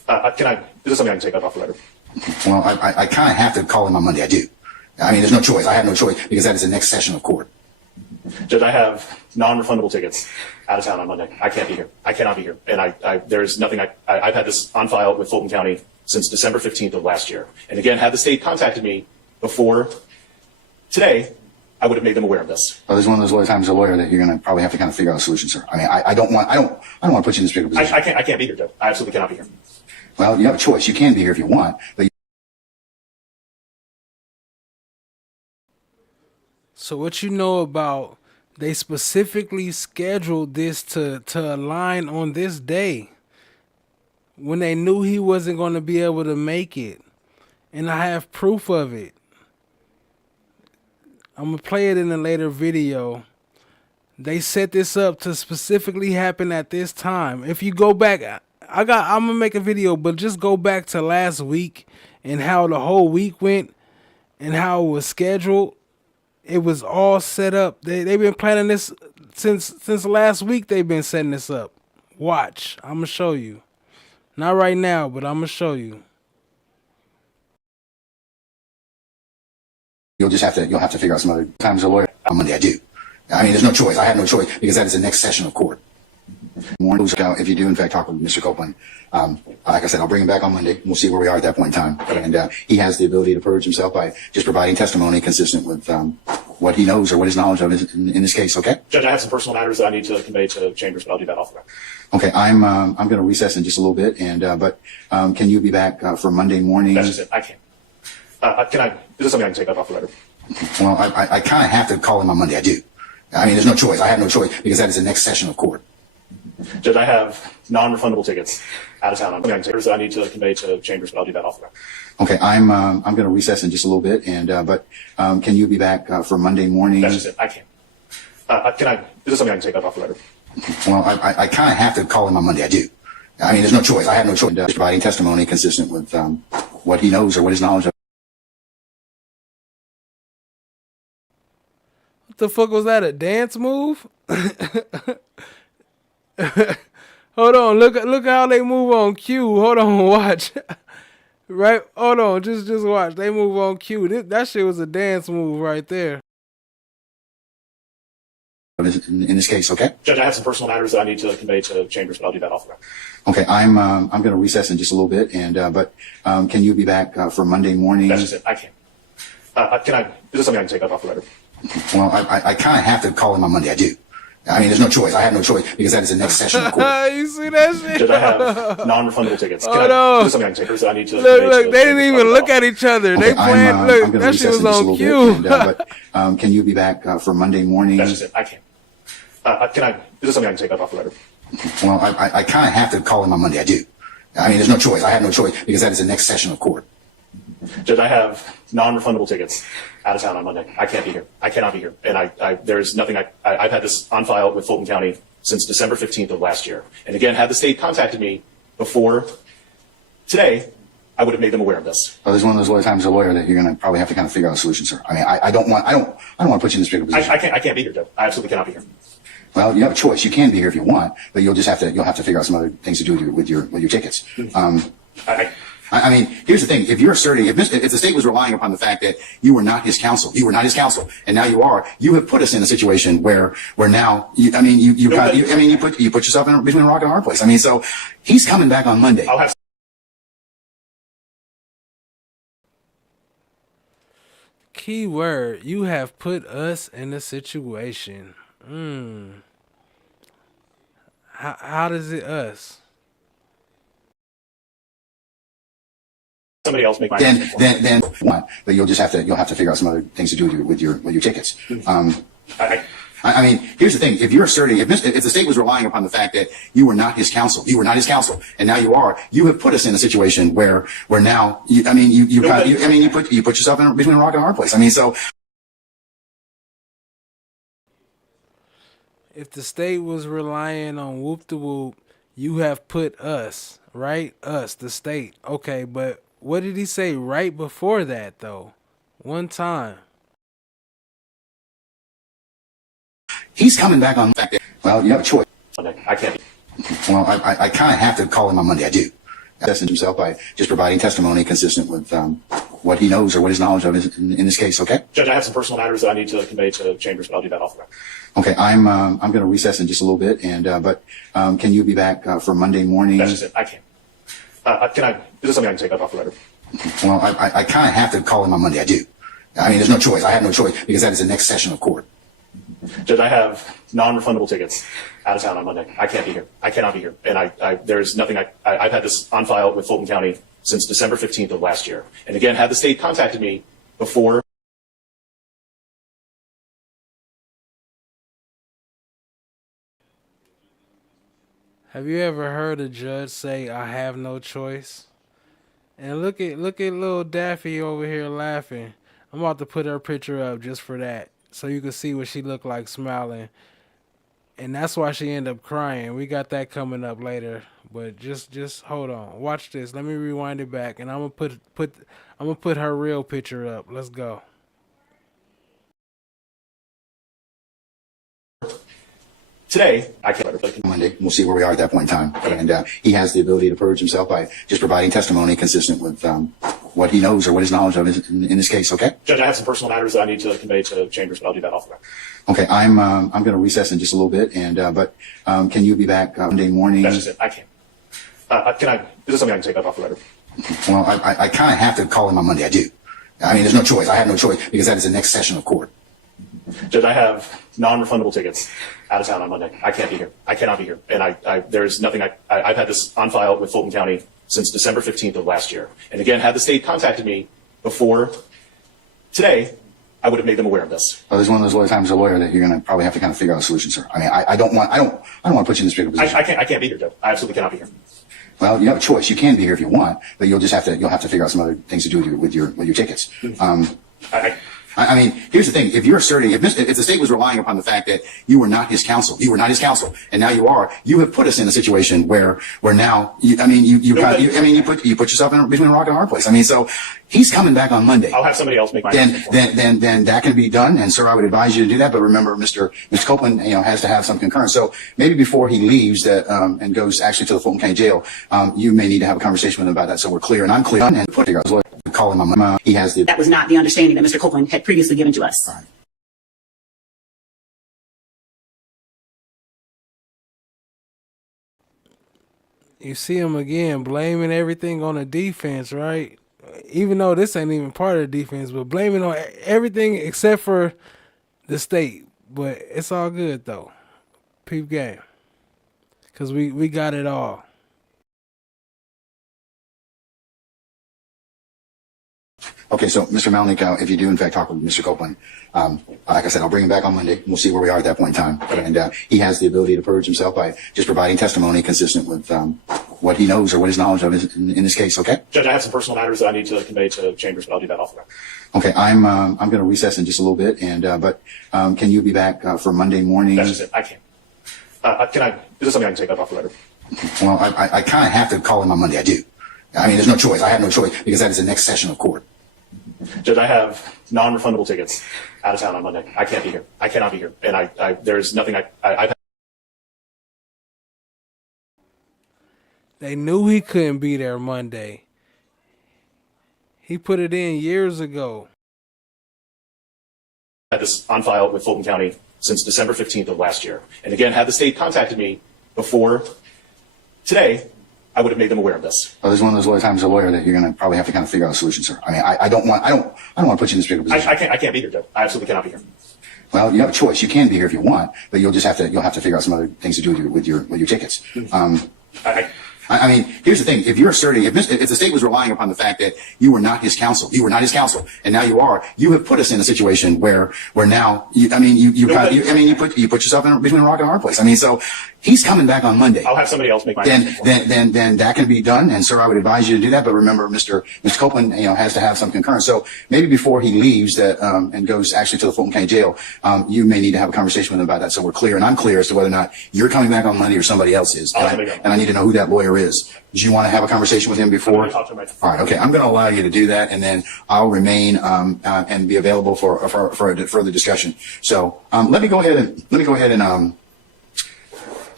Is this something I can take up off the record? Well, I kind of have to call him on Monday. I do. I mean, there's no choice. I have no choice because that is the next session of court. Judge, I have non-refundable tickets out of town on Monday. I can't be here. I cannot be here. And there's nothing I've had this on file with Fulton County since December 15th of last year. And again, had the state contacted me before today, I would have made them aware of this. Well, there's one of those times as a lawyer that you're going to probably have to kind of figure out a solution, sir. I mean, I don't want to put you in this bigger position. I can't be here, Judge. I absolutely cannot be here. Well, you have a choice. You can be here if you want, but. So what you know about, they specifically scheduled this to align on this day when they knew he wasn't going to be able to make it. And I have proof of it. I'm going to play it in a later video. They set this up to specifically happen at this time. If you go back, I'm going to make a video, but just go back to last week and how the whole week went and how it was scheduled. It was all set up. They've been planning this since last week. They've been setting this up. Watch. I'm going to show you. Not right now, but I'm going to show you. You'll have to figure out some other times as a lawyer. On Monday, I do. I mean, there's no choice. I have no choice because that is the next session of court. If you do, in fact, talk with Mr. Copeland, like I said, I'll bring him back on Monday. We'll see where we are at that point in time. And he has the ability to purge himself by just providing testimony consistent with what he knows or what his knowledge of is in this case. Okay? Judge, I have some personal matters that I need to convey to Chambers, but I'll do that off the record. Okay, I'm going to recess in just a little bit, and but can you be back for Monday morning? That's just it. I can't. Is this something I can take up off the record? Well, I kind of have to call him on Monday. I do. I mean, there's no choice. I have no choice because that is the next session of court. Judge, I have non-refundable tickets out of town. I'm going to I need to convey to Chambers, but I'll do that off the record. Okay, I'm going to recess in just a little bit, and but can you be back for Monday morning? That's just it. I can't. Is this something I can take up off the record? Well, I kind of have to call him on Monday. I do. I mean, there's no choice. I have no choice. Just providing testimony consistent with what he knows or what his knowledge of. What the fuck was that? A dance move? Hold on, look how they move on cue. Hold on, watch. Right? Hold on, just watch. They move on cue. That shit was a dance move right there. In this case, okay? Judge, I have some personal matters that I need to convey to Chambers, but I'll do that off the record. Okay, I'm going to recess in just a little bit, and but can you be back for Monday morning? That's just it. I can't. Is this something I can take up off the record? Well, I kind of have to call him on Monday. I do. I mean, there's no choice. I have no choice because that is the next session of court. You see that shit? Judge, I have non-refundable tickets. Hold on. Is this something I can take? So I need to look, they didn't even look at each other. Okay, they playing. Look, that shit was on cue. Bit, and, but can you be back for Monday morning? That's just it. I can't. Is this something I can take up off the record? Well, I kind of have to call him on Monday. I do. I mean, there's no choice. I have no choice because that is the next session of court. Judge, I have non-refundable tickets out of town on Monday. I can't be here. I cannot be here. And there's nothing I've had this on file with Fulton County since December 15th of last year. And again, had the state contacted me before today, I would have made them aware of this. Well, there's one of those times as a lawyer that you're going to probably have to kind of figure out a solution, sir. I mean, I don't want to put you in this bigger position. I can't be here, Judge. I absolutely cannot be here. Well, you have a choice. You can be here if you want, but you'll have to figure out some other things to do with your tickets. I mean, here's the thing. If you're asserting, if the state was relying upon the fact that you were not his counsel, and now you are, you have put us in a situation where now, you put yourself in between a rock and a hard place. I mean, so he's coming back on Monday. Key word, you have put us in a situation. How does it us? Somebody else make my then what? But you'll have to figure out some other things to do with your tickets. I mean, here's the thing. If you're asserting, if the state was relying upon the fact that you were not his counsel, and now you are, you have put us in a situation where now, you put yourself in between a rock and a hard place. I mean, so. If the state was relying on whoop the whoop, you have put us, right? Us, the state. Okay, but what did he say right before that, though? One time. He's coming back on the fact that, well, you have a choice. I can't. Well, I kind of have to call him on Monday. I do. assessing himself by just providing testimony consistent with what he knows or what his knowledge of is in this case. Okay. Judge, I have some personal matters that I need to convey to chambers, but I'll do that off the record. Okay. I'm going to recess in just a little bit, and but can you be back for Monday morning? That's just it. I can't. Is this something I can take up off the record? Well, I kind of have to call him on Monday. I do. I mean, there's no choice. I have no choice because that is the next session of court. Judge, I have non-refundable tickets out of town on Monday. I can't be here. I cannot be here. And there's nothing I've had this on file with Fulton County since December 15th of last year. And again, had the state contacted me before. Have you ever heard a judge say, "I have no choice"? And look at little Daffy over here laughing. I'm about to put her picture up just for that, so you can see what she looked like smiling. And that's why she ended up crying. We got that coming up later. But just hold on. Watch this. Let me rewind it back, and I'm gonna put her real picture up. Let's go. Today, I can't. Monday, we'll see where we are at that point in time. And he has the ability to purge himself by just providing testimony consistent with what he knows or what his knowledge of is in this case. Okay. Judge, I have some personal matters that I need to convey to chambers, but I'll do that off the record. Okay. I'm going to recess in just a little bit, and but can you be back Monday morning? That's just it. I can't. Is this something I can take up off the record? Well, I kind of have to call him on Monday. I do. I mean, there's no choice. I have no choice because that is the next session of court. Judge, I have non-refundable tickets out of town on Monday. I can't be here. I cannot be here. And there's nothing I've had this on file with Fulton County since December 15th of last year. And again, had the state contacted me before today, I would have made them aware of this. Well, there's one of those times as a lawyer that you're going to probably have to kind of figure out a solution, sir. I mean, I don't want to put you in this particular position. I can't be here, Judge. I absolutely cannot be here. Well, you have a choice. You can be here if you want, but you'll have to figure out some other things to do with your tickets. I mean, here's the thing. If you're asserting, if the state was relying upon the fact that you were not his counsel, and now you are, you have put us in a situation where now, you put yourself between a rock and a hard place. I mean, so he's coming back on Monday. I'll have somebody else make my then that can be done. And sir, I would advise you to do that. But remember, Mr. Copeland, has to have some concurrence. So maybe before he leaves and goes actually to the Fulton County Jail, you may need to have a conversation with him about that. So we're clear, and I'm clear, and call him on. He has the. That was not the understanding that Mr. Copeland had previously given to us. Right. You see him again blaming everything on the defense, right? Even though this ain't even part of the defense, but blaming on everything except for the state. But it's all good though. Peep game. Because we got it all. Okay, so Mr. Melnick, if you do in fact talk with Mr. Copeland, like I said, I'll bring him back on Monday. We'll see where we are at that point in time. And he has the ability to purge himself by just providing testimony consistent with what he knows or what his knowledge of is in this case. Okay. Judge, I have some personal matters that I need to convey to chambers, but I'll do that off the record. Okay, I'm going to recess in just a little bit, and but can you be back for Monday morning? That's just it. I can't. Is this something I can take up off the record? Well, I kind of have to call him on Monday. I do. I mean, there's no choice. I have no choice because that is the next session of court. Judge, I have non-refundable tickets out of town on Monday. I can't be here. I cannot be here. And there's nothing I've. They knew he couldn't be there Monday. He put it in years ago. Had this on file with Fulton County since December 15th of last year. And again, had the state contacted me before today, I would have made them aware of this. Well, there's one of those times as a lawyer that you're going to probably have to kind of figure out a solution, sir. I mean, I don't want to put you in this particular position. I can't be here, Judge. I absolutely cannot be here. Well, you have a choice. You can be here if you want, but you'll have to figure out some other things to do with your tickets. I mean, here's the thing. If you're asserting, if the state was relying upon the fact that you were not his counsel, and now you are, you have put us in a situation where now, you put yourself between a rock and a hard place. I mean, so he's coming back on Monday. I'll have somebody else make my then that can be done. And sir, I would advise you to do that. But remember, Mr. Copeland, has to have some concurrence. So maybe before he leaves and goes actually to the Fulton County Jail, you may need to have a conversation with him about that. So we're clear, and I'm clear as to whether or not you're coming back on Monday or somebody else is. And I need to know who that lawyer is. Do you want to have a conversation with him before? Talk to him. All right. Okay. I'm going to allow you to do that, and then I'll remain and be available for a further discussion. So let me go ahead and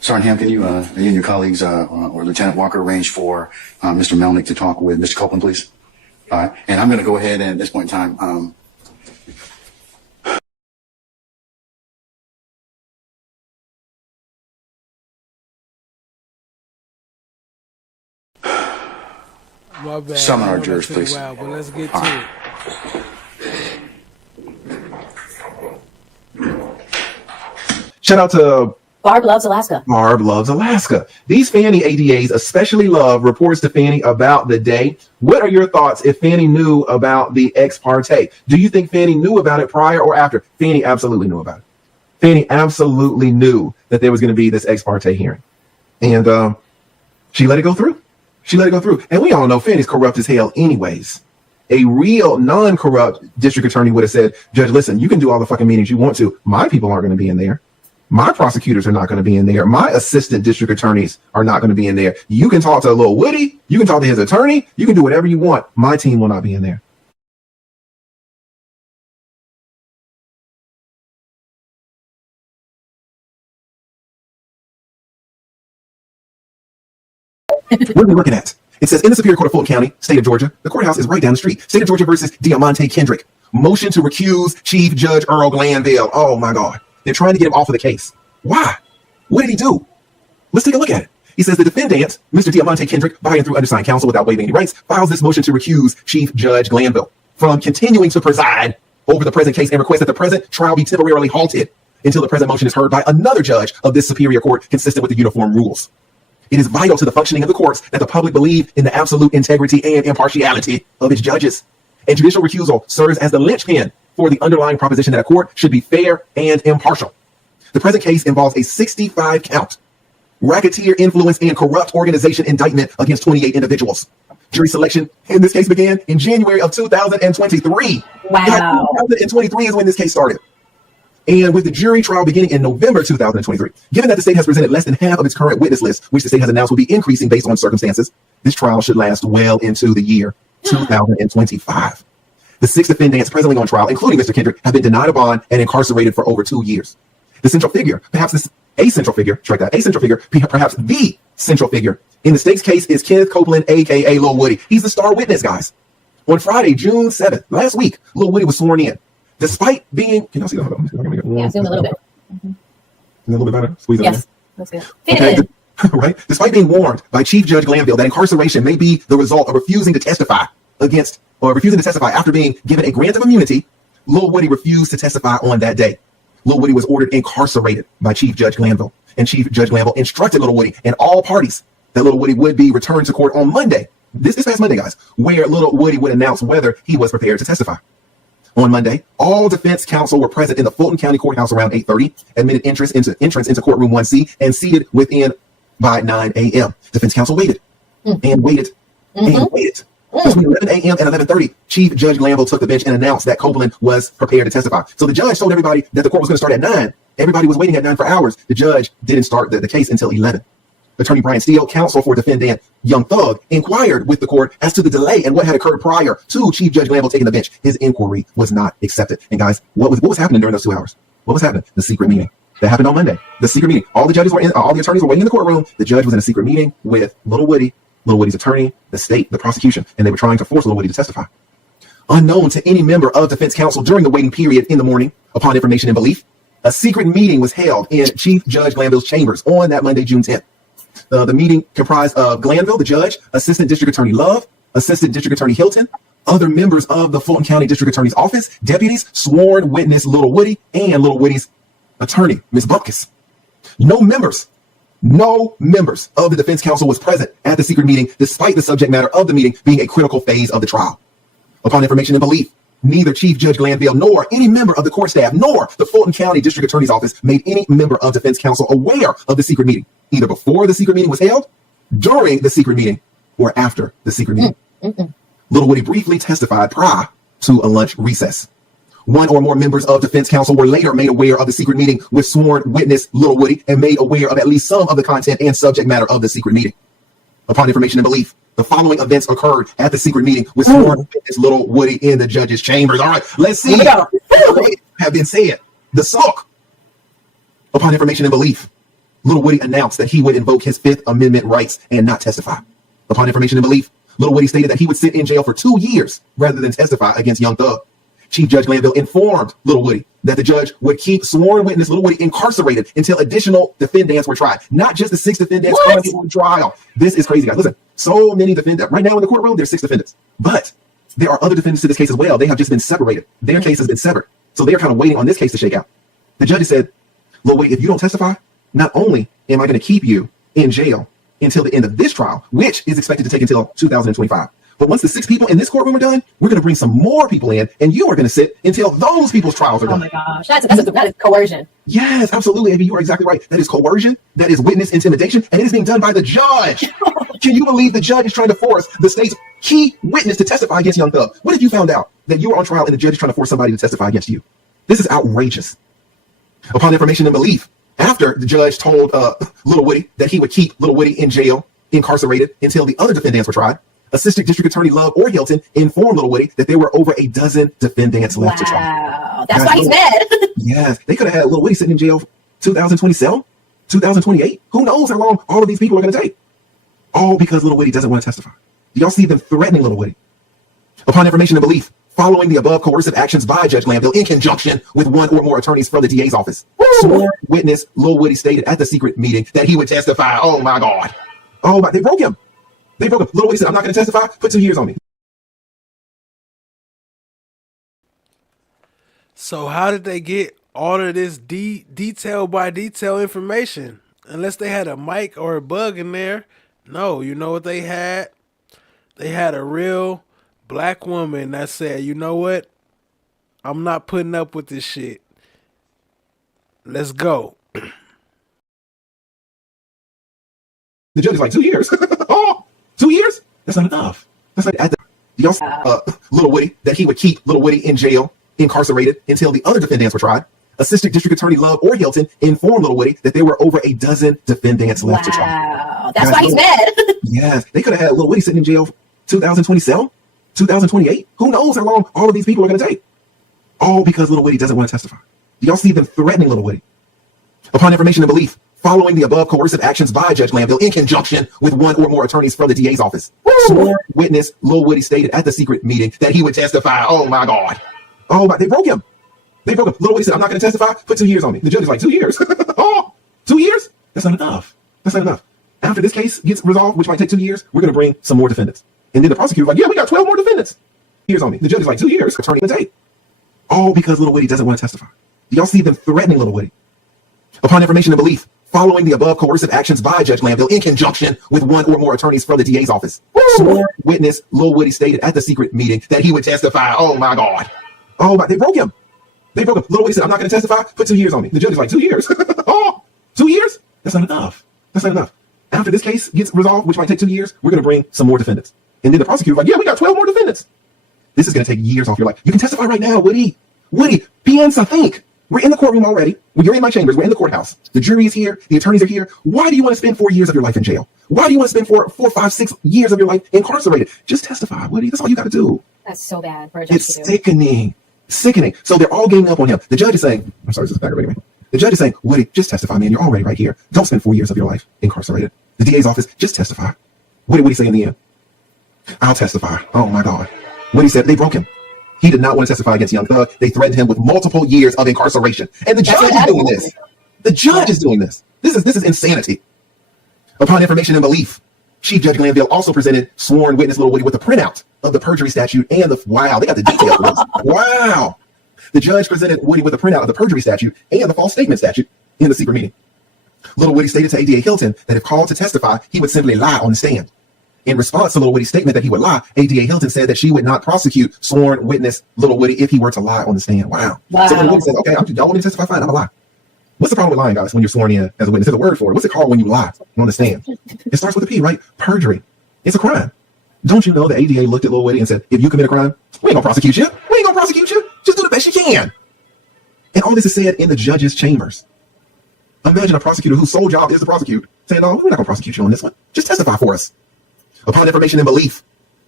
Sergeant Ham, can you and your colleagues or Lieutenant Walker arrange for Mr. Melnick to talk with Mr. Copeland, please? All right. And I'm going to go ahead and at this point in time, My bad. summon our jurors, please. But let's get to it. Shout out to Barb Loves Alaska. Barb Loves Alaska. These Fannie ADAs especially love reports to Fannie about the day. What are your thoughts if Fannie knew about the ex parte? Do you think Fannie knew about it prior or after? Fannie absolutely knew about it. Fannie absolutely knew that there was going to be this ex parte hearing. And she let it go through. She let it go through. And we all know Fannie's corrupt as hell anyways. A real non-corrupt district attorney would have said, Judge, listen, you can do all the fucking meetings you want to. My people aren't going to be in there. My prosecutors are not going to be in there. My assistant district attorneys are not going to be in there. You can talk to Lil Woody. You can talk to his attorney. You can do whatever you want. My team will not be in there. What are we looking at? It says in the Superior Court of Fulton County, state of Georgia, the courthouse is right down the street. State of Georgia versus Diamante Kendrick. Motion to recuse Chief Judge Earl Glanville. Oh my God. They're trying to get him off of the case. Why? What did he do? Let's take a look at it. He says the defendant, Mr. Diamante Kendrick, by and through undersigned counsel without waiving any rights, files this motion to recuse Chief Judge Glanville from continuing to preside over the present case and request that the present trial be temporarily halted until the present motion is heard by another judge of this superior court consistent with the uniform rules. It is vital to the functioning of the courts that the public believe in the absolute integrity and impartiality of its judges. And judicial recusal serves as the linchpin for the underlying proposition that a court should be fair and impartial. The present case involves a 65-count racketeer, influence, and corrupt organization indictment against 28 individuals. Jury selection in this case began in January of 2023. Wow. 2023 is when this case started. And with the jury trial beginning in November 2023, given that the state has presented less than half of its current witness list, which the state has announced will be increasing based on circumstances, this trial should last well into the year 2025. The 6 defendants presently on trial, including Mr. Kendrick, have been denied a bond and incarcerated for over 2 years. The central figure, perhaps a central figure the central figure in the state's case is Kenneth Copeland, aka Lil Woody. He's the star witness, guys. On Friday, June 7th, last week, Lil Woody was sworn in. Despite being, can y'all see that? Yeah, zoom a little bit. A little bit better? Squeeze it Yes. Let's see. Okay. Right? Despite being warned by Chief Judge Glanville that incarceration may be the result of refusing to testify after being given a grant of immunity, Lil Woody refused to testify on that day. Lil Woody was ordered incarcerated by Chief Judge Glanville, and Chief Judge Glanville instructed Lil Woody and all parties that Lil Woody would be returned to court on Monday, this past Monday, guys, where Lil Woody would announce whether he was prepared to testify. On Monday, all defense counsel were present in the Fulton County Courthouse around 8:30, admitted entrance into courtroom 1C, and seated within by 9 a.m. Defense counsel waited and waited and waited. Between 11 a.m. and 11:30, Chief Judge Glanville took the bench and announced that Copeland was prepared to testify. So the judge told everybody that the court was going to start at 9. Everybody was waiting at 9 for hours. The judge didn't start the case until 11. Attorney Brian Steele, counsel for defendant Young Thug, inquired with the court as to the delay and what had occurred prior to Chief Judge Glanville taking the bench. His inquiry was not accepted. And guys, what was happening during those 2 hours? What was happening? The secret meeting that happened on Monday. The secret meeting. All the judges were in. All the attorneys were waiting in the courtroom. The judge was in a secret meeting with Lil Woody, Lil Woody's attorney, the state, the prosecution, and they were trying to force Lil Woody to testify. Unknown to any member of defense counsel during the waiting period in the morning, upon information and belief, a secret meeting was held in Chief Judge Glanville's chambers on that Monday, June 10th. The meeting comprised of Glanville, the judge, Assistant District Attorney Love, Assistant District Attorney Hilton, other members of the Fulton County District Attorney's Office, deputies, sworn witness Lil Woody, and Lil Woody's attorney, Ms. Bumpkus. No members of the defense counsel was present at the secret meeting, despite the subject matter of the meeting being a critical phase of the trial. Upon information and belief, neither Chief Judge Glanville nor any member of the court staff nor the Fulton County District Attorney's Office made any member of defense counsel aware of the secret meeting, either before the secret meeting was held, during the secret meeting, or after the secret meeting. Lil Woody briefly testified prior to a lunch recess. One or more members of defense counsel were later made aware of the secret meeting with sworn witness Lil Woody and made aware of at least some of the content and subject matter of the secret meeting. Upon information and belief, the following events occurred at the secret meeting with sworn witness Lil Woody in the judge's chambers. All right, let's see. Have been said. The smoke. Upon information and belief, Lil Woody announced that he would invoke his Fifth Amendment rights and not testify. Upon information and belief, Lil Woody stated that he would sit in jail for 2 years rather than testify against Young Thug. Chief Judge Glanville informed Lil Woody that the judge would keep sworn witness Lil Woody incarcerated until additional defendants were tried. Not just the 6 defendants currently on trial. This is crazy, guys. Listen, so many defendants. Right now in the courtroom, there's 6 defendants. But there are other defendants to this case as well. They have just been separated. Their case has been severed. So they're kind of waiting on this case to shake out. The judge said, Lil Woody, if you don't testify, not only am I going to keep you in jail until the end of this trial, which is expected to take until 2025. But once the 6 people in this courtroom are done, we're going to bring some more people in, and you are going to sit until those people's trials are done. Oh my gosh, that is coercion. Yes, absolutely, Amy, you are exactly right. That is coercion, that is witness intimidation, and it is being done by the judge. Can you believe the judge is trying to force the state's key witness to testify against Young Thug? What if you found out that you were on trial and the judge is trying to force somebody to testify against you? This is outrageous. Upon information and belief, after the judge told Lil Woody that he would keep Lil Woody in jail, incarcerated, until the other defendants were tried, Assistant District Attorney Love or Hilton informed Lil Woody that there were over a dozen defendants left to try. Wow, that's why he's mad. Yes, they could have had Lil Woody sitting in jail 2027, 2028. Who knows how long all of these people are going to take? All because Lil Woody doesn't want to testify. Do y'all see them threatening Lil Woody? Upon information and belief, following the above coercive actions by Judge Glanville in conjunction with 1 or more attorneys from the DA's office, sworn witness Lil Woody stated at the secret meeting that he would testify. Oh my God. Oh my, they broke him. They broke him. Lil Woody said, I'm not going to testify. Put 2 years on me. So how did they get all of this detail by detail information? Unless they had a mic or a bug in there. No, you know what they had? They had a real black woman that said, you know what? I'm not putting up with this shit. Let's go. The judge is like, 2 years. Oh, 2 years? That's not enough. That's like, y'all Lil Woody, that he would keep Lil Woody in jail, incarcerated, until the other defendants were tried. Assistant District Attorney Love or Hilton informed Lil Woody that there were over a dozen defendants left to try. Wow, that's why he's mad. Yes, they could have had Lil Woody sitting in jail 2027, 2028. Who knows how long all of these people are going to take? All because Lil Woody doesn't want to testify. Do y'all see them threatening Lil Woody? Upon information and belief, following the above coercive actions by Judge Glanville in conjunction with 1 or more attorneys from the DA's office, sworn witness Lil Woody stated at the secret meeting that he would testify. Oh my God. Oh my, they broke him. They broke him. Lil Woody said, I'm not going to testify. Put 2 years on me. The judge is like, 2 years. Oh, 2 years? That's not enough. That's not enough. After this case gets resolved, which might take 2 years, we're going to bring some more defendants. And then the prosecutor's like, yeah, we got 12 more defendants. Years on me. The judge is like, 2 years. Attorney in the tape. All because Lil Woody doesn't want to testify. Do y'all see them threatening Lil Woody? Upon information and belief, following the above coercive actions by Judge Glanville in conjunction with 1 or more attorneys from the DA's office, sworn witness Lil Woody stated at the secret meeting that he would testify. Oh my God. Oh my, they broke him. They broke him. Lil Woody said, I'm not going to testify. Put 2 years on me. The judge is like, 2 years. Oh, 2 years? That's not enough. That's not enough. After this case gets resolved, which might take 2 years, we're going to bring some more defendants. And then the prosecutor's like, yeah, we got 12 more defendants. This is going to take years off your life. You can testify right now, Woody. Woody, PNs, I think. We're in the courtroom already. When you're in my chambers, we're in the courthouse. The jury is here. The attorneys are here. Why do you want to spend 4 years of your life in jail? Why do you want to spend 4, 5, 6 years of your life incarcerated? Just testify, Woody. That's all you got to do. That's so bad for a judge It's to do. sickening. Sickening. So they're all ganging up on him. The judge is saying, I'm sorry, this is aggravating me. The judge is saying, Woody, just testify, man. You're already right here. Don't spend 4 years of your life incarcerated. The DA's office, just testify. What did Woody say in the end? I'll testify. Oh my God. Woody said they broke him. He did not want to testify against Young Thug. They threatened him with multiple years of incarceration. And the judge is doing this. The judge is doing this. This is insanity. Upon information and belief, Chief Judge Glanville also presented sworn witness Lil Woody with a printout of the perjury statute and the, wow, they got the details for this. Wow. The judge presented Woody with a printout of the perjury statute and the false statement statute in the secret meeting. Lil Woody stated to ADA Hilton that if called to testify, he would simply lie on the stand. In response to Lil Woody's statement that he would lie, ADA Hilton said that she would not prosecute sworn witness Lil Woody if he were to lie on the stand. Wow. So Lil Woody says, okay, y'all want me to testify? Fine, I'm gonna lie. What's the problem with lying, guys, when you're sworn in as a witness? There's a word for it. What's it called when you lie on the stand? It starts with a P, right? Perjury. It's a crime. Don't you know the ADA looked at Lil Woody and said, if you commit a crime, we ain't gonna prosecute you. We ain't gonna prosecute you. Just do the best you can. And all this is said in the judge's chambers. Imagine a prosecutor whose sole job is to prosecute saying, no, we're not gonna prosecute you on this one. Just testify for us. Upon information and belief,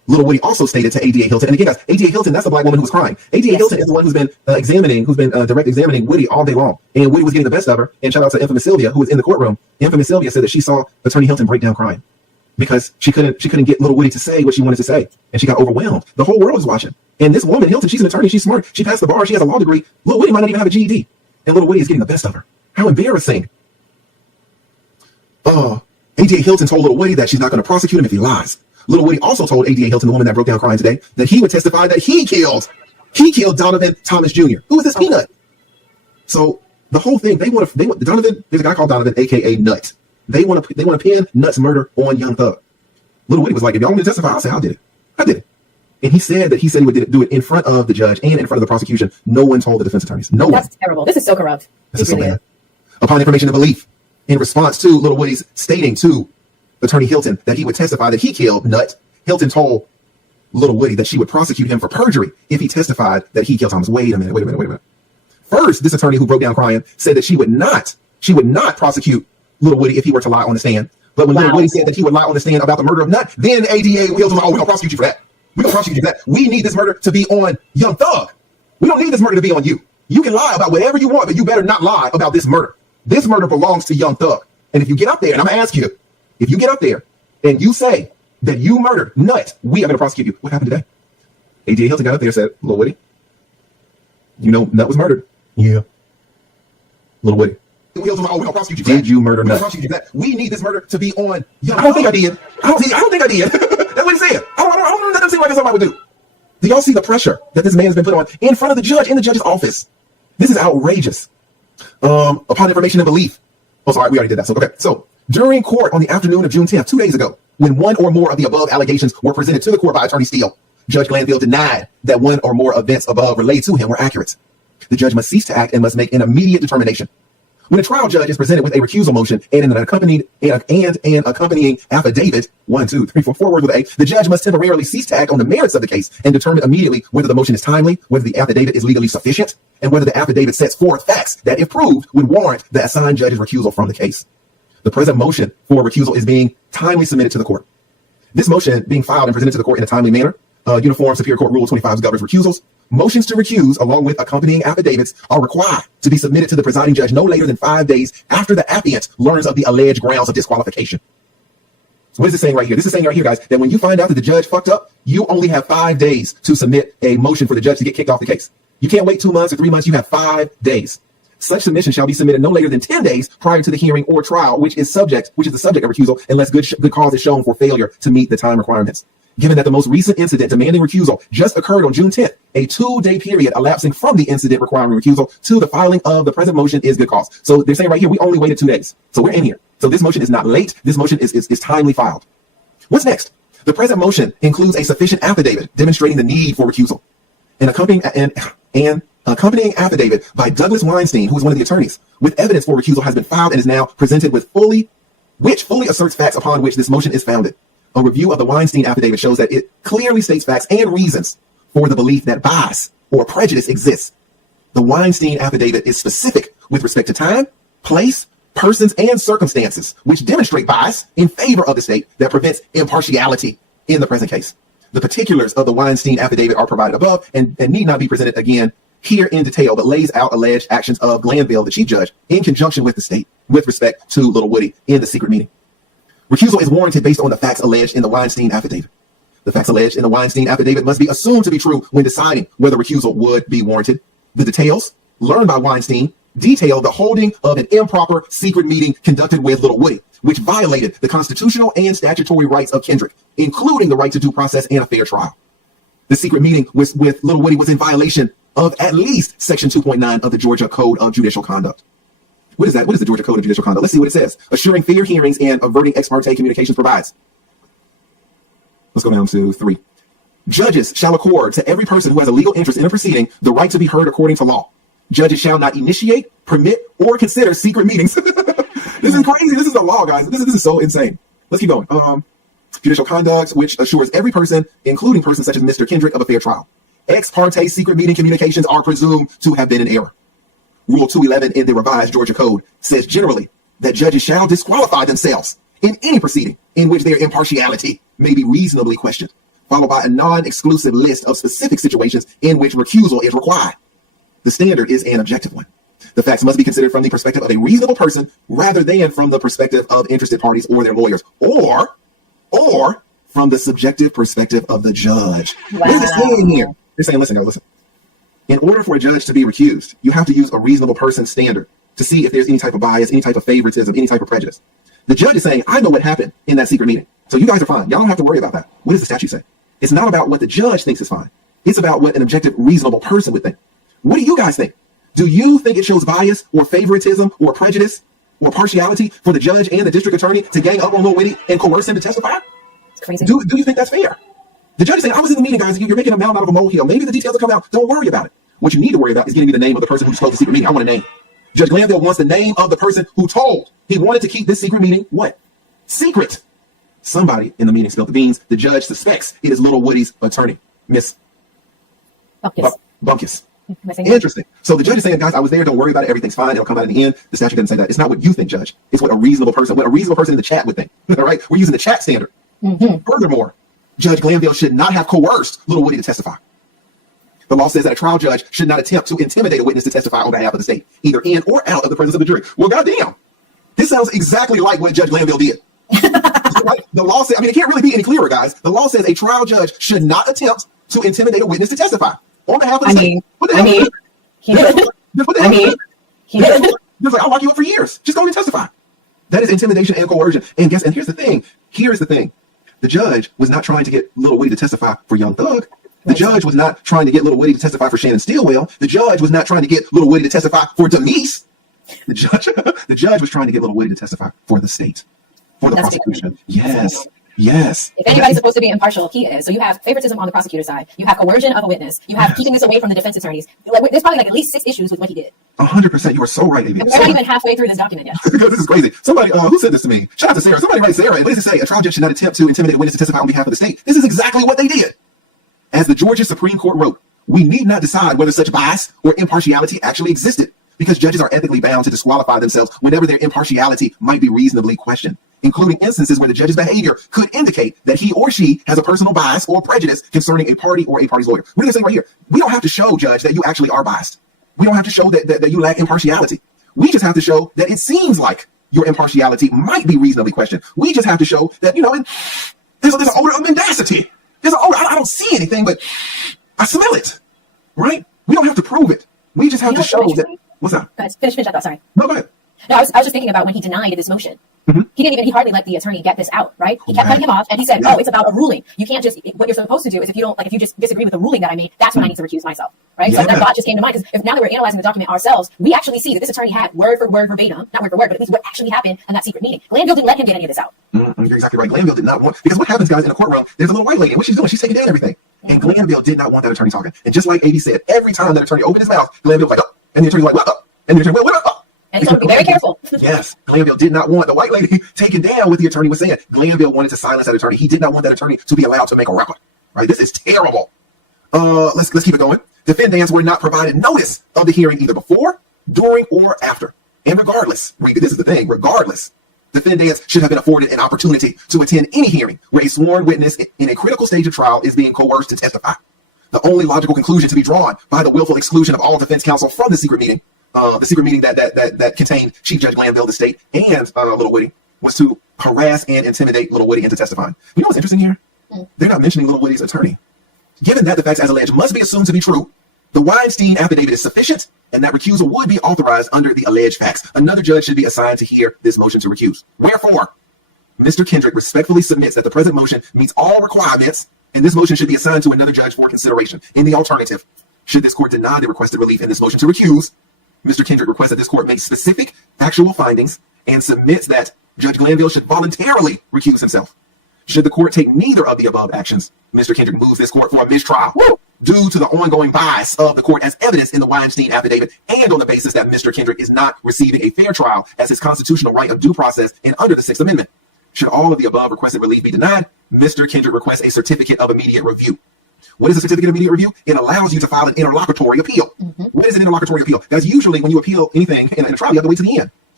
Little Woody also stated to ADA Hilton, and again, guys, ADA Hilton, that's the black woman who was crying. ADA Hilton is the one who's been direct examining Woody all day long. And Woody was getting the best of her. And shout out to Infamous Sylvia, who was in the courtroom. Infamous Sylvia said that she saw Attorney Hilton break down crying because she couldn't get Little Woody to say what she wanted to say. And she got overwhelmed. The whole world was watching. And this woman, Hilton, she's an attorney, she's smart. She passed the bar, she has a law degree. Little Woody might not even have a GED. And Little Woody is getting the best of her. How embarrassing. ADA Hilton told Little Woody that she's not going to prosecute him if he lies. Little Woody also told ADA Hilton, the woman that broke down crying today, that he would testify that he killed Donovan Thomas Jr. Who is this peanut? So the whole thing, they want Donovan, there's a guy called Donovan, aka Nut. They want to pin Nut's murder on Young Thug. Little Woody was like, if y'all want me to testify, I'll say I did it. And he said he would do it in front of the judge and in front of the prosecution. No one told the defense attorneys. No one. That's terrible. This is so corrupt. This is so bad. Upon information and belief, in response to Little Woody's stating to Attorney Hilton that he would testify that he killed Nut, Hilton told Little Woody that she would prosecute him for perjury if he testified that he killed Thomas. Wait a minute. First, this attorney who broke down crying said that she would not prosecute Little Woody if he were to lie on the stand. But when Little Woody said that he would lie on the stand about the murder of Nut, then ADA Hilton was like, oh, we're going to prosecute you for that. We're going to prosecute you for that. We need this murder to be on Young Thug. We don't need this murder to be on you. You can lie about whatever you want, but you better not lie about this murder. This murder belongs to Young Thug. And if you get up there, and I'm going to ask you, if you get up there and you say that you murdered Nut, we are going to prosecute you. What happened today? ADA Hilton got up there and said, Little Woody, you know Nut was murdered. Yeah. Little Woody. Hilton, oh, we're going to prosecute you. Did you murder Nut? We need this murder to be on Young Thug. I don't think I did. I don't think I did. That's what he said. That doesn't seem like that's something I would do. Do y'all see the pressure that this man has been put on in front of the judge in the judge's office? This is outrageous. Upon information and belief. Oh, sorry, we already did that. So during court on the afternoon of June 10th, 2 days ago, when one or more of the above allegations were presented to the court by Attorney Steele, Judge Glanville denied that one or more events above relayed to him were accurate. The judge must cease to act and must make an immediate determination. When a trial judge is presented with a recusal motion and an accompanying affidavit, 1, 2, 3, 4 words with A, the judge must temporarily cease to act on the merits of the case and determine immediately whether the motion is timely, whether the affidavit is legally sufficient, and whether the affidavit sets forth facts that, if proved, would warrant the assigned judge's recusal from the case. The present motion for recusal is being timely submitted to the court. This motion being filed and presented to the court in a timely manner, Uniform Superior Court Rule 25 governs recusals. Motions to recuse, along with accompanying affidavits, are required to be submitted to the presiding judge no later than 5 days after the affiant learns of the alleged grounds of disqualification. So what is this saying right here? This is saying right here, guys, that when you find out that the judge fucked up, you only have 5 days to submit a motion for the judge to get kicked off the case. You can't wait 2 months or 3 months. You have 5 days. Such submission shall be submitted no later than 10 days prior to the hearing or trial, which is the subject of recusal, unless good cause is shown for failure to meet the time requirements. Given that the most recent incident demanding recusal just occurred on June 10th, a 2-day period elapsing from the incident requiring recusal to the filing of the present motion is good cause. So they're saying right here, we only waited 2 days. So we're in here. So this motion is not late. This motion is timely filed. What's next? The present motion includes a sufficient affidavit demonstrating the need for recusal. An accompanying affidavit by Douglas Weinstein, who is one of the attorneys, with evidence for recusal has been filed and is now presented which fully asserts facts upon which this motion is founded. A review of the Weinstein affidavit shows that it clearly states facts and reasons for the belief that bias or prejudice exists. The Weinstein affidavit is specific with respect to time, place, persons, and circumstances, which demonstrate bias in favor of the state that prevents impartiality in the present case. The particulars of the Weinstein affidavit are provided above and need not be presented again here in detail, but lays out alleged actions of Glanville, the chief judge, in conjunction with the state with respect to Little Woody in the secret meeting. Recusal is warranted based on the facts alleged in the Weinstein affidavit. The facts alleged in the Weinstein affidavit must be assumed to be true when deciding whether recusal would be warranted. The details learned by Weinstein detail the holding of an improper secret meeting conducted with Little Woody, which violated the constitutional and statutory rights of Kendrick, including the right to due process and a fair trial. The secret meeting with Little Woody was in violation of at least Section 2.9 of the Georgia Code of Judicial Conduct. What is that? What is the Georgia Code of Judicial Conduct? Let's see what it says. Assuring fair hearings and averting ex parte communications provides. Let's go down to 3. Judges shall accord to every person who has a legal interest in a proceeding the right to be heard according to law. Judges shall not initiate, permit, or consider secret meetings. This is crazy. This is the law, guys. This is so insane. Let's keep going. Judicial conduct, which assures every person, including persons such as Mr. Kendrick, of a fair trial. Ex parte secret meeting communications are presumed to have been in error. Rule 211 in the revised Georgia Code says generally that judges shall disqualify themselves in any proceeding in which their impartiality may be reasonably questioned. followed by a non-exclusive list of specific situations in which recusal is required. The standard is an objective one. The facts must be considered from the perspective of a reasonable person rather than from the perspective of interested parties or their lawyers, or from the subjective perspective of the judge. Wow. What is it saying here? They're saying, listen. In order for a judge to be recused, you have to use a reasonable person standard to see if there's any type of bias, any type of favoritism, any type of prejudice. The judge is saying, I know what happened in that secret meeting, so you guys are fine. Y'all don't have to worry about that. What does the statute say? It's not about what the judge thinks is fine. It's about what an objective, reasonable person would think. What do you guys think? Do you think it shows bias or favoritism or prejudice or partiality for the judge and the district attorney to gang up on Lil Whitty and coerce him to testify? It's crazy. Do you think that's fair? The judge is saying, I was in the meeting, guys. You're making a mound out of a molehill. Maybe the details will come out. Don't worry about it. What you need to worry about is getting me the name of the person who spoke the secret meeting. I want a name. Judge Glanville wants the name of the person who told. He wanted to keep this secret meeting what? Secret. Somebody in the meeting spilled the beans. The judge suspects it is Lil Whitty's attorney, Miss Bumpkus. Interesting. So the judge is saying, guys, I was there. Don't worry about it. Everything's fine. It'll come out in the end. The statute doesn't say that. It's not what you think, Judge. It's what a reasonable person in the chat would think. All right? We're using the chat standard. Furthermore, Judge Glanville should not have coerced Lil Whitty to testify. The law says that a trial judge should not attempt to intimidate a witness to testify on behalf of the state, either in or out of the presence of the jury. Well, goddamn. This sounds exactly like what Judge Glanville did. Right? The law says, it can't really be any clearer, guys. The law says a trial judge should not attempt to intimidate a witness to testify on behalf of the state. He did. I'll lock you up for years. Just go and testify. That is intimidation and coercion. And here's the thing. The judge was not trying to get Lil Whitty to testify for Young Thug. The judge was not trying to get Lil Whitty to testify for Shannon Stillwell. The judge was not trying to get Lil Whitty to testify for Denise. The judge was trying to get Lil Whitty to testify for the state, for the prosecution. Yes. If anybody's supposed to be impartial, he is. So you have favoritism on the prosecutor side. You have coercion of a witness. You have keeping this away from the defense attorneys. There's probably at least 6 issues with what he did. 100%. You are so right, Avi. We're not even halfway through this document yet. This is crazy. Somebody, who said this to me? Shout out to Sarah. Somebody write Sarah. What does it say? A trial judge should not attempt to intimidate a witness to testify on behalf of the state. This is exactly what they did. As the Georgia Supreme Court wrote, we need not decide whether such bias or impartiality actually existed, because judges are ethically bound to disqualify themselves whenever their impartiality might be reasonably questioned, including instances where the judge's behavior could indicate that he or she has a personal bias or prejudice concerning a party or a party's lawyer. What are they saying right here? We don't have to show, Judge, that you actually are biased. We don't have to show that you lack impartiality. We just have to show that it seems like your impartiality might be reasonably questioned. We just have to show that, there's an odor of mendacity. There's an odor. I don't see anything, but I smell it, right? We don't have to prove it. We just have to show that. What's up? Guys, finish. I thought, sorry. No, go ahead. No, I was just thinking about when he denied this motion. He hardly let the attorney get this out, right? He kept cutting him off, and he said, it's about a ruling. You can't just, what you're supposed to do is if you just disagree with the ruling that I made, that's when I need to recuse myself, right? So that thought just came to mind, because if now that we're analyzing the document ourselves, we actually see that this attorney had word for word verbatim, not word for word, but at least what actually happened in that secret meeting. Glanville didn't let him get any of this out. You're exactly right. Glanville did not want, because what happens, guys, in a courtroom, there's a little white lady, and what she's doing, she's taking down everything. And Glanville did not want that attorney talking. And just like A.D. said, every time that attorney opened his mouth, Glanville was like, and the attorney was like, what up? And the attorney, what up? And he's going to be very careful. Yes, Glanville did not want the white lady taken down what the attorney was saying. Glanville wanted to silence that attorney. He did not want that attorney to be allowed to make a record. Right? This is terrible. Let's keep it going. Defendants were not provided notice of the hearing either before, during, or after. And regardless, this is the thing, regardless, defendants should have been afforded an opportunity to attend any hearing where a sworn witness in a critical stage of trial is being coerced to testify. The only logical conclusion to be drawn by the willful exclusion of all defense counsel from the secret meeting that contained Chief Judge Glanville, the state, and Lil Whitty, was to harass and intimidate Lil Whitty into testifying. You know what's interesting here? They're not mentioning Lil Whitty's attorney. Given that the facts as alleged must be assumed to be true, the Weinstein affidavit is sufficient, and that recusal would be authorized under the alleged facts. Another judge should be assigned to hear this motion to recuse. Wherefore, Mr. Kendrick respectfully submits that the present motion meets all requirements, and this motion should be assigned to another judge for consideration. In the alternative, should this court deny the requested relief in this motion to recuse, Mr. Kendrick requests that this court make specific factual findings and submits that Judge Glanville should voluntarily recuse himself. Should the court take neither of the above actions, Mr. Kendrick moves this court for a mistrial due to the ongoing bias of the court as evidenced in the Weinstein affidavit and on the basis that Mr. Kendrick is not receiving a fair trial as his constitutional right of due process and under the Sixth Amendment. Should all of the above requested relief be denied, Mr. Kendrick requests a certificate of immediate review. What is a certificate of immediate review? It allows you to file an interlocutory appeal. What is an interlocutory appeal? That's usually when you appeal anything in a trial, you have to wait to the end.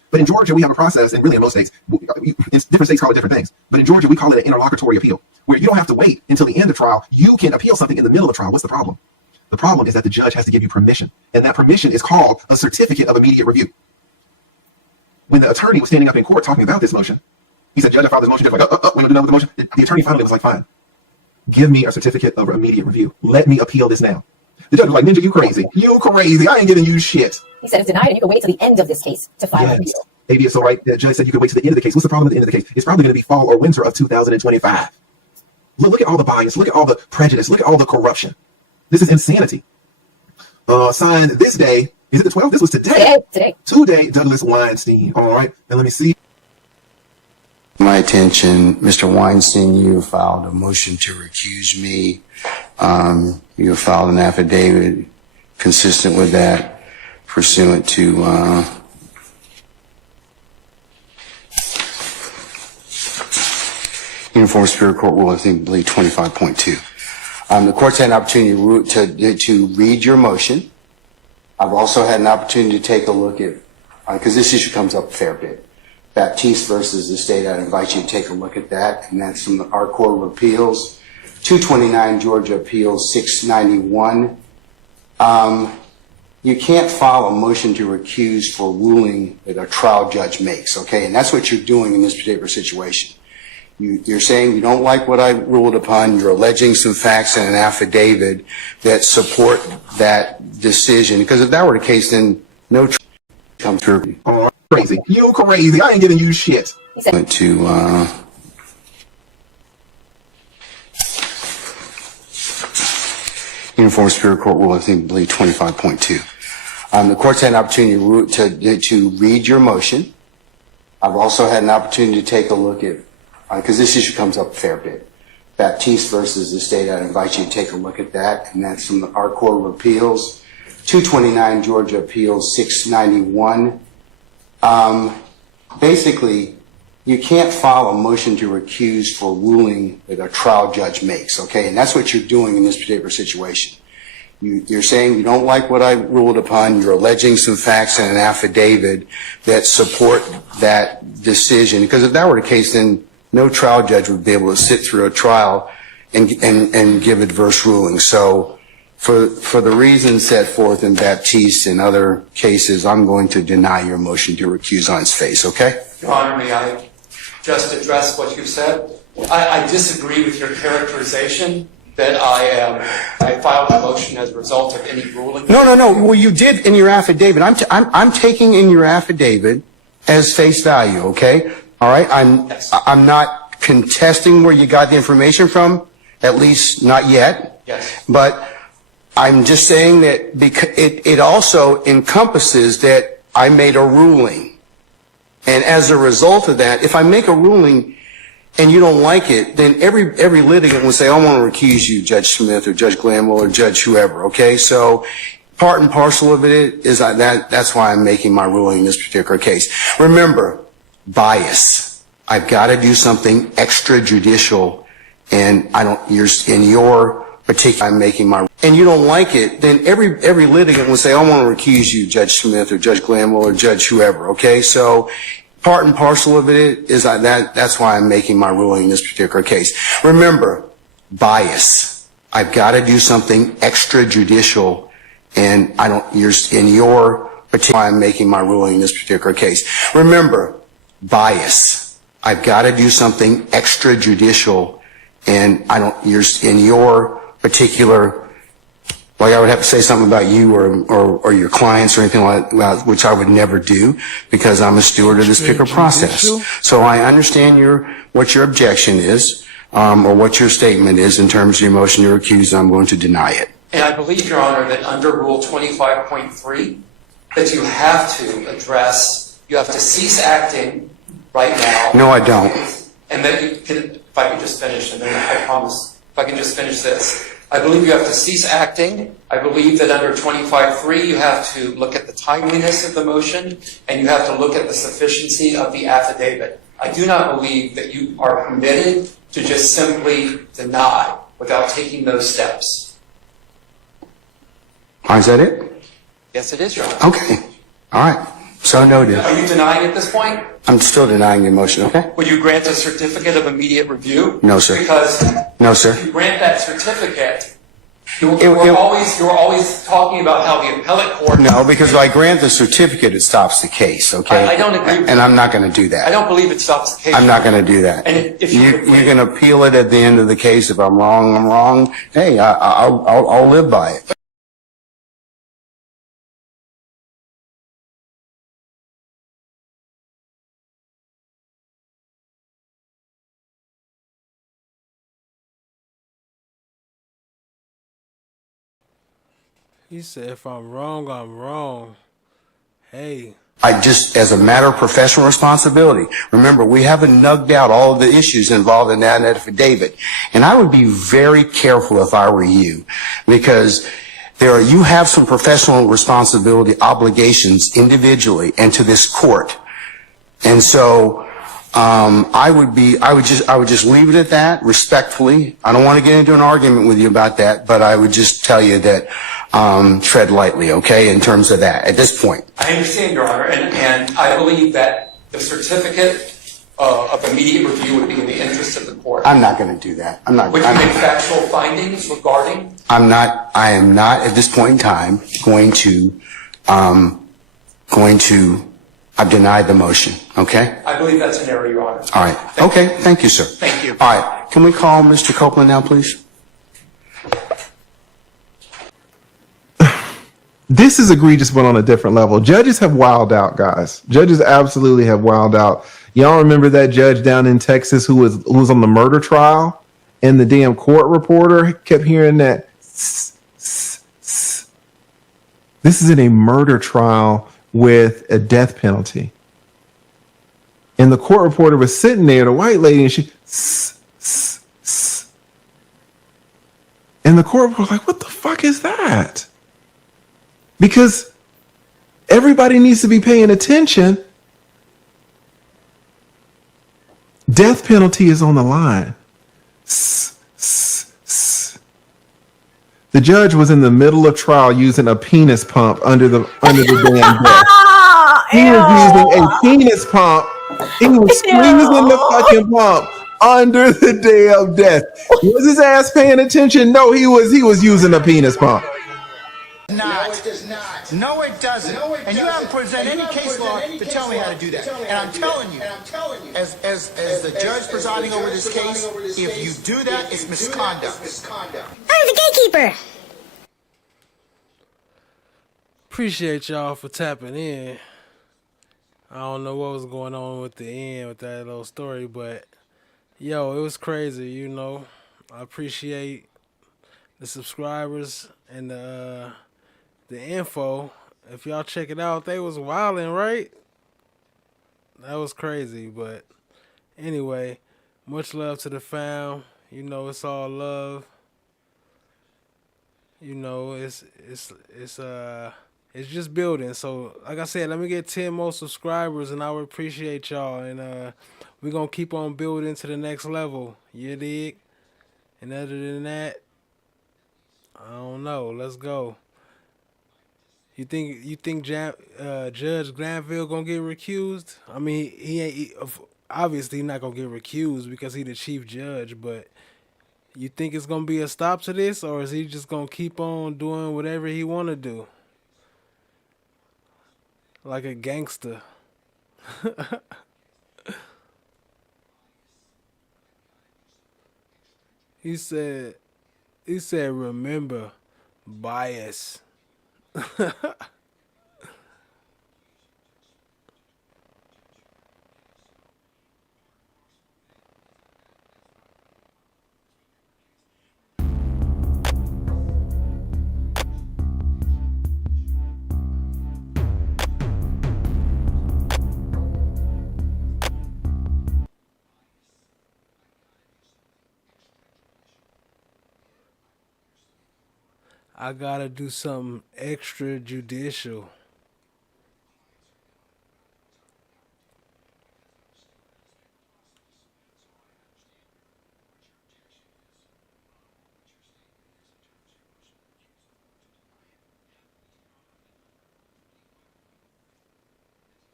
But in Georgia, we have a process, and really in most states, different states call it different things. But in Georgia, we call it an interlocutory appeal, where you don't have to wait until the end of trial. You can appeal something in the middle of trial. What's the problem? The problem is that the judge has to give you permission, and that permission is called a certificate of immediate review. When the attorney was standing up in court talking about this motion, he said, "Judge, I filed this motion." Judge was like, we're done with the motion. The attorney finally was like, "Fine, give me a certificate of immediate review. Let me appeal this now." The judge was like, "Ninja, you crazy. You crazy. I ain't giving you shit." He said it's denied and you can wait till the end of this case to file an appeal. Maybe it's all right. The judge said you could wait to the end of the case. What's the problem at the end of the case? It's probably going to be fall or winter of 2025. Look at all the bias. Look at all the prejudice. Look at all the corruption. This is insanity. Signed this day. Is it the 12th? This was today. Today, Douglas Weinstein. All right. And let me see. My attention, Mr. Weinstein, you filed a motion to recuse me. You filed an affidavit consistent with that, pursuant to Uniform Superior Court Rule, I believe 25.2. The court's had an opportunity to read your motion. I've also had an opportunity to take a look at, because this issue comes up a fair bit, Baptiste versus the state. I'd invite you to take a look at that, and that's from our Court of Appeals, 229 Georgia Appeals 691. You can't file a motion to recuse for ruling that a trial judge makes, okay? And that's what you're doing in this particular situation. You're saying you don't like what I ruled upon. You're alleging some facts in an affidavit that support that decision. Because if that were the case, then no trial come through. Oh, crazy. You crazy. I ain't giving you shit. Went to Uniform Superior Court Rule, I believe 25.2. The court's had an opportunity to read your motion. I've also had an opportunity to take a look at, because this issue comes up a fair bit, Baptiste versus the state. I'd invite you to take a look at that, and that's from our Court of Appeals, 229 Georgia Appeals 691. Basically, you can't file a motion to recuse for ruling that a trial judge makes, okay? And that's what you're doing in this particular situation. You're saying you don't like what I ruled upon. You're alleging some facts in an affidavit that support that decision. Because if that were the case, then no trial judge would be able to sit through a trial and give adverse rulings. So for the reasons set forth in Baptiste and other cases, I'm going to deny your motion to recuse on its face, okay? Your Honor, may I just address what you said? I disagree with your characterization that I filed a motion as a result of any ruling. No. Well, you did in your affidavit. I'm taking in your affidavit as face value, okay? All right? I'm not contesting where you got the information from, at least not yet. Yes. But I'm just saying that because it also encompasses that I made a ruling. And as a result of that, if I make a ruling and you don't like it, then every litigant will say, I want to recuse you, Judge Smith or Judge Glanville or Judge whoever, okay? So part and parcel of it is that's why I'm making my ruling in this particular case. Remember, bias. I've got to do something extrajudicial, and in your particular, I'm making my, and you don't like it, then every litigant will say, I want to recuse you, Judge Smith or Judge Glanville or Judge whoever, okay? So part and parcel of it is that's why I'm making my ruling in this particular case. Remember, bias. I've got to do something extrajudicial, and in your particular, I'm making my ruling in this particular case. Remember, bias. I've got to do something extrajudicial, and in your particular, like I would have to say something about you or your clients or anything like that, which I would never do because I'm a steward of this particular process. So I understand what your objection is, or what your statement is in terms of your motion to recuse. I'm going to deny it. And I believe, Your Honor, that under Rule 25.3, that you have to cease acting right now. No, I don't. And then if I can just finish, and then I promise, if I can just finish this. I believe you have to cease acting. I believe that under 25.3, you have to look at the timeliness of the motion, and you have to look at the sufficiency of the affidavit. I do not believe that you are permitted to just simply deny without taking those steps. Is that it? Yes, it is, Your Honor. Okay. All right. So noted. Are you denying at this point? I'm still denying your motion, okay? Would you grant a certificate of immediate review? No, sir. Because No, sir. if you grant that certificate, you're always talking about how the appellate court... No, because if I grant the certificate, it stops the case, okay? I don't agree with And you. I'm not going to do that. I don't believe it stops the case. I'm not going to do that. And if You can appeal it at the end of the case. If I'm wrong, I'm wrong. Hey, I'll live by it. He said, if I'm wrong, I'm wrong. Hey. I just, as a matter of professional responsibility, remember, we haven't nugged out all of the issues involved in that affidavit. And I would be very careful if I were you, because you have some professional responsibility obligations individually and to this court. And so, I would just leave it at that, respectfully. I don't want to get into an argument with you about that, but I would just tell you that, tread lightly, okay, in terms of that, at this point. I understand, Your Honor, and I believe that the certificate of immediate review would be in the interest of the court. I'm not going to do that. Would you make factual findings regarding? I am not at this point in time I've denied the motion, okay? I believe that's an error, Your Honor. All right. Okay. Thank you, sir. Thank you. All right. Can we call Mr. Copeland now, please? This is egregious, but on a different level. Judges have wilded out, guys. Judges absolutely have wilded out. Y'all remember that judge down in Texas who was on the murder trial, and the damn court reporter kept hearing that. This is in a murder trial with a death penalty. And the court reporter was sitting there, the white lady, and she, and the court reporter was like, what the fuck is that? Because everybody needs to be paying attention. Death penalty is on the line. The judge was in the middle of trial using a penis pump under the damn desk. He was using a penis pump. He was squeezing the fucking pump under the damn desk. Was his ass paying attention? No, he was using a penis pump. No, it does not. No, it doesn't. And you haven't presented any case law to tell me how to do that. And I'm telling you, as the judge presiding over this case, if you do that, it's misconduct. I'm the gatekeeper. Appreciate y'all for tapping in. I don't know what was going on with the end with that little story, but yo, it was crazy, you know. I appreciate the subscribers and the info. If y'all check it out, they was wilding, right? That was crazy, but anyway, much love to the fam. You know, it's all love. You know, it's just building. So, like I said, let me get 10 more subscribers, and I would appreciate y'all. And we're gonna keep on building to the next level. You dig? And other than that, I don't know. Let's go. You think Judge Glanville gonna get recused? I mean, obviously not gonna get recused because he the chief judge. But you think it's gonna be a stop to this, or is he just gonna keep on doing whatever he wanna do, like a gangster? He said, remember, bias. I gotta do something extrajudicial.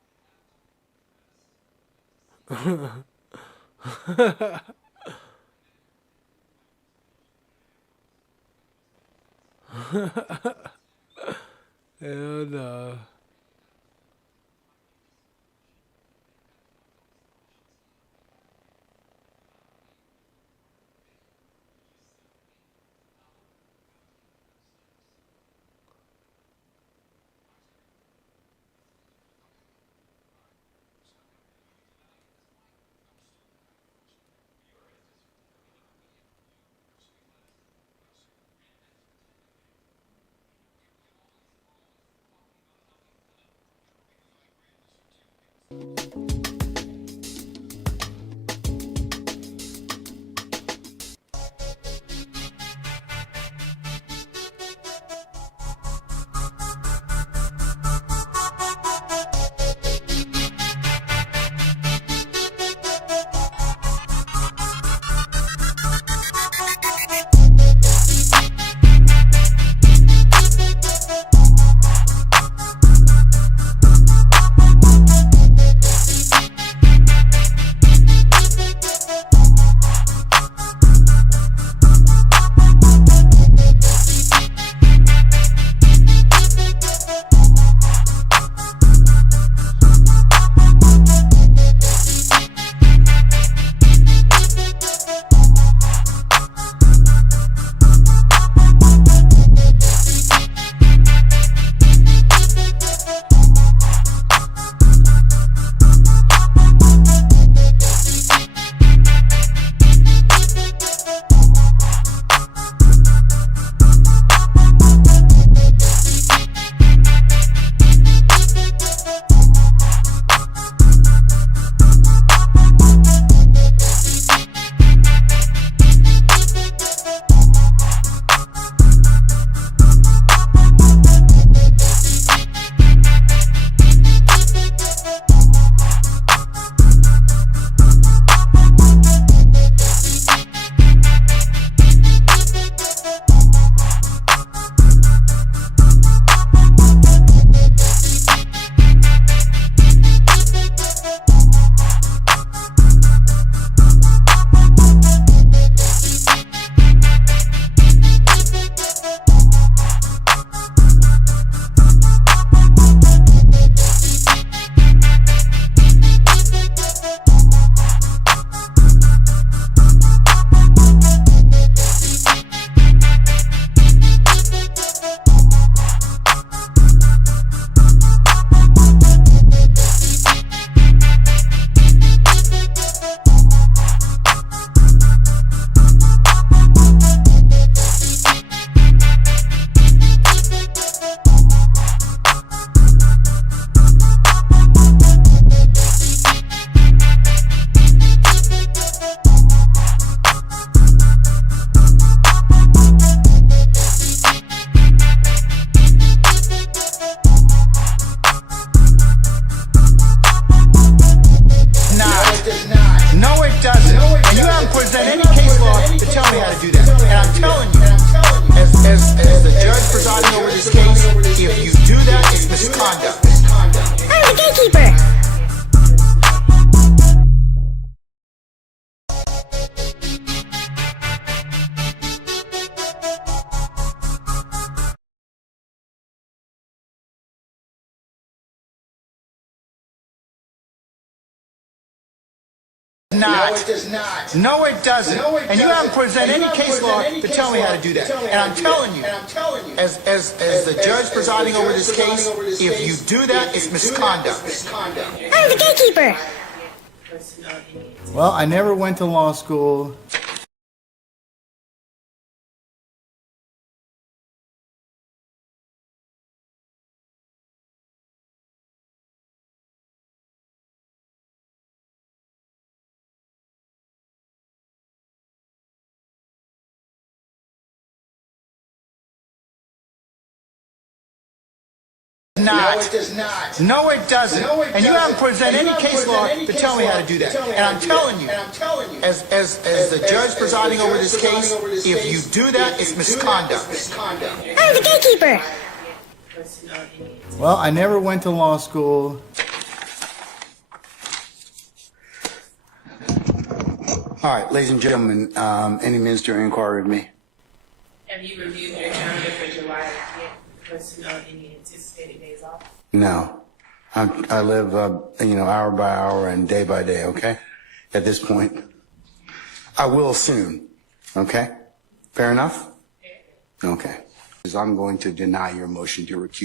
Hell no. not. No, it does not. No, it doesn't. No, it and you haven't presented any case law to tell me how to do that. And I'm telling you, as the judge presiding over this case, if you do that, it's misconduct. I'm the gatekeeper. Well, I never went to law school. Not. No, it does not. No, it doesn't. No, it and you haven't presented any case law to tell me how to do that. And I'm telling you, as the judge presiding over this case, if you do that, it's misconduct. I'm the gatekeeper. Well, I never went to law school. All right, ladies and gentlemen, any minister inquiry with me? Have you reviewed your calendar for July yet? Because to know any anticipated days off? No. I live, hour by hour and day by day, okay? At this point. I will soon, okay? Fair enough? Okay. I'm going to deny your motion to recuse.